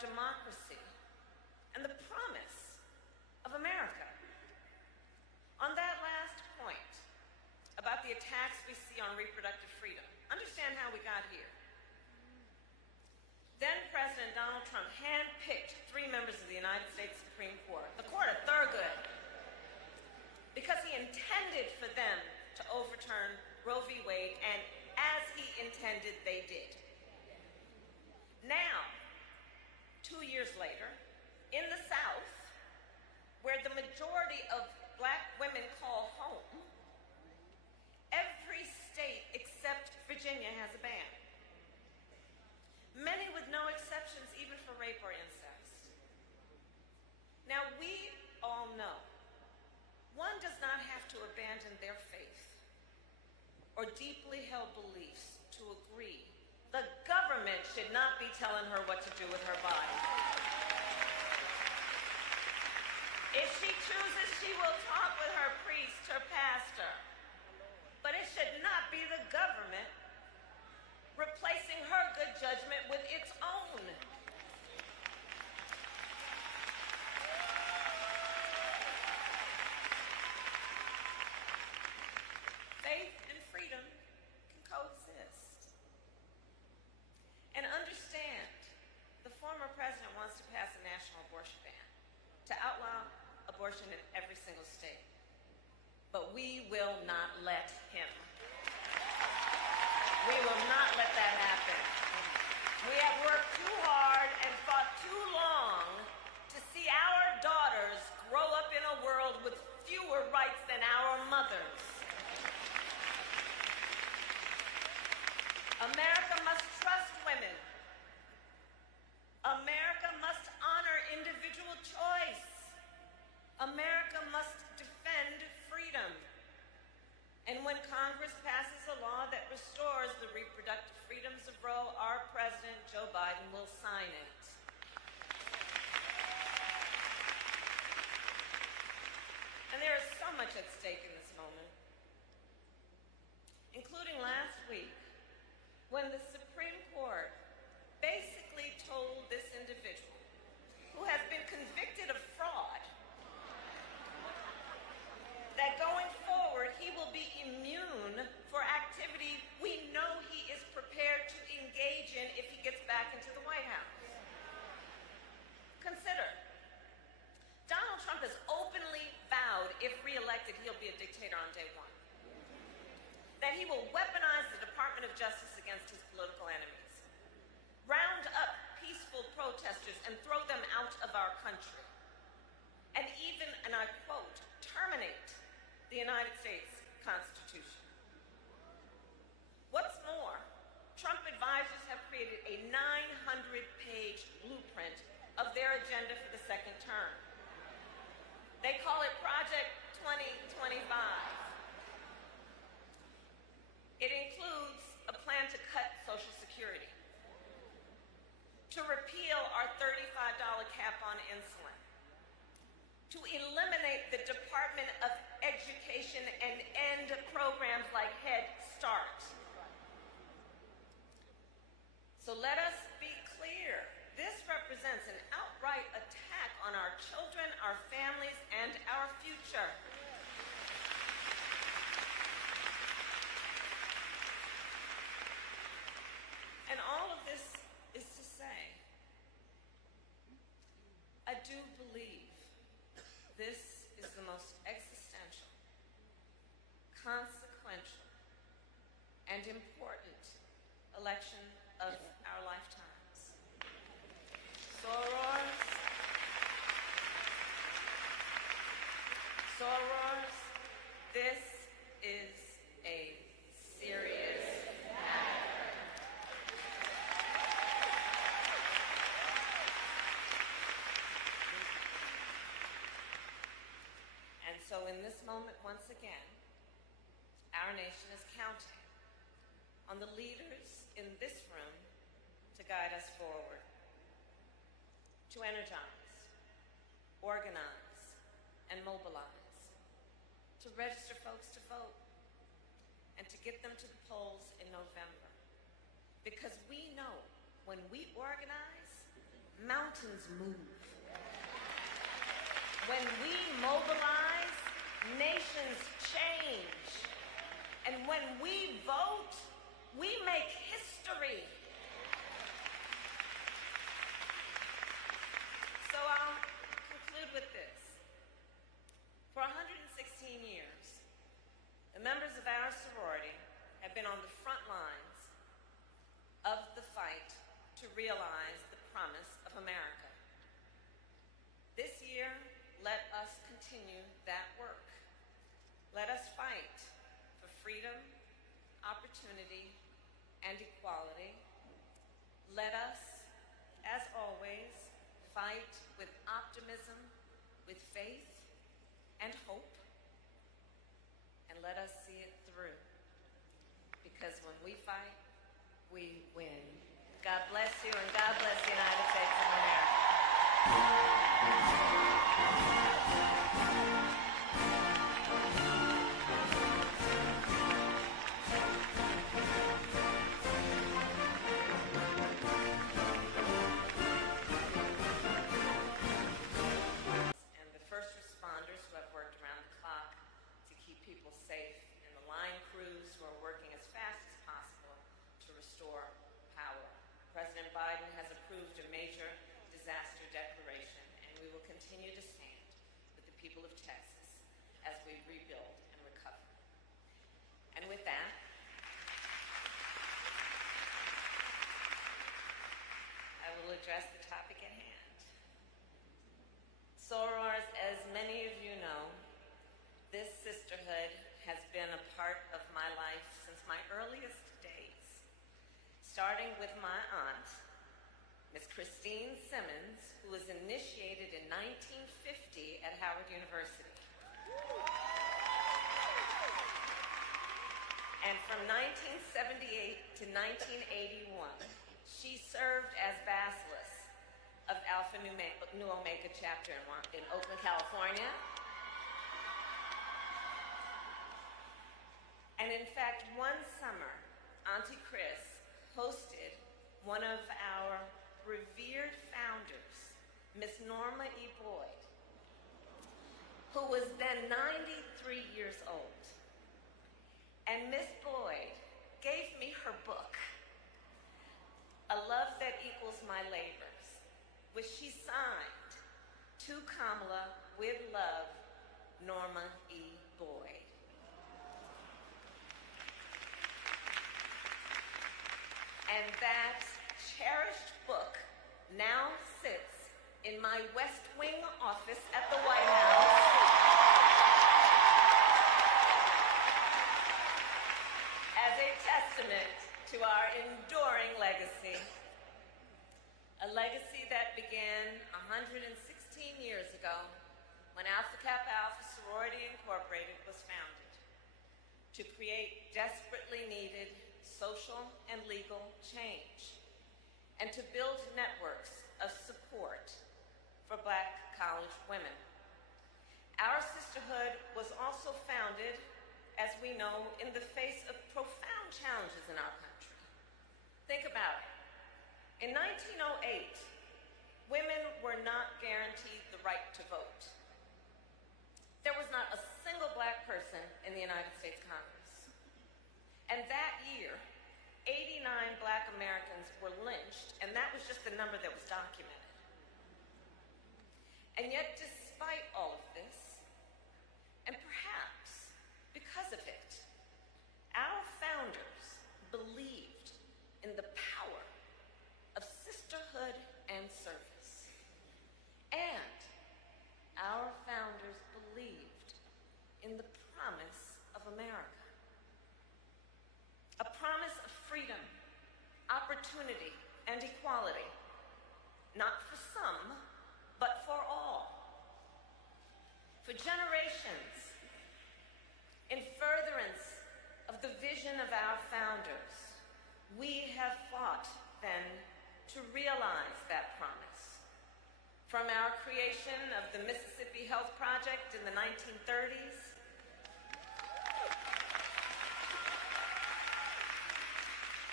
democracy and the promise of America. On that last point about the attacks we see on reproductive freedom, understand how we got here. Then President Donald Trump handpicked 3 members of the United States Supreme Court, the Court of Thurgood, because he intended for them to overturn Roe v. Wade, and as he intended, they did. Now, 2 years later, in the South, where the majority of Black women call home, every state except Virginia has a ban. Many with no exceptions, even for rape or incest. Now, we all know one does not have to abandon their faith or deeply held beliefs to agree. The government should not be telling her what to do with her body. If she chooses, she will talk with her priest, her pastor. But it should not be the government replacing her good judgment with its own. Faith and freedom can coexist. And understand, the former president wants to pass a national abortion ban to outlaw abortion in every single state. But we will not let him. We will not let that happen. We have worked too hard and fought too long to see our daughters grow up in a world with fewer rights than our mothers. America must trust women. America must honor individual choice. America must defend freedom. And when Congress passes a law that restores the reproductive freedoms of Roe, our President, Joe Biden, will sign it. And there is so much at stake in this moment, including last week, when the Supreme Court basically told this individual, who has been convicted of fraud, that going forward he will be immune for activity we know he is prepared to engage in if he gets back into the White House. Consider, Donald Trump has openly vowed, if reelected, he'll be a dictator on day one. That he will weaponize the Department of Justice against his political enemies, round up peaceful protesters and throw them out of our country, and even, and I quote, terminate the United States Constitution. What's more, Trump advisors have created a 900-page blueprint of their agenda for the second term. They call it Project 2025. It includes a plan to cut Social Security, to repeal our $35 cap on insulin, to eliminate the Department of Education and end programs like Head Start. So let us be clear. This represents an outright attack on our children, our families, and our future. And all of this is to say, I do believe this is the most existential, consequential, and important election of our lifetimes. Soros, this is a serious matter. And so in this moment, once again, our nation is counting on the leaders in this room to guide us forward, to energize, organize, and mobilize, to register folks to vote, and to get them to the polls in November. Because we know when we organize, mountains move. When we mobilize, nations change. And when we vote, we make history. So I'll conclude with this. For 116 years, the members of our sorority have been on the front lines of the fight to realize the promise of America. This year, let us continue that work. Let us fight for freedom, opportunity, and equality. Let us, as always, fight with optimism, with faith, and hope. And let us see it through. Because when we fight, we win. God bless you, and God bless the United States of America. And the first responders who have worked around the clock to keep people safe, and the line crews who are working as fast as possible to restore power. President Biden has approved a major disaster declaration, and we will continue to stand with the people of Texas as we rebuild and recover. And with that, I will address the topic at hand. Soros, as many of you know, this sisterhood has been a part of my life since my earliest days, starting with my aunt, Miss Christine Simmons, who was initiated in 1950 at Howard University. And from 1978 to 1981, she served as Basilisk of Alpha Nu Omega chapter in Oakland, California. And in fact, one summer, Auntie Chris hosted one of our revered founders, Miss Norma E. Boyd, who was then 93 years old. And Miss Boyd gave me her book, A Love That Equals My Labors, which she signed, To Kamala, with love, Norma E. Boyd. And that cherished book now sits in my West Wing office at the White House as a testament to our enduring legacy. A legacy that began 116 years ago when Alpha Kappa Alpha Sorority Incorporated was founded to create desperately needed social and legal change, and to build networks of support for Black college women. Our sisterhood was also founded, as we know, in the face of profound challenges in our country. Think about it. In 1908, women were not guaranteed the right to vote. There was not a single Black person in the United States Congress. And that year, 89 Black Americans were lynched, and that was just the number that was documented. And yet, despite all of this, and perhaps because of it, our founders believed in the power of sisterhood and service. And our founders believed in the promise of America. A promise of freedom, opportunity, and equality, not for some, but for all. For generations, in furtherance of the vision of our founders, we have fought then to realize that promise. From our creation of the Mississippi Health Project in the 1930s,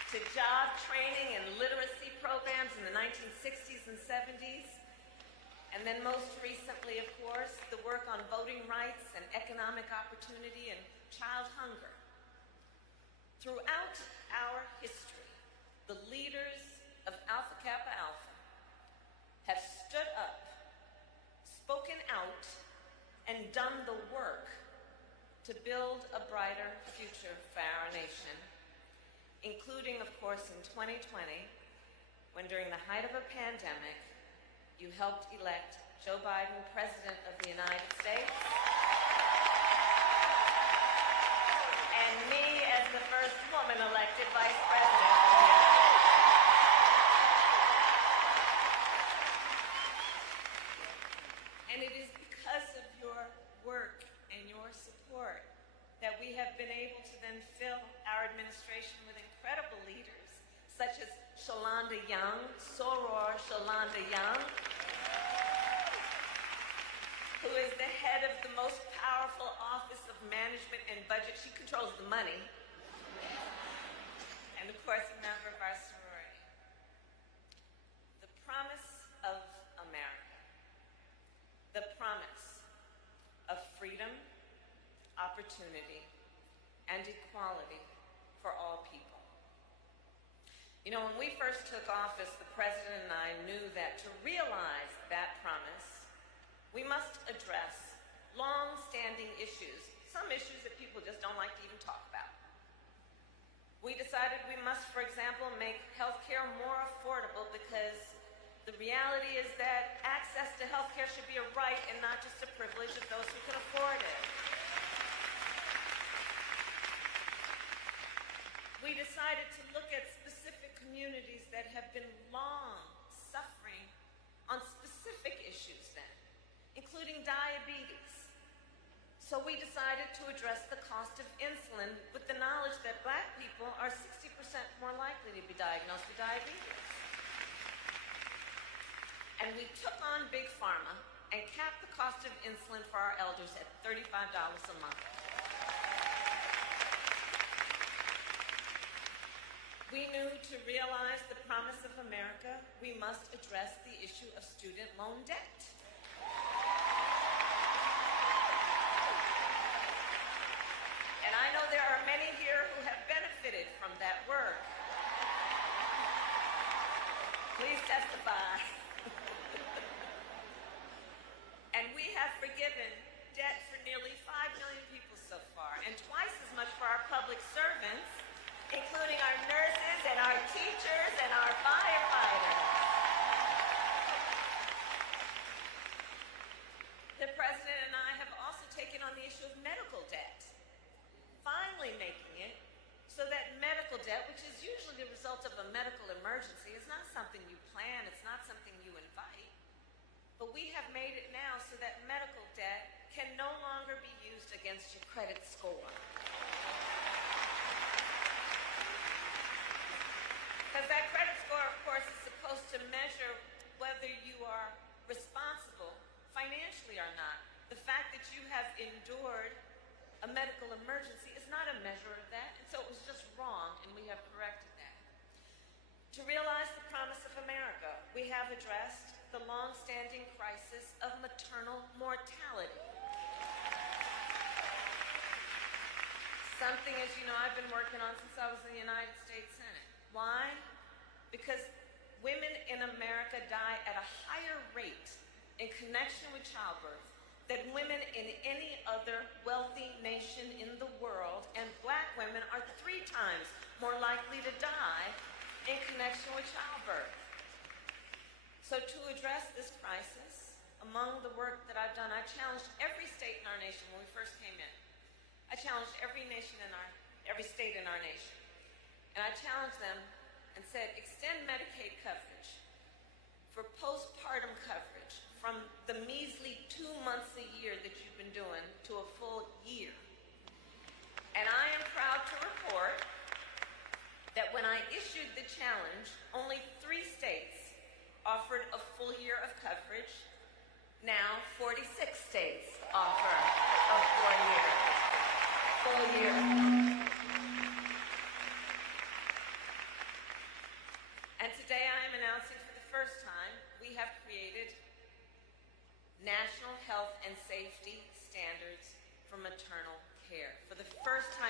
to job training and literacy programs in the 1960s and 70s, and then most recently, of course, the work on voting rights and economic opportunity and child hunger. Throughout our history, the leaders of Alpha Kappa Alpha have stood up, spoken out, and done the work to build a brighter future for our nation, including, of course, in 2020, when during the height of a pandemic, you helped elect Joe Biden, President of the United States, and me as the first woman elected Vice President of the United States. And it is because of your work and your support that we have been able to then fill our administration with incredible leaders, such as Shalonda Young, Soros Shalonda Young, who is the head of the most powerful Office of Management and Budget. She controls the money. And of course, a member of our sorority. The promise of America. The promise of freedom, opportunity, and equality for all people. You know, when we first took office, the President and I knew that to realize that promise, we must address long-standing issues, some issues that people just don't like to even talk about. We decided we must, for example, make healthcare more affordable, because the reality is that access to healthcare should be a right and not just a privilege of those who can afford it. We decided to look at specific communities that have been long suffering on specific issues then, including diabetes. So we decided to address the cost of insulin with the knowledge that Black people are 60% more likely to be diagnosed with diabetes. And we took on Big Pharma and capped the cost of insulin for our elders at $35 a month. We knew to realize the promise of America, we must address the issue of student loan debt. And I know there are many here who have benefited from that work. Please testify. And we have forgiven debt for nearly 5 million people so far, and twice as much for our public servants, including our nurses and our teachers and our firefighters. The President and I have also taken on the issue of medical debt, finally making it so that medical debt, which is usually the result of a medical emergency, is not something you plan, it's not something you invite, but we have made it now so that medical debt can no longer be used against your credit score. Because that credit score, of course, is supposed to measure whether you are responsible financially or not. The fact that you have endured a medical emergency is not a measure of that, and so it was just wrong, and we have corrected that. To realize the promise of America, we have addressed the long-standing crisis of maternal mortality. Something, as you know, I've been working on since I was in the United States Senate. Why? Because women in America die at a higher rate in connection with childbirth than women in any other wealthy nation in the world, and Black women are 3 times more likely to die in connection with childbirth. So to address this crisis, among the work that I've done, I challenged every state in our nation when we first came in. I challenged every state in our nation. And I challenged them and said, extend Medicaid coverage for postpartum coverage from the measly 2 months a year that you've been doing to a full year. And I am proud to report that when I issued the challenge, only 3 states offered a full year of coverage. Now 46 states offer a full year.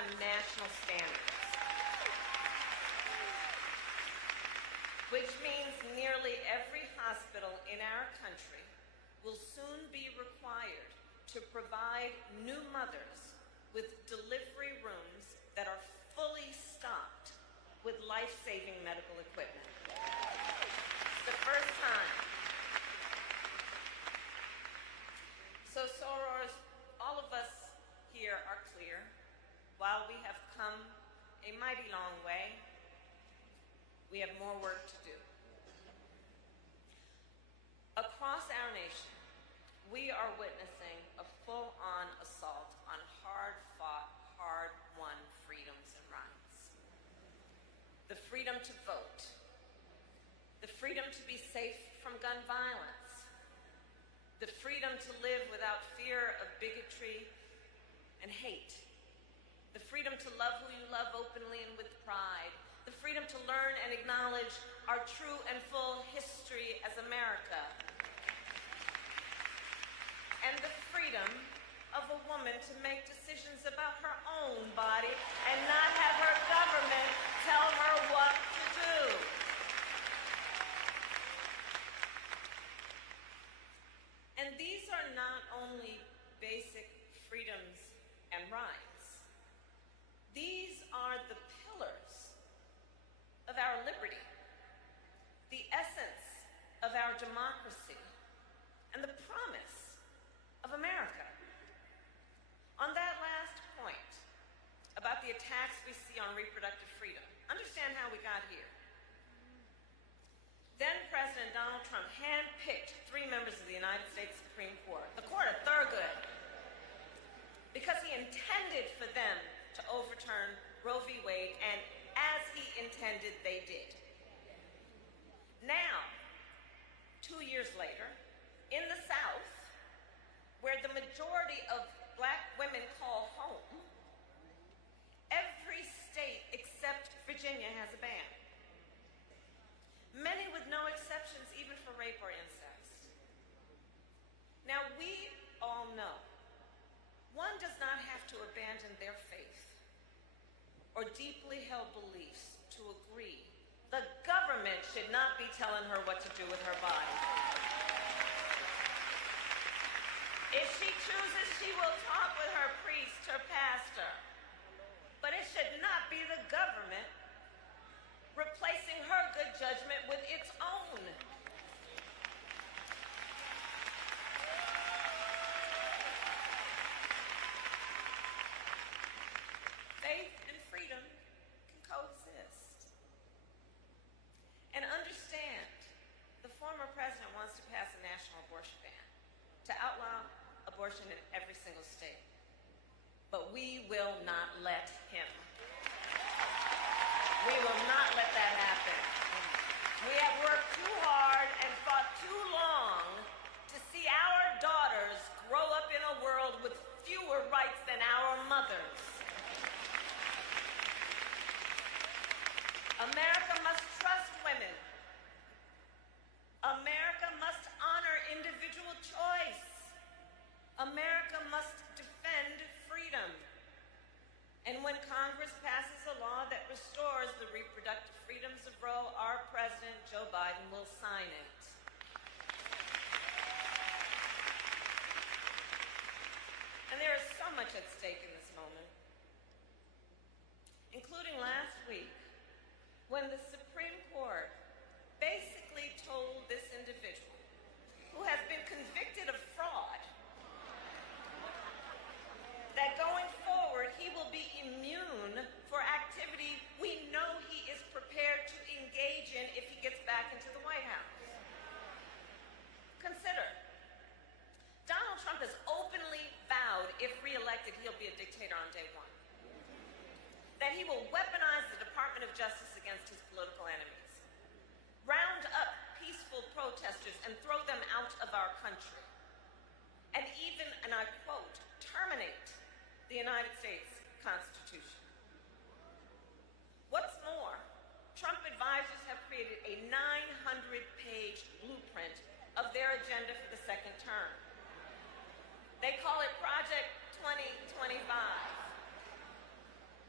national standards, which means nearly every hospital in our country will soon be required to provide new mothers with delivery rooms that are fully stocked with life-saving medical equipment. It's the first time. So Soros, all of us here are clear. While we have come a mighty long way, we have more work to do. Across our nation, we are witnessing a full-on assault on hard-fought, hard-won freedoms and rights. The freedom to vote, the freedom to be safe from gun violence, the freedom to live without fear of bigotry and hate, the freedom to love who you love openly and with pride, the freedom to learn and acknowledge our true and full history as America, and the freedom of a woman to make decisions about her own body and not have her government tell her what to do. And these are not only basic freedoms and rights. These are the pillars of our liberty, the essence of our democracy, and the promise of America. On that last point about the attacks we see on reproductive freedom, understand how we got here. Then President Donald Trump handpicked 3 members of the United States Supreme Court, the Court of Thurgood, because he intended for them to overturn Roe v. Wade, and as he intended, they did. Now, 2 years later, in the South, where the majority of Black women call home, every state except Virginia has a ban. Many with no exceptions, even for rape or incest. Now, we all know one does not have to abandon their faith or deeply held beliefs to agree. The government should not be telling her what to do with her body. If she chooses, she will talk with her priest, her pastor. But it should not be the government replacing her good judgment with its own. Faith and freedom can coexist. And understand, the former president wants to pass a national abortion ban to outlaw abortion in every single state. But we will not let him. We will not let that happen. We have worked too hard and fought too long to see our daughters grow up in a world with fewer rights than our mothers. America must trust women. America must honor individual choice. America must defend freedom. And when Congress passes a law that restores the reproductive freedoms of Roe, our President, Joe Biden, will sign it. And there is so much at stake in this moment, including last week, when the Supreme Court basically told this individual, who has been convicted of fraud, that going forward he will be immune for activity we know he is prepared to engage in if he gets back into the White House. Consider, Donald Trump has openly vowed, if reelected, he'll be a dictator on day one. That he will weaponize the Department of Justice against his political enemies, round up peaceful protesters and throw them out of our country, and even, and I quote, terminate the United States Constitution. What's more, Trump advisors have created a 900-page blueprint of their agenda for the second term. They call it Project 2025.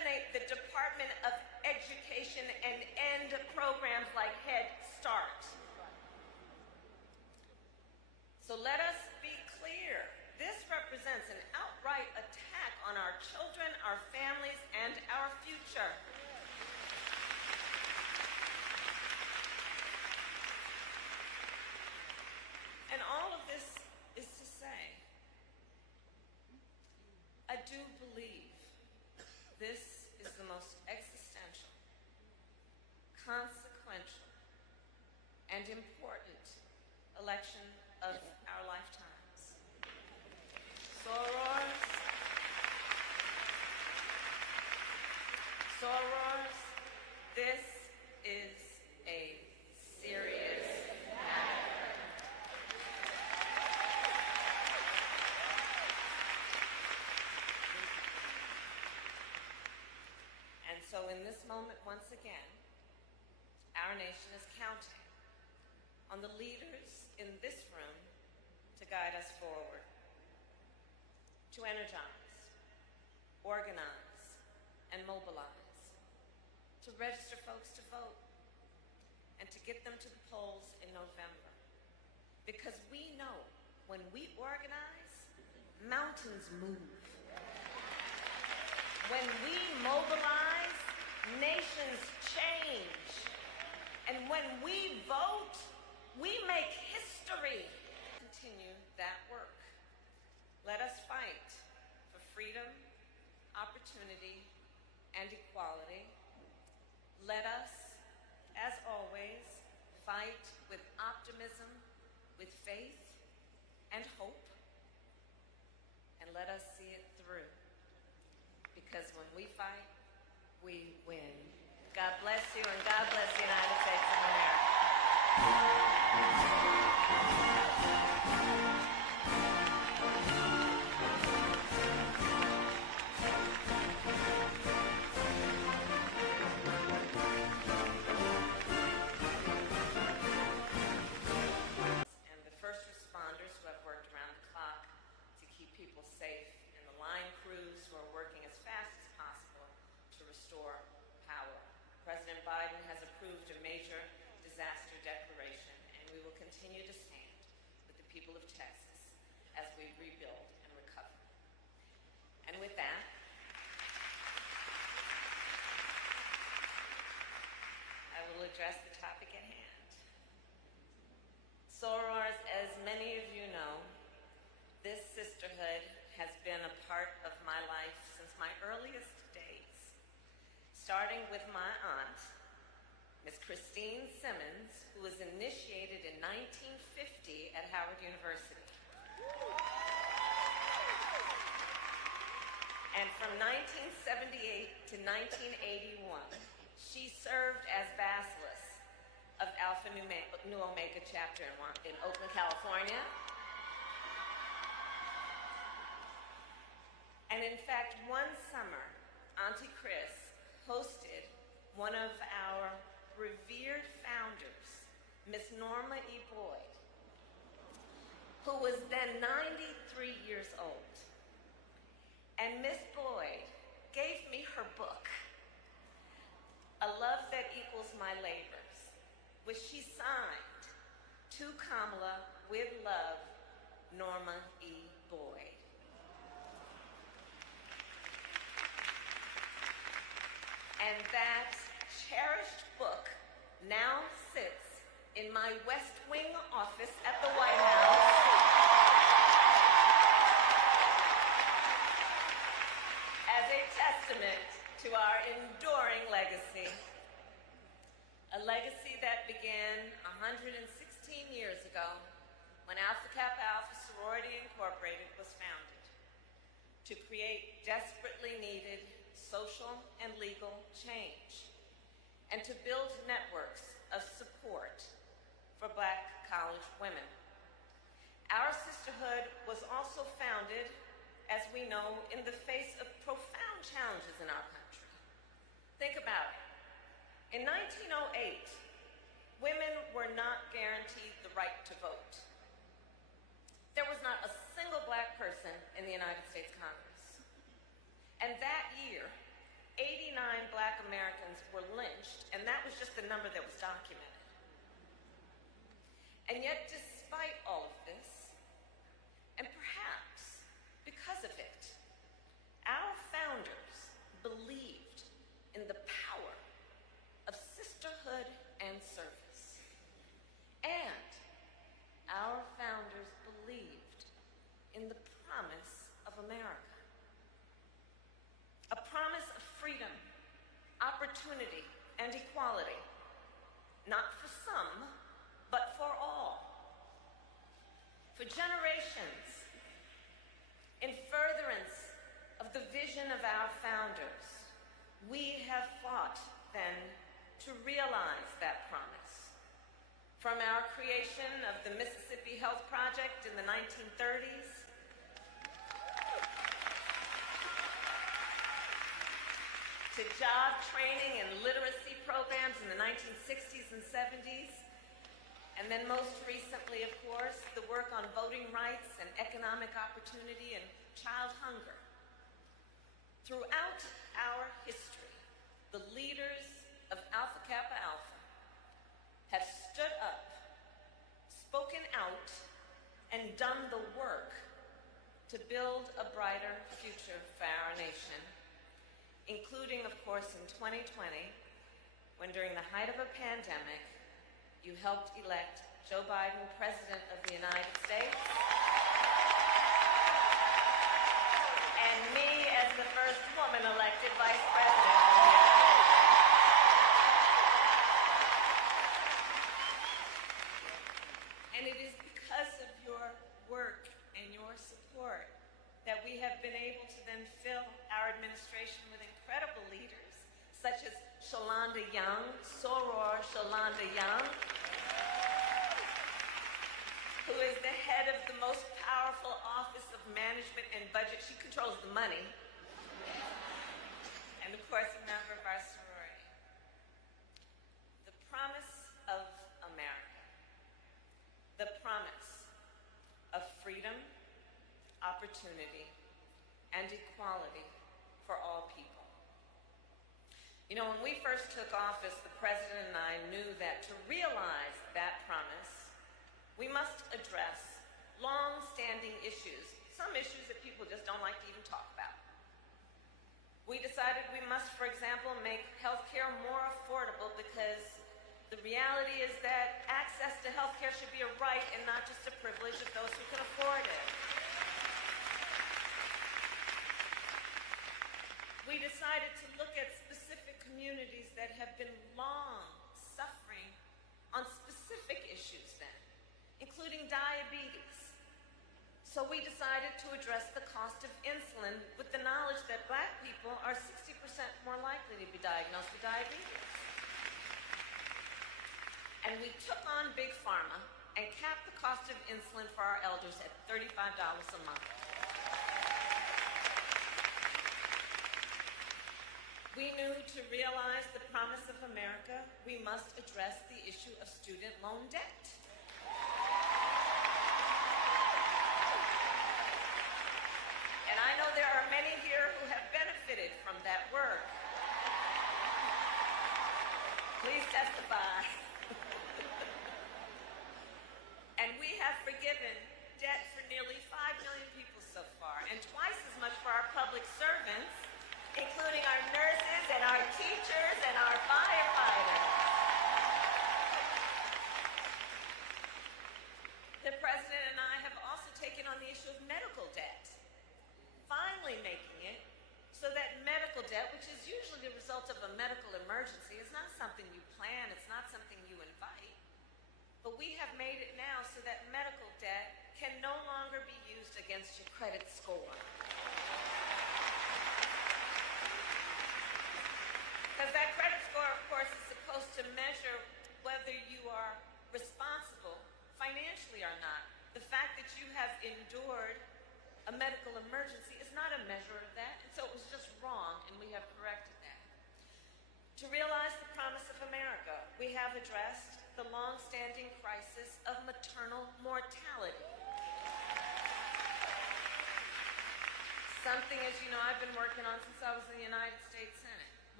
Department of Education and end programs like Head Start. So let us be clear. This represents an outright attack on our children, our families, and our future. And all of this is to say, I do believe this is the most existential, consequential, and important election of our lifetimes. Soros, this is a serious matter. And so in this moment, once again, our nation is counting on the leaders in this room to guide us forward, to energize, organize, and mobilize, to register folks to vote, and to get them to the polls in November. Because we know when we organize, mountains move. When we mobilize, nations change. And when we vote, we make history. Continue that work. Let us fight for freedom, opportunity, and equality. Let us, as always, fight with optimism, with faith, and hope. And let us see it through. Because when we fight, we win. God bless you, and God bless the United States of America. Continue to stand with the people of Texas as we rebuild and recover. And with that, I will address the topic at hand. Soros, as many of you know, this sisterhood has been a part of my life since my earliest days, starting with my aunt, Miss Christine Simmons, who was initiated in 1950 at Howard University. And from 1978 to 1981, she served as Bacillus of Alpha Nu Omega chapter in Oakland, California. And in fact, one summer, Auntie Chris hosted one of our revered founders, Miss Norma E. Boyd, who was then 93 years old. And Miss Boyd gave me her book, A Love That Equals My Labors, which she signed, To Kamala, with love, Norma E. Boyd. And that cherished book now sits in my West Wing office at the White House as a testament to our enduring legacy. A legacy that began 116 years ago when Alpha Kappa Alpha Sorority Incorporated was founded to create desperately needed social and legal change, and to build networks of support for Black college women. Our sisterhood was also founded, as we know, in the face of profound challenges in our country. Think about it. In 1908, women were not guaranteed the right to vote. There was not a single Black person in the United States Congress. And that year, 89% Black Americans were lynched, and that was just the number that was documented. And yet, despite all of this, and perhaps because of it, our founders believed in the power of sisterhood and service. And our founders believed in the promise of America. A promise of freedom, opportunity, and equality, not for some, but for all. For generations, in furtherance of the vision of our founders, we have fought then to realize that promise. From our creation of the Mississippi Health Project in the 1930s, to job training and literacy programs in the 1960s and 70s, and then most recently, of course, the work on voting rights and economic opportunity and child hunger. Throughout our history, the leaders of Alpha Kappa Alpha have stood up, spoken out, and done the work to build a brighter future for our nation, including, of course, in 2020, when during the height of a pandemic, you helped elect Joe Biden, President of the United States, and me as the first woman elected Vice President of the United States. And it is because of your work and your support that we have been able to then fill our administration with incredible leaders, such as Shalonda Young, Soros Shalonda Young, who is the head of the most powerful Office of Management and Budget. She controls the money. And of course, a member of our sorority. The promise of America. The promise of freedom, opportunity, and equality for all people. You know, when we first took office, the President and I knew that to realize that promise, we must address long-standing issues, some issues that people just don't like to even talk about. We decided we must, for example, make healthcare more affordable because the reality is that access to healthcare should be a right and not just a privilege of those who can afford it. We decided to look at specific communities that have been long suffering on specific issues then, including diabetes. So we decided to address the cost of insulin with the knowledge that Black people are 60% more likely to be diagnosed with diabetes. And we took on Big Pharma and capped the cost of insulin for our elders at $35 a month. We knew to realize the promise of America, we must address the issue of student loan debt. And I know there are many here who have benefited from that work. Please testify. And we have forgiven debt for nearly 5 million people so far, and twice as much for our public servants, including our nurses and our teachers and our firefighters. The President and I have also taken on the issue of medical debt, finally making it so that medical debt, which is usually the result of a medical emergency, is not something you plan, it's not something you invite, but we have made it now so that medical debt can no longer be used against your credit score. Because that credit score, of course, is supposed to measure whether you are responsible financially or not. The fact that you have endured a medical emergency is not a measure of that, and so it was just wrong, and we have corrected that. To realize the promise of America, we have addressed the long-standing crisis of maternal mortality. Something, as you know, I've been working on since I was in the United States Senate.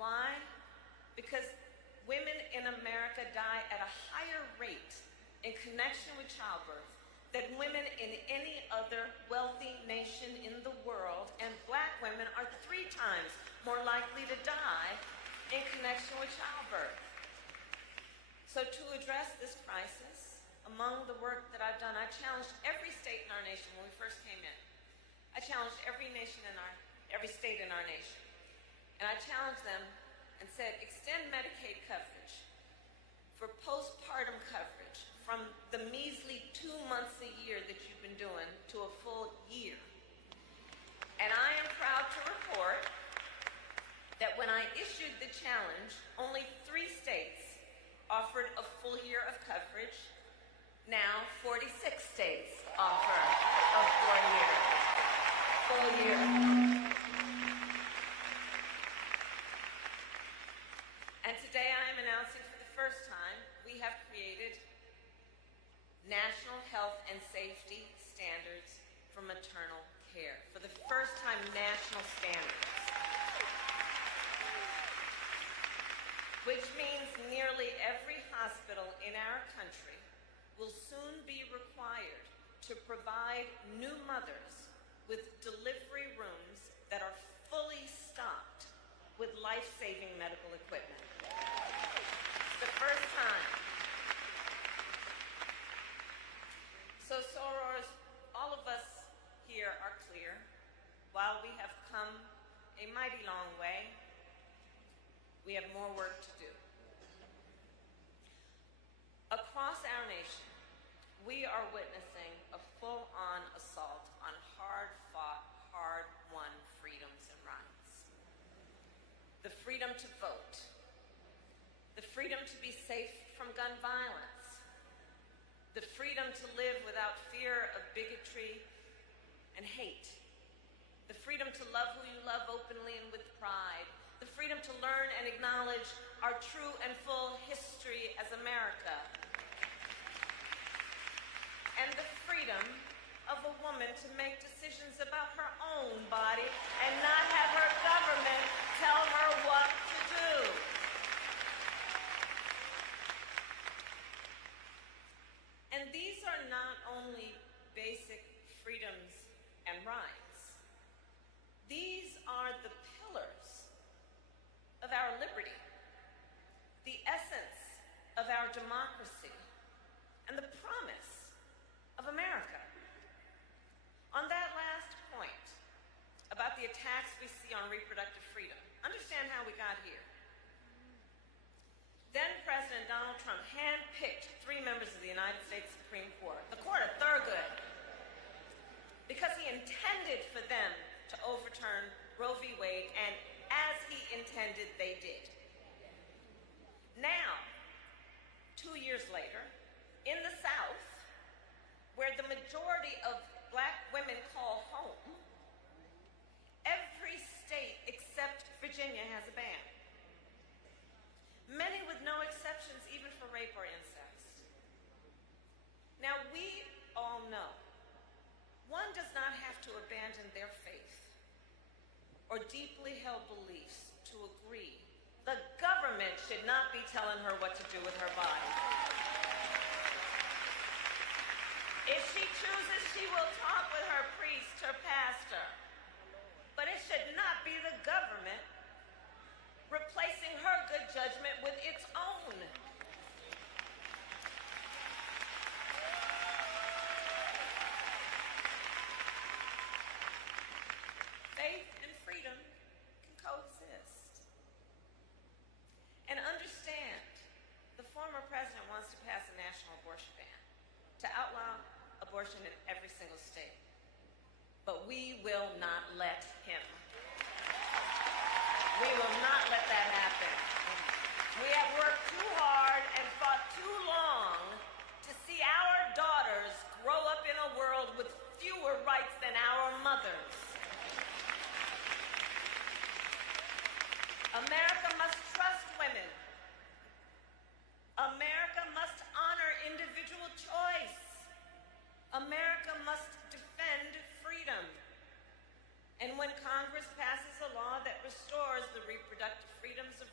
Why? Because women in America die at a higher rate in connection with childbirth than women in any other wealthy nation in the world, and Black women are 3 times more likely to die in connection with childbirth. So to address this crisis, among the work that I've done, I challenged every state in our nation when we first came in. I challenged every state in our nation. And I challenged them and said, extend Medicaid coverage for postpartum coverage from the measly 2 months a year that you've been doing to a full year. And I am proud to report that when I issued the challenge, only 3 states offered a full year of coverage. Now 46 states offer a full year. And today I am announcing for the first time we have created national health and safety standards for maternal care. For the first time, national standards. Which means nearly every hospital in our country will soon be required to provide new mothers with delivery rooms that are fully stocked with life-saving medical equipment. It's the first time. So Soros, all of us here are clear. While we have come a mighty long way, we have more work to do. Across our nation, we are witnessing a full-on assault on hard-fought, hard-won freedoms and rights. The freedom to vote, the freedom to be safe from gun violence, the freedom to live without fear of bigotry and hate, the freedom to love who you love openly and with pride, the freedom to learn and acknowledge our true and full history as America, and the freedom of a woman to make decisions about her own body and not have her government tell her what to do. And these are not only basic freedoms and rights. These are the pillars of our liberty, the essence of our democracy, and the promise of America. On that last point about the attacks we see on reproductive freedom, understand how we got here. Then President Donald Trump handpicked 3 members of the United States Supreme Court, the Court of Thurgood, because he intended for them to overturn Roe v. Wade, and as he intended, they did. Now, 2 years later, in the South, where the majority of Black women call home, every state except Virginia has a ban. Many with no exceptions, even for rape or incest. Now, we all know one does not have to abandon their faith or deeply held beliefs to agree. The government should not be telling her what to do with her body. If she chooses, she will talk with her priest, her pastor. But it should not be the government replacing her good judgment with its own. Faith and freedom can coexist. And understand, the former president wants to pass a national abortion ban to outlaw abortion in every single state. But we will not let him. We will not let that happen. We have worked too hard and fought too long to see our daughters grow up in a world with fewer rights than our mothers. America must trust women. America must honor individual choice. America must defend freedom. And when Congress passes a law that restores the reproductive freedoms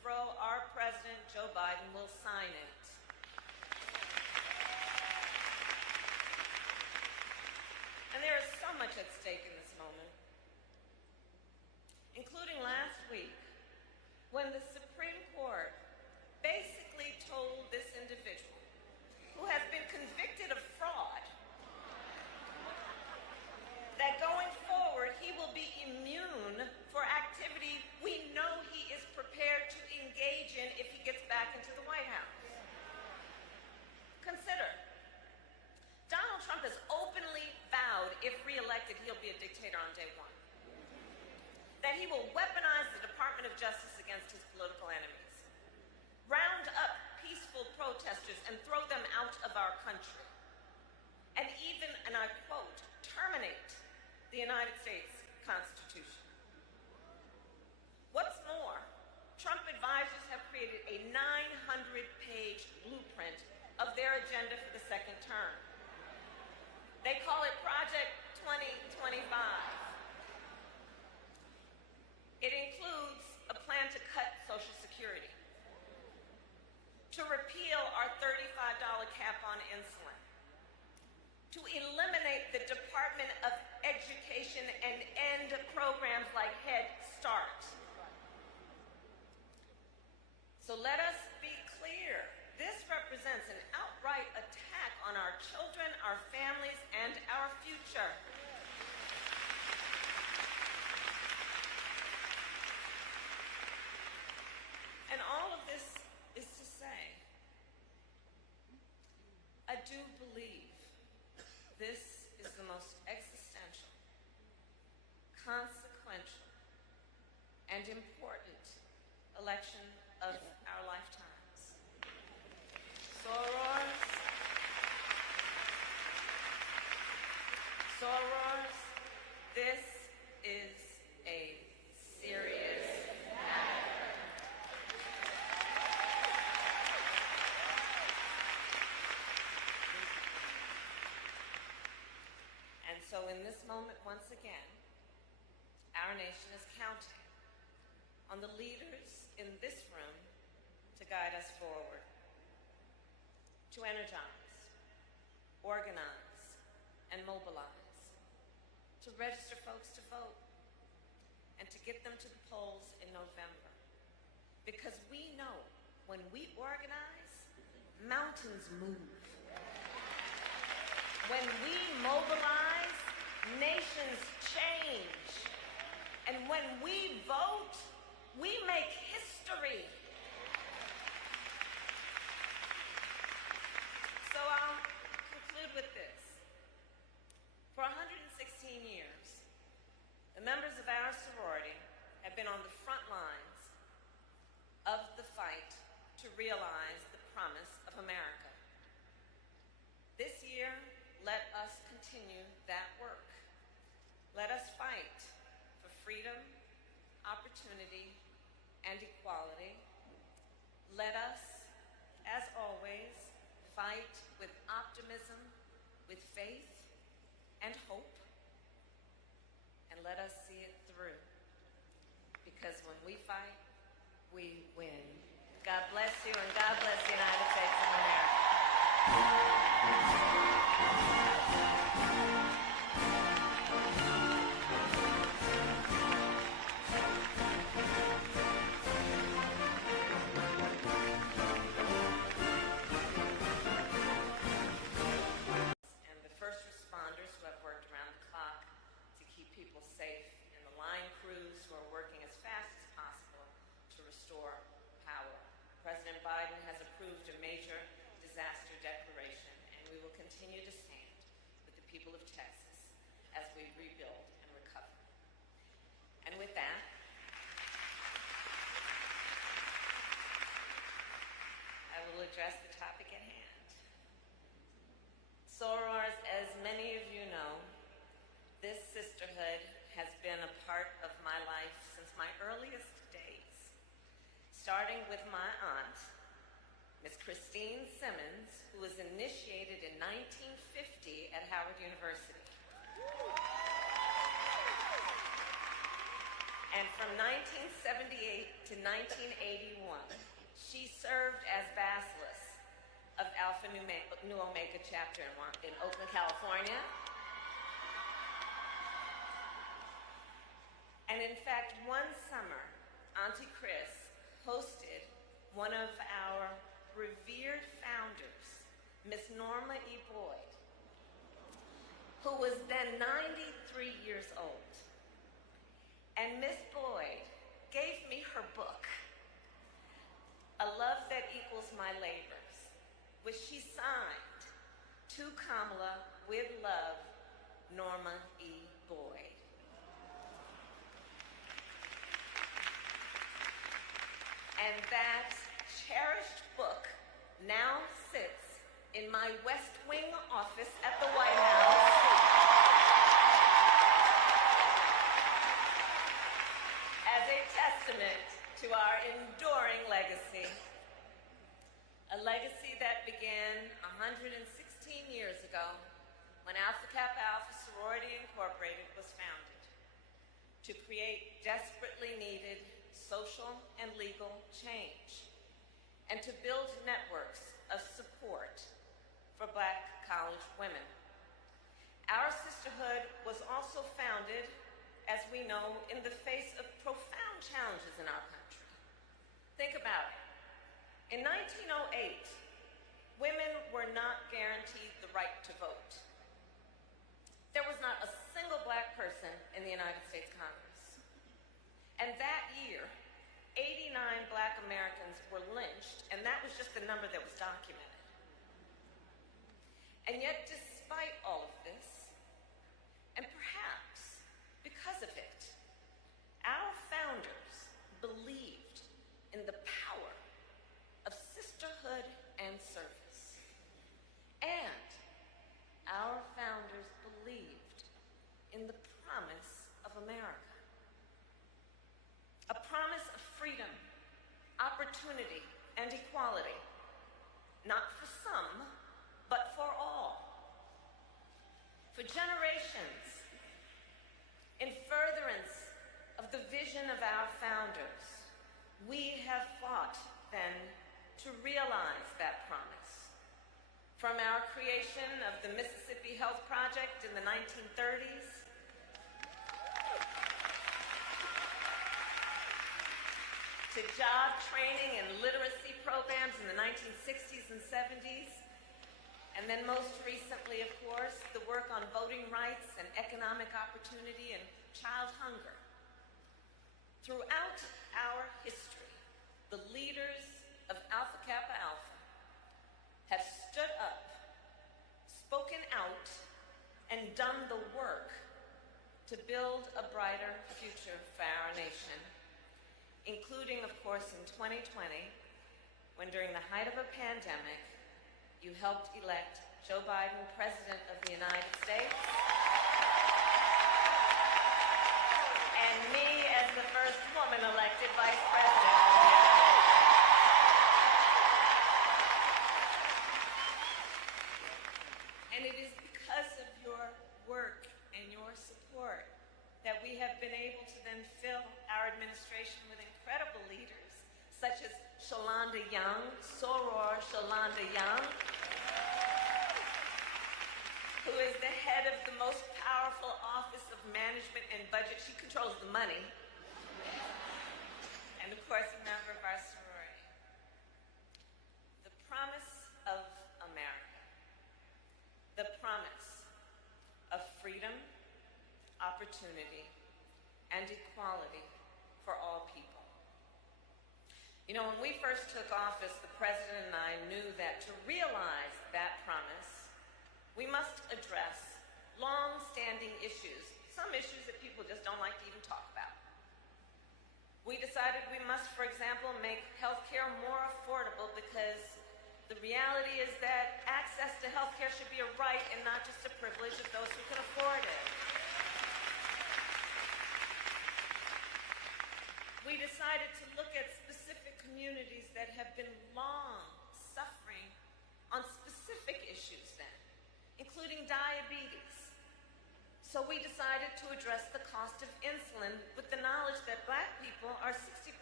sign it. And there is so much at stake in this moment, including last week, when the Supreme Court basically told this individual, who has been convicted of fraud, that going forward he will be immune for activity we know he is prepared to engage in if he gets back into the White House. Consider, Donald Trump has openly vowed, if reelected, he'll be a dictator on day one. That he will weaponize the Department of Justice against his political enemies, round up peaceful protesters and throw them out of our country, and even, and I quote, terminate the United States Constitution. What's more, Trump advisors have created a 900-page blueprint of their agenda for the second term. They call it Project 2025. It includes a plan to cut Social Security, to repeal our $35 cap on insulin, to eliminate the Department of Education and end programs like Head Start. So let us be clear. This represents an outright attack on our children, our families, and our future. And all of this is to say, I do believe this is the most existential, consequential, and important election of our lifetimes. Soros, this is a serious matter. And so in this moment, once again, our nation is counting on the leaders in this room to guide us forward, to energize, organize, and mobilize, to register folks to vote, and to get them to the polls in November. Because we know when we organize, mountains move. When we mobilize, nations change. And when we vote, we make history. So I'll conclude with this. For 116 years, the members of our sorority have been on the front lines of the fight to realize the promise of America. This year, let us continue that work. Let us fight for freedom, opportunity, and equality. Let us, as always, fight with optimism, with faith, and hope. And let us see it through. Because when we fight, we win. God bless you, and God bless the United States of America. With that, I will address the topic at hand. Soros, as many of you know, this sisterhood has been a part of my life since my earliest days, starting with my aunt, Miss Christine Simmons, who was initiated in 1950 at Howard University. And from 1978 to 1981, She served as Basilis of Alpha Nu Omega chapter in Oakland, California. And in fact, one summer, Auntie Chris hosted one of our revered founders, Miss Norma E. Boyd, who was then 93 years old. And Miss Boyd gave me her book, A Love That Equals My Labors, which she signed, to Kamala, with love, Norma E. Boyd. And that cherished book now sits in my West Wing office at the White House as a testament to our enduring legacy. A legacy that began 116 years ago when Alpha Kappa Alpha Sorority Incorporated was founded to create desperately needed social and legal change, and to build networks of support for Black college women. Our sisterhood was also founded, as we know, in the face of profound challenges in our country. Think about it. In 1908, women were not guaranteed the right to vote. There was not a single Black person in the United States Congress. And that year, 89 Black Americans were lynched, and that was just the number that was documented. And yet, despite all of this, and perhaps because of it, our founders believed in the power of sisterhood and service. And our founders believed in the promise of America. A promise of freedom, opportunity, and equality, not for some, but for all. For generations, in furtherance of the vision of our founders, we have fought then to realize that promise. From our creation of the Mississippi Health Project in the 1930s, to job training and literacy programs in the 1960s and 70s, and then most recently, of course, the work on voting rights and economic opportunity and child hunger. Throughout our history, the leaders of Alpha Kappa Alpha have stood up, spoken out, and done the work to build a brighter future for our nation, including, of course, in 2020, when during the height of a pandemic, you helped elect Joe Biden President of the United States, and me as the first woman elected Vice President of the United States. And it is because of your work and your support that we have been able to then fill our administration with incredible leaders, such as Shalonda Young, Soros Shalonda Young, who is the head of the most powerful Office of Management and Budget. She controls the money. And of course, a member of our sorority. The promise of America. The promise of freedom, opportunity, and equality for all people. You know, when we first took office, the President and I knew that to realize that promise, we must address long-standing issues, some issues that people just don't like to even talk about. We decided we must, for example, make healthcare more affordable, because the reality is that access to healthcare should be a right and not just a privilege of those who can afford it. We decided to look at specific communities that have been long suffering on specific issues then, including diabetes. So we decided to address the cost of insulin with the knowledge that Black people are 60%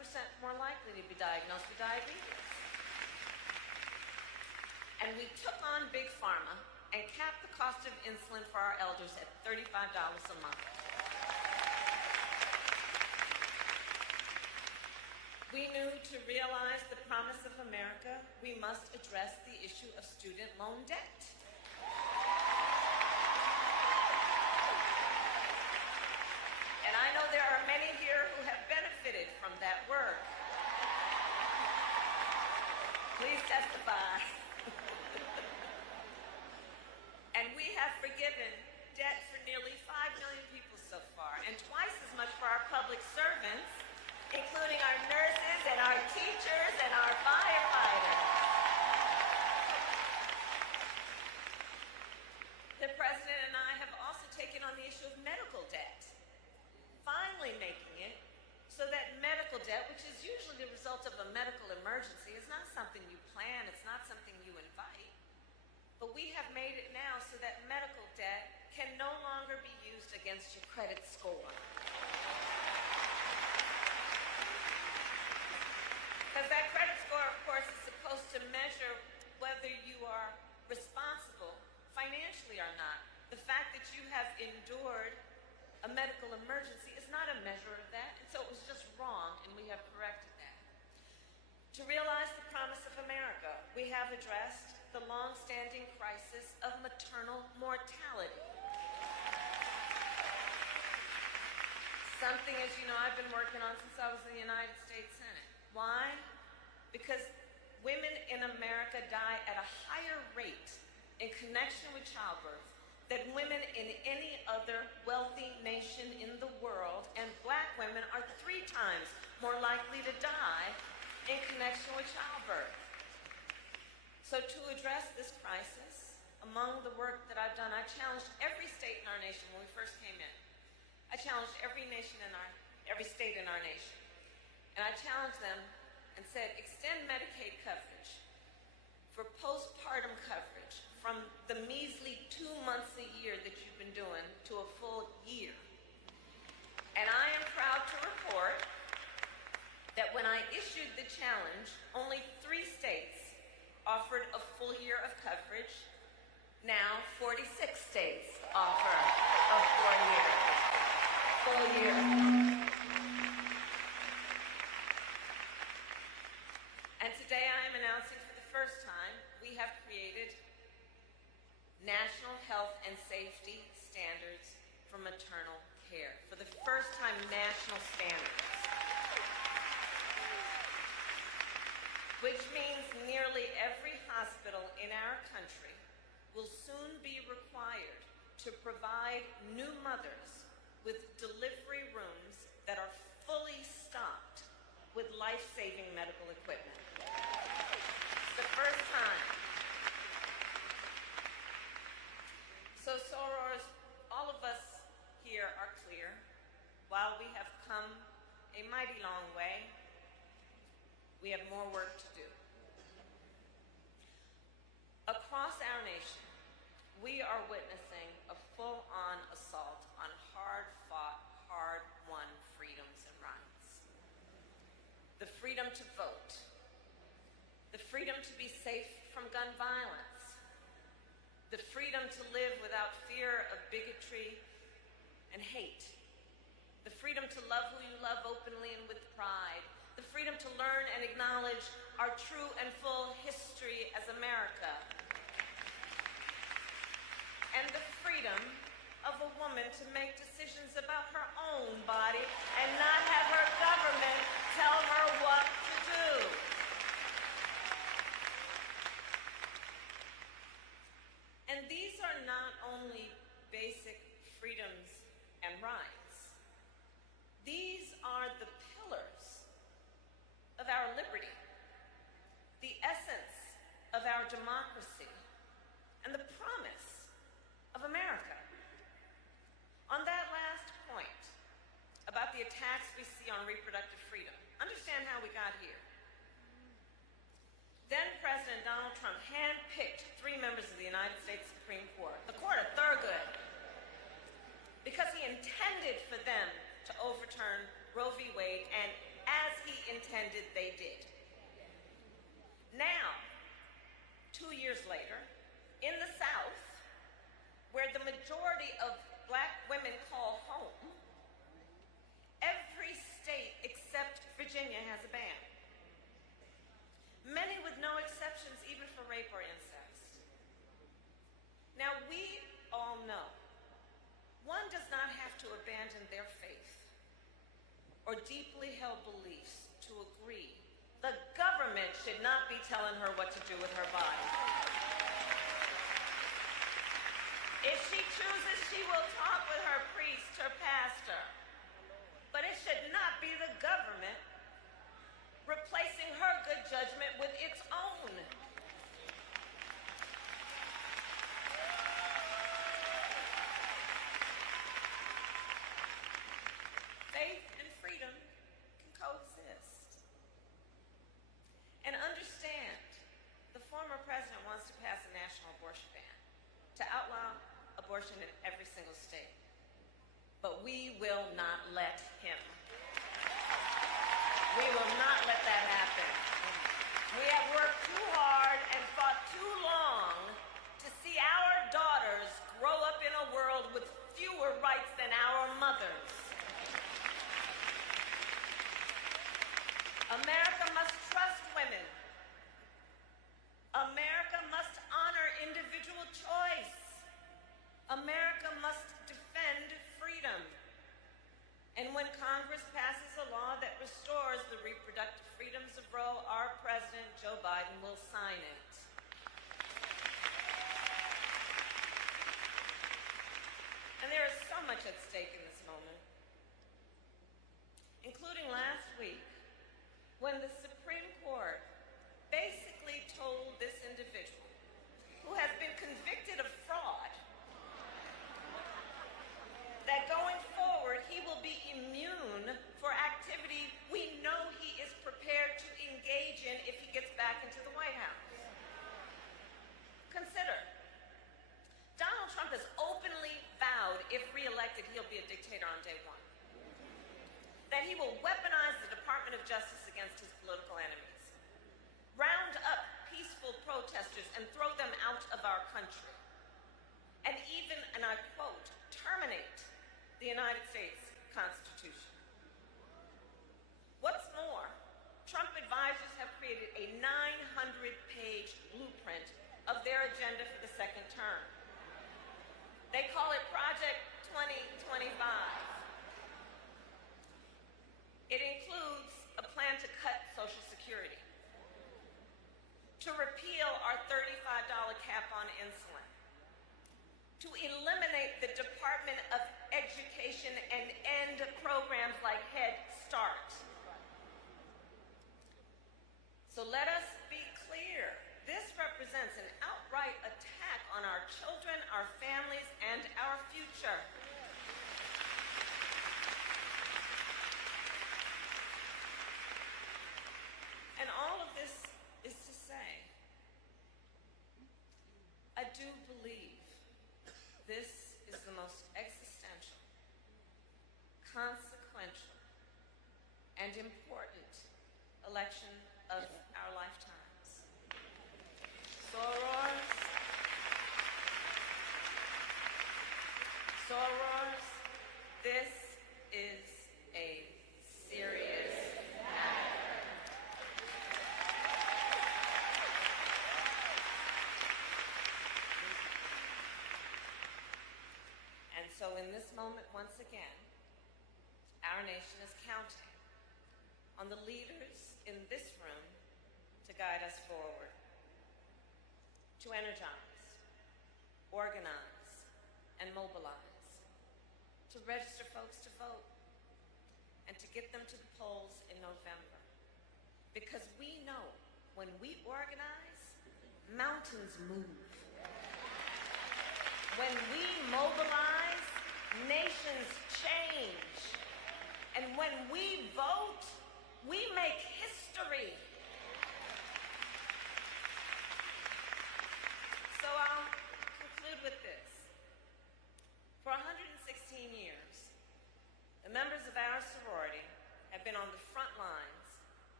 more likely to be diagnosed with diabetes. And we took on Big Pharma and capped the cost of insulin for our elders at $35 a month. We knew to realize the promise of America, we must address the issue of student loan debt. And I know there are many here who have benefited from that work. Please testify. And we have forgiven debt for nearly 5 million people so far, and twice as much for our public servants, including our nurses and our teachers and our firefighters. The President and I have also taken on the issue of medical debt, finally making it so that medical debt, which is usually the result of a medical emergency, is not something you plan, it's not something you invite. But we have made it now so that medical debt can no longer be used against your credit score. Because that credit score, of course, is supposed to measure whether you are responsible financially or not. The fact that you have endured a medical emergency is not a measure of that, and so it was just wrong, and we have corrected that. To realize the promise of America, we have addressed the long-standing crisis of maternal mortality. Something, as you know, I've been working on since I was in the United States Senate. Why? Because women in America die at a higher rate in connection with childbirth than women in any other wealthy nation in the world, and Black women are 3 times more likely to die in connection with childbirth. So to address this crisis, among the work that I've done, I challenged every state in our nation when we first came in. I challenged every state in our nation. And I challenged them and said, extend Medicaid coverage for postpartum coverage from the measly 2 months a year that you've been doing to a full year. And I am proud to report that when I issued the challenge, only 3 states offered a full year of coverage. Now 46 states offer a full year. And today I am announcing for the first time, we have created national health and safety standards for maternal care. For the first time, national standards. Which means nearly every hospital in our country will soon be required to provide new mothers with delivery rooms that are fully stocked with life-saving medical equipment. It's the first time. So Soros, all of us here are clear. While we have come a mighty long way, we have more work to do. Across our nation, we are witnessing a full-on assault on hard-fought, hard-won freedoms and rights. The freedom to vote, the freedom to be safe from gun violence, the freedom to live without fear of bigotry and hate, the freedom to love who you love openly and with pride, the freedom to learn and acknowledge our true and full history as America, and the freedom of a woman to make decisions about her own body and not have her government tell her what to do. And these are not only basic freedoms and rights. These are the pillars of our liberty, the essence of our democracy, and the promise of America. On that last point about the attacks we see on reproductive freedom, understand how we got here. Then President Donald Trump handpicked 3 members of the United States Supreme Court, the Court of Thurgood, because he intended for them to overturn Roe v. Wade, and as he intended they did. Now, 2 years later, in the South, where the majority of Black women call home, every state except Virginia has a ban. Many with no exceptions, even for rape or incest. Now, we all know one does not have to abandon their faith or deeply held beliefs to agree. The government should not be telling her what to do with her body. If she chooses, she will talk with her priest, her pastor. But it should not be the government replacing her good judgment with its own. Faith and freedom can coexist. And understand, the former president wants to pass a national abortion ban to outlaw abortion in every single state. But we will not let him. We will not let that happen. We have worked too hard and fought too long to see our daughters grow up in a world with fewer rights than our mothers. America must trust women. America must honor individual choice. America must defend freedom. And when Congress passes a law that restores the reproductive freedoms of Roe, our President, Joe Biden, will sign it. And there is so much at stake in this moment, including last week, when the Supreme Court basically told this individual, who has been convicted of fraud, that going forward he will be immune for activity we know he is prepared to engage in if he gets back into the White House. Consider, Donald Trump has openly vowed, if reelected, he'll be a dictator on day one. That he will weaponize the Department of Justice against his political enemies, round up peaceful protesters and throw them out of our country, and even, and I quote, terminate the United States Constitution. What's more, Trump advisors have created a 900-page blueprint of their agenda for the second term. They call it Project 2025. It includes a plan to cut Social Security, to repeal our $35 cap on insulin, to eliminate the Department of Education and end programs like Head Start. So let us be clear. This represents an outright attack on our children, our families, and our future. And all of this is to say, I do believe this is the most existential, consequential, and important election of our lifetimes. Soros, this is a serious matter. And so in this moment, once again, our nation is counting on the leaders in this room to guide us forward, to energize, organize, and mobilize, to register folks to vote, and to get them to the polls in November. Because we know when we organize, mountains move. When we mobilize, nations change. And when we vote, we make history. So I'll conclude with this. For 116 years, the members of our sorority have been on the front lines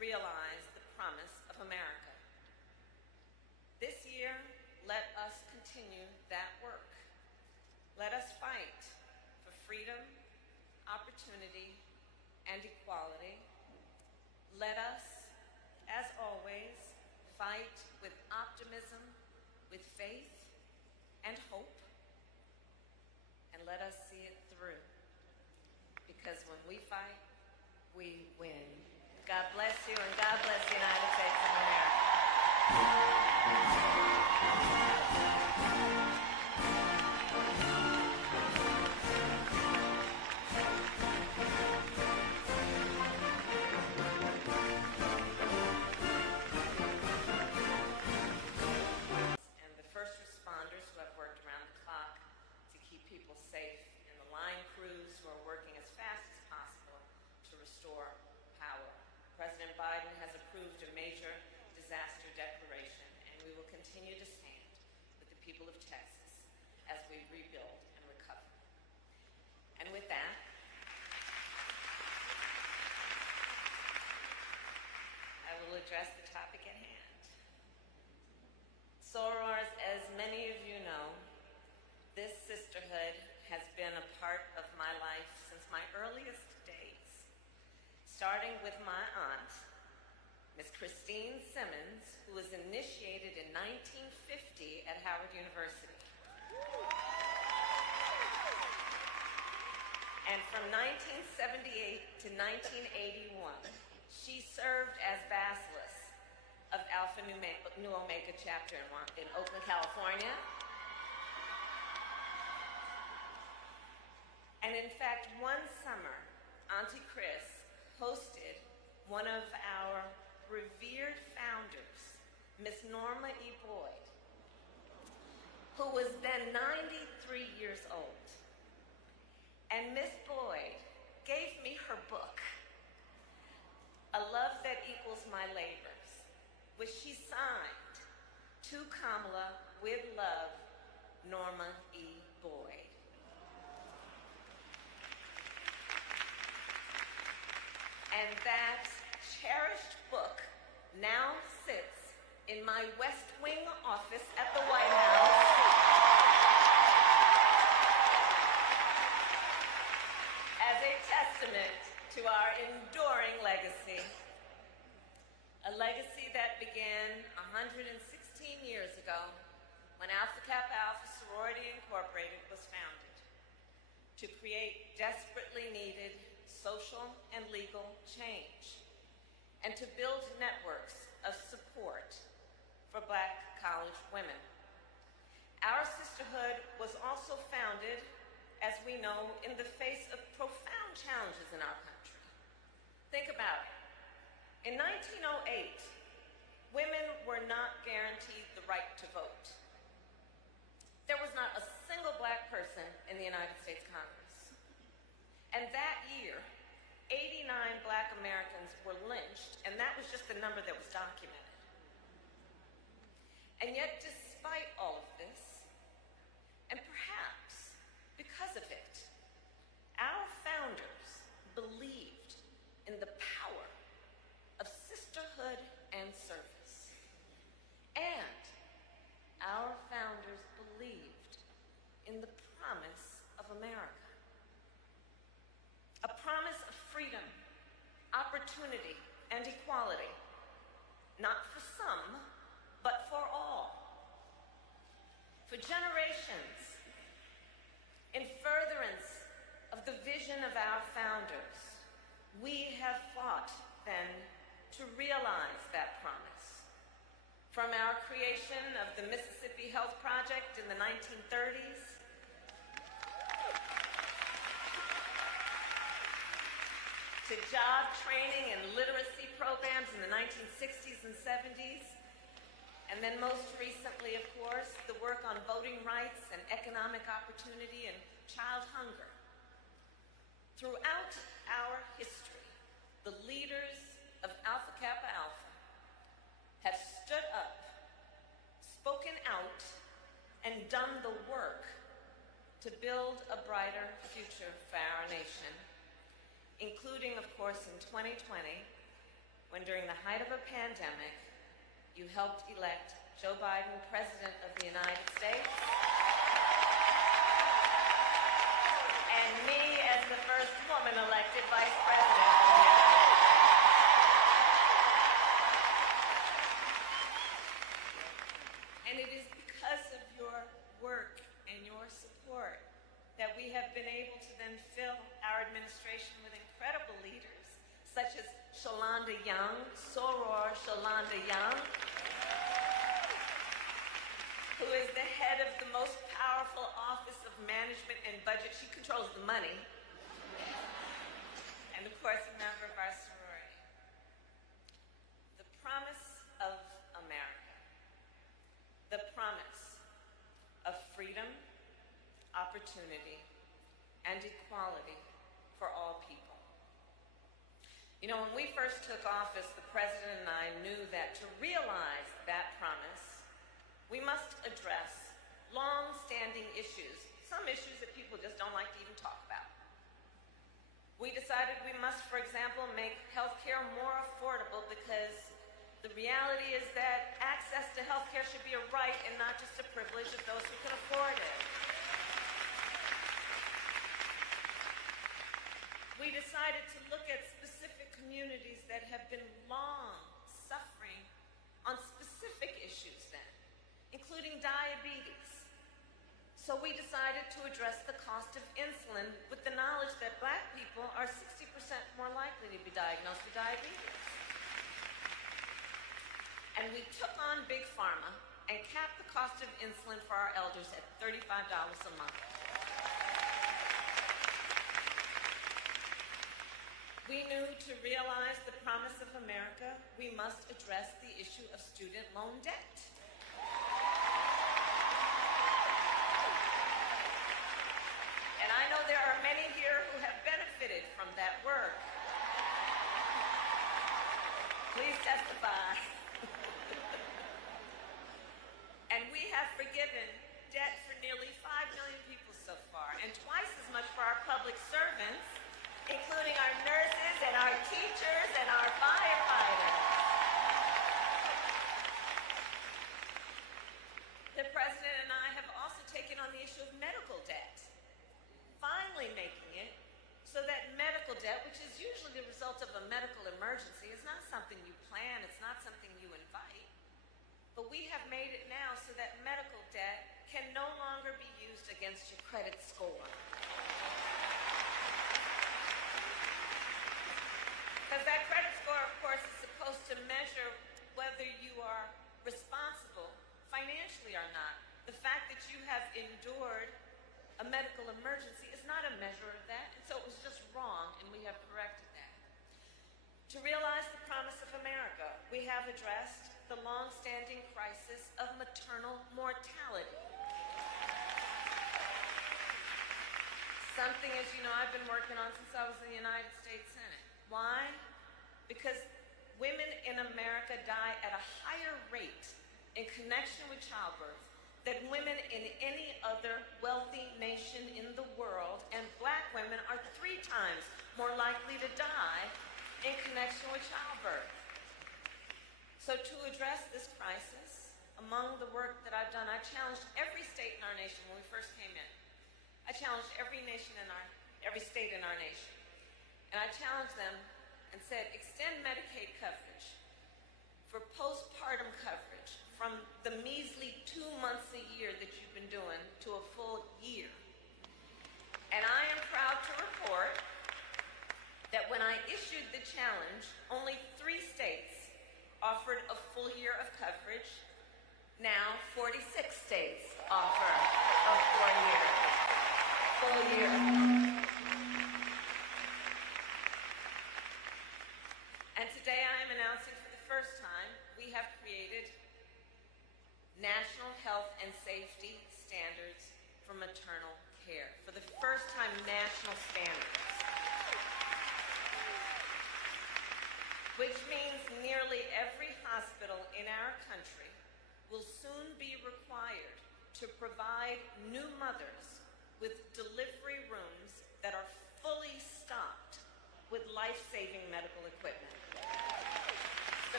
realize the promise of America. This year, let us continue that work. Let us fight for freedom, opportunity, and equality. Let us, as always, fight with optimism, with faith, and hope. And let us see it through. Because when we fight, we win. God bless you, and God bless the United States of America. And the first responders who have worked around the clock to keep people safe, and the line crews who are working as fast as possible to restore power. President Biden has approved a major disaster declaration, and we will continue to stand with the people of Texas as we rebuild and recover. And with that, I will address the topic at hand. Soros, as many of you know, this sisterhood has been a part of my life since my earliest days, starting with my aunt, Miss Christine Simmons, who was initiated in 1950 at Howard University. And from 1978 to 1981, she served as Basilisk of Alpha Nu Omega chapter in Oakland, California. And in fact, one summer, Auntie Chris hosted one of our revered founders, Miss Norma E. Boyd, who was then 93 years old. And Miss Boyd gave me her book, A Love That Equals My Labors, which she signed, To Kamala, with love, Norma E. Boyd. And that cherished book now sits in my West Wing office at the White House as a testament to our enduring legacy. A legacy that began 116 years ago when Alpha Kappa Alpha Sorority Incorporated was founded to create desperately needed social and legal change, and to build networks of support for Black college women. Our sisterhood was also founded, as we know, in the face of profound challenges in our country. Think about it. In 1908, women were not guaranteed the right to vote. There was not a single Black person in the United States Congress. And that year, 89 Black Americans were lynched, and that was just the number that was documented. And yet, despite all of this, and perhaps because of it, our founders believed in the power of sisterhood and service. And our founders believed in the promise of America. A promise of freedom, opportunity, and equality, not for some, but for all. For generations, in furtherance of the vision of our founders, we have fought then to realize that promise. From our creation of the Mississippi Health Project in the 1930s, to job training and literacy programs in the 1960s and 70s, and then most recently, of course, the work on voting rights and economic opportunity and child hunger. Throughout our history, the leaders of Alpha Kappa Alpha have stood up, spoken out, and done the work to build a brighter future for our nation, including, of course, in 2020, when during the height of a pandemic, you helped elect Joe Biden President of the United States, and me as the first woman elected Vice President of the United States. And it is because of your work and your support that we have been able to then fill our administration with incredible leaders, such as Shalonda Young, Soros Shalonda Young, who is the head of the most powerful Office of Management and Budget. She controls the money. And of course, a member of our sorority. The promise of America. The promise of freedom, opportunity, and equality for all people. You know, when we first took office, the President and I knew that to realize that promise, we must address long-standing issues, some issues that people just don't like to even talk about. We decided we must, for example, make healthcare more affordable because the reality is that access to healthcare should be a right and not just a privilege of those who can afford it. We decided to look at specific communities that have been long suffering on specific issues then, including diabetes. So we decided to address the cost of insulin with the knowledge that Black people are 60% more likely to be diagnosed with diabetes. And we took on Big Pharma and capped the cost of insulin for our elders at $35 a month. We knew to realize the promise of America, we must address the issue of student loan debt. And I know there are many here who have benefited from that work. Please testify. And we have forgiven debt for nearly 5 million people so far, and twice as much for our public servants, including our nurses and our teachers and our firefighters. The President and I have also taken on the issue of medical debt, finally making it so that medical debt, which is usually the result of a medical emergency, is not something you plan, it's not something you invite, but we have made it now so that medical debt can no longer be used against your credit score. Because that credit score, of course, is supposed to measure whether you are responsible financially or not. The fact that you have endured a medical emergency is not a measure of that, and so it was just wrong, and we have corrected that. To realize the promise of America, we have addressed the long-standing crisis of maternal mortality. Something, as you know, I've been working on since I was in the United States Senate. Why? Because women in America die at a higher rate in connection with childbirth than women in any other wealthy nation in the world, and Black women are 3 times more likely to die in connection with childbirth. So to address this crisis, among the work that I've done, I challenged every state in our nation when we first came in. I challenged every state in our nation. And I challenged them and said, extend Medicaid coverage for postpartum coverage from the measly 2 months a year that you've been doing to a full year. And I am proud to report that when I issued the challenge, only 3 states offered a full year of coverage. Now 46 states offer a full year. And today I am announcing for the first time, we have created national health and safety standards for maternal care. For the first time, national standards. Which means nearly every hospital in our country will soon be required to provide new mothers with delivery rooms that are fully stocked with life-saving medical equipment.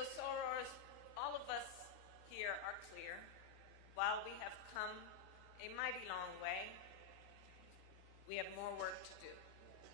so, sorors, all of us here are clear. While we have come a mighty long way, we have more work to do.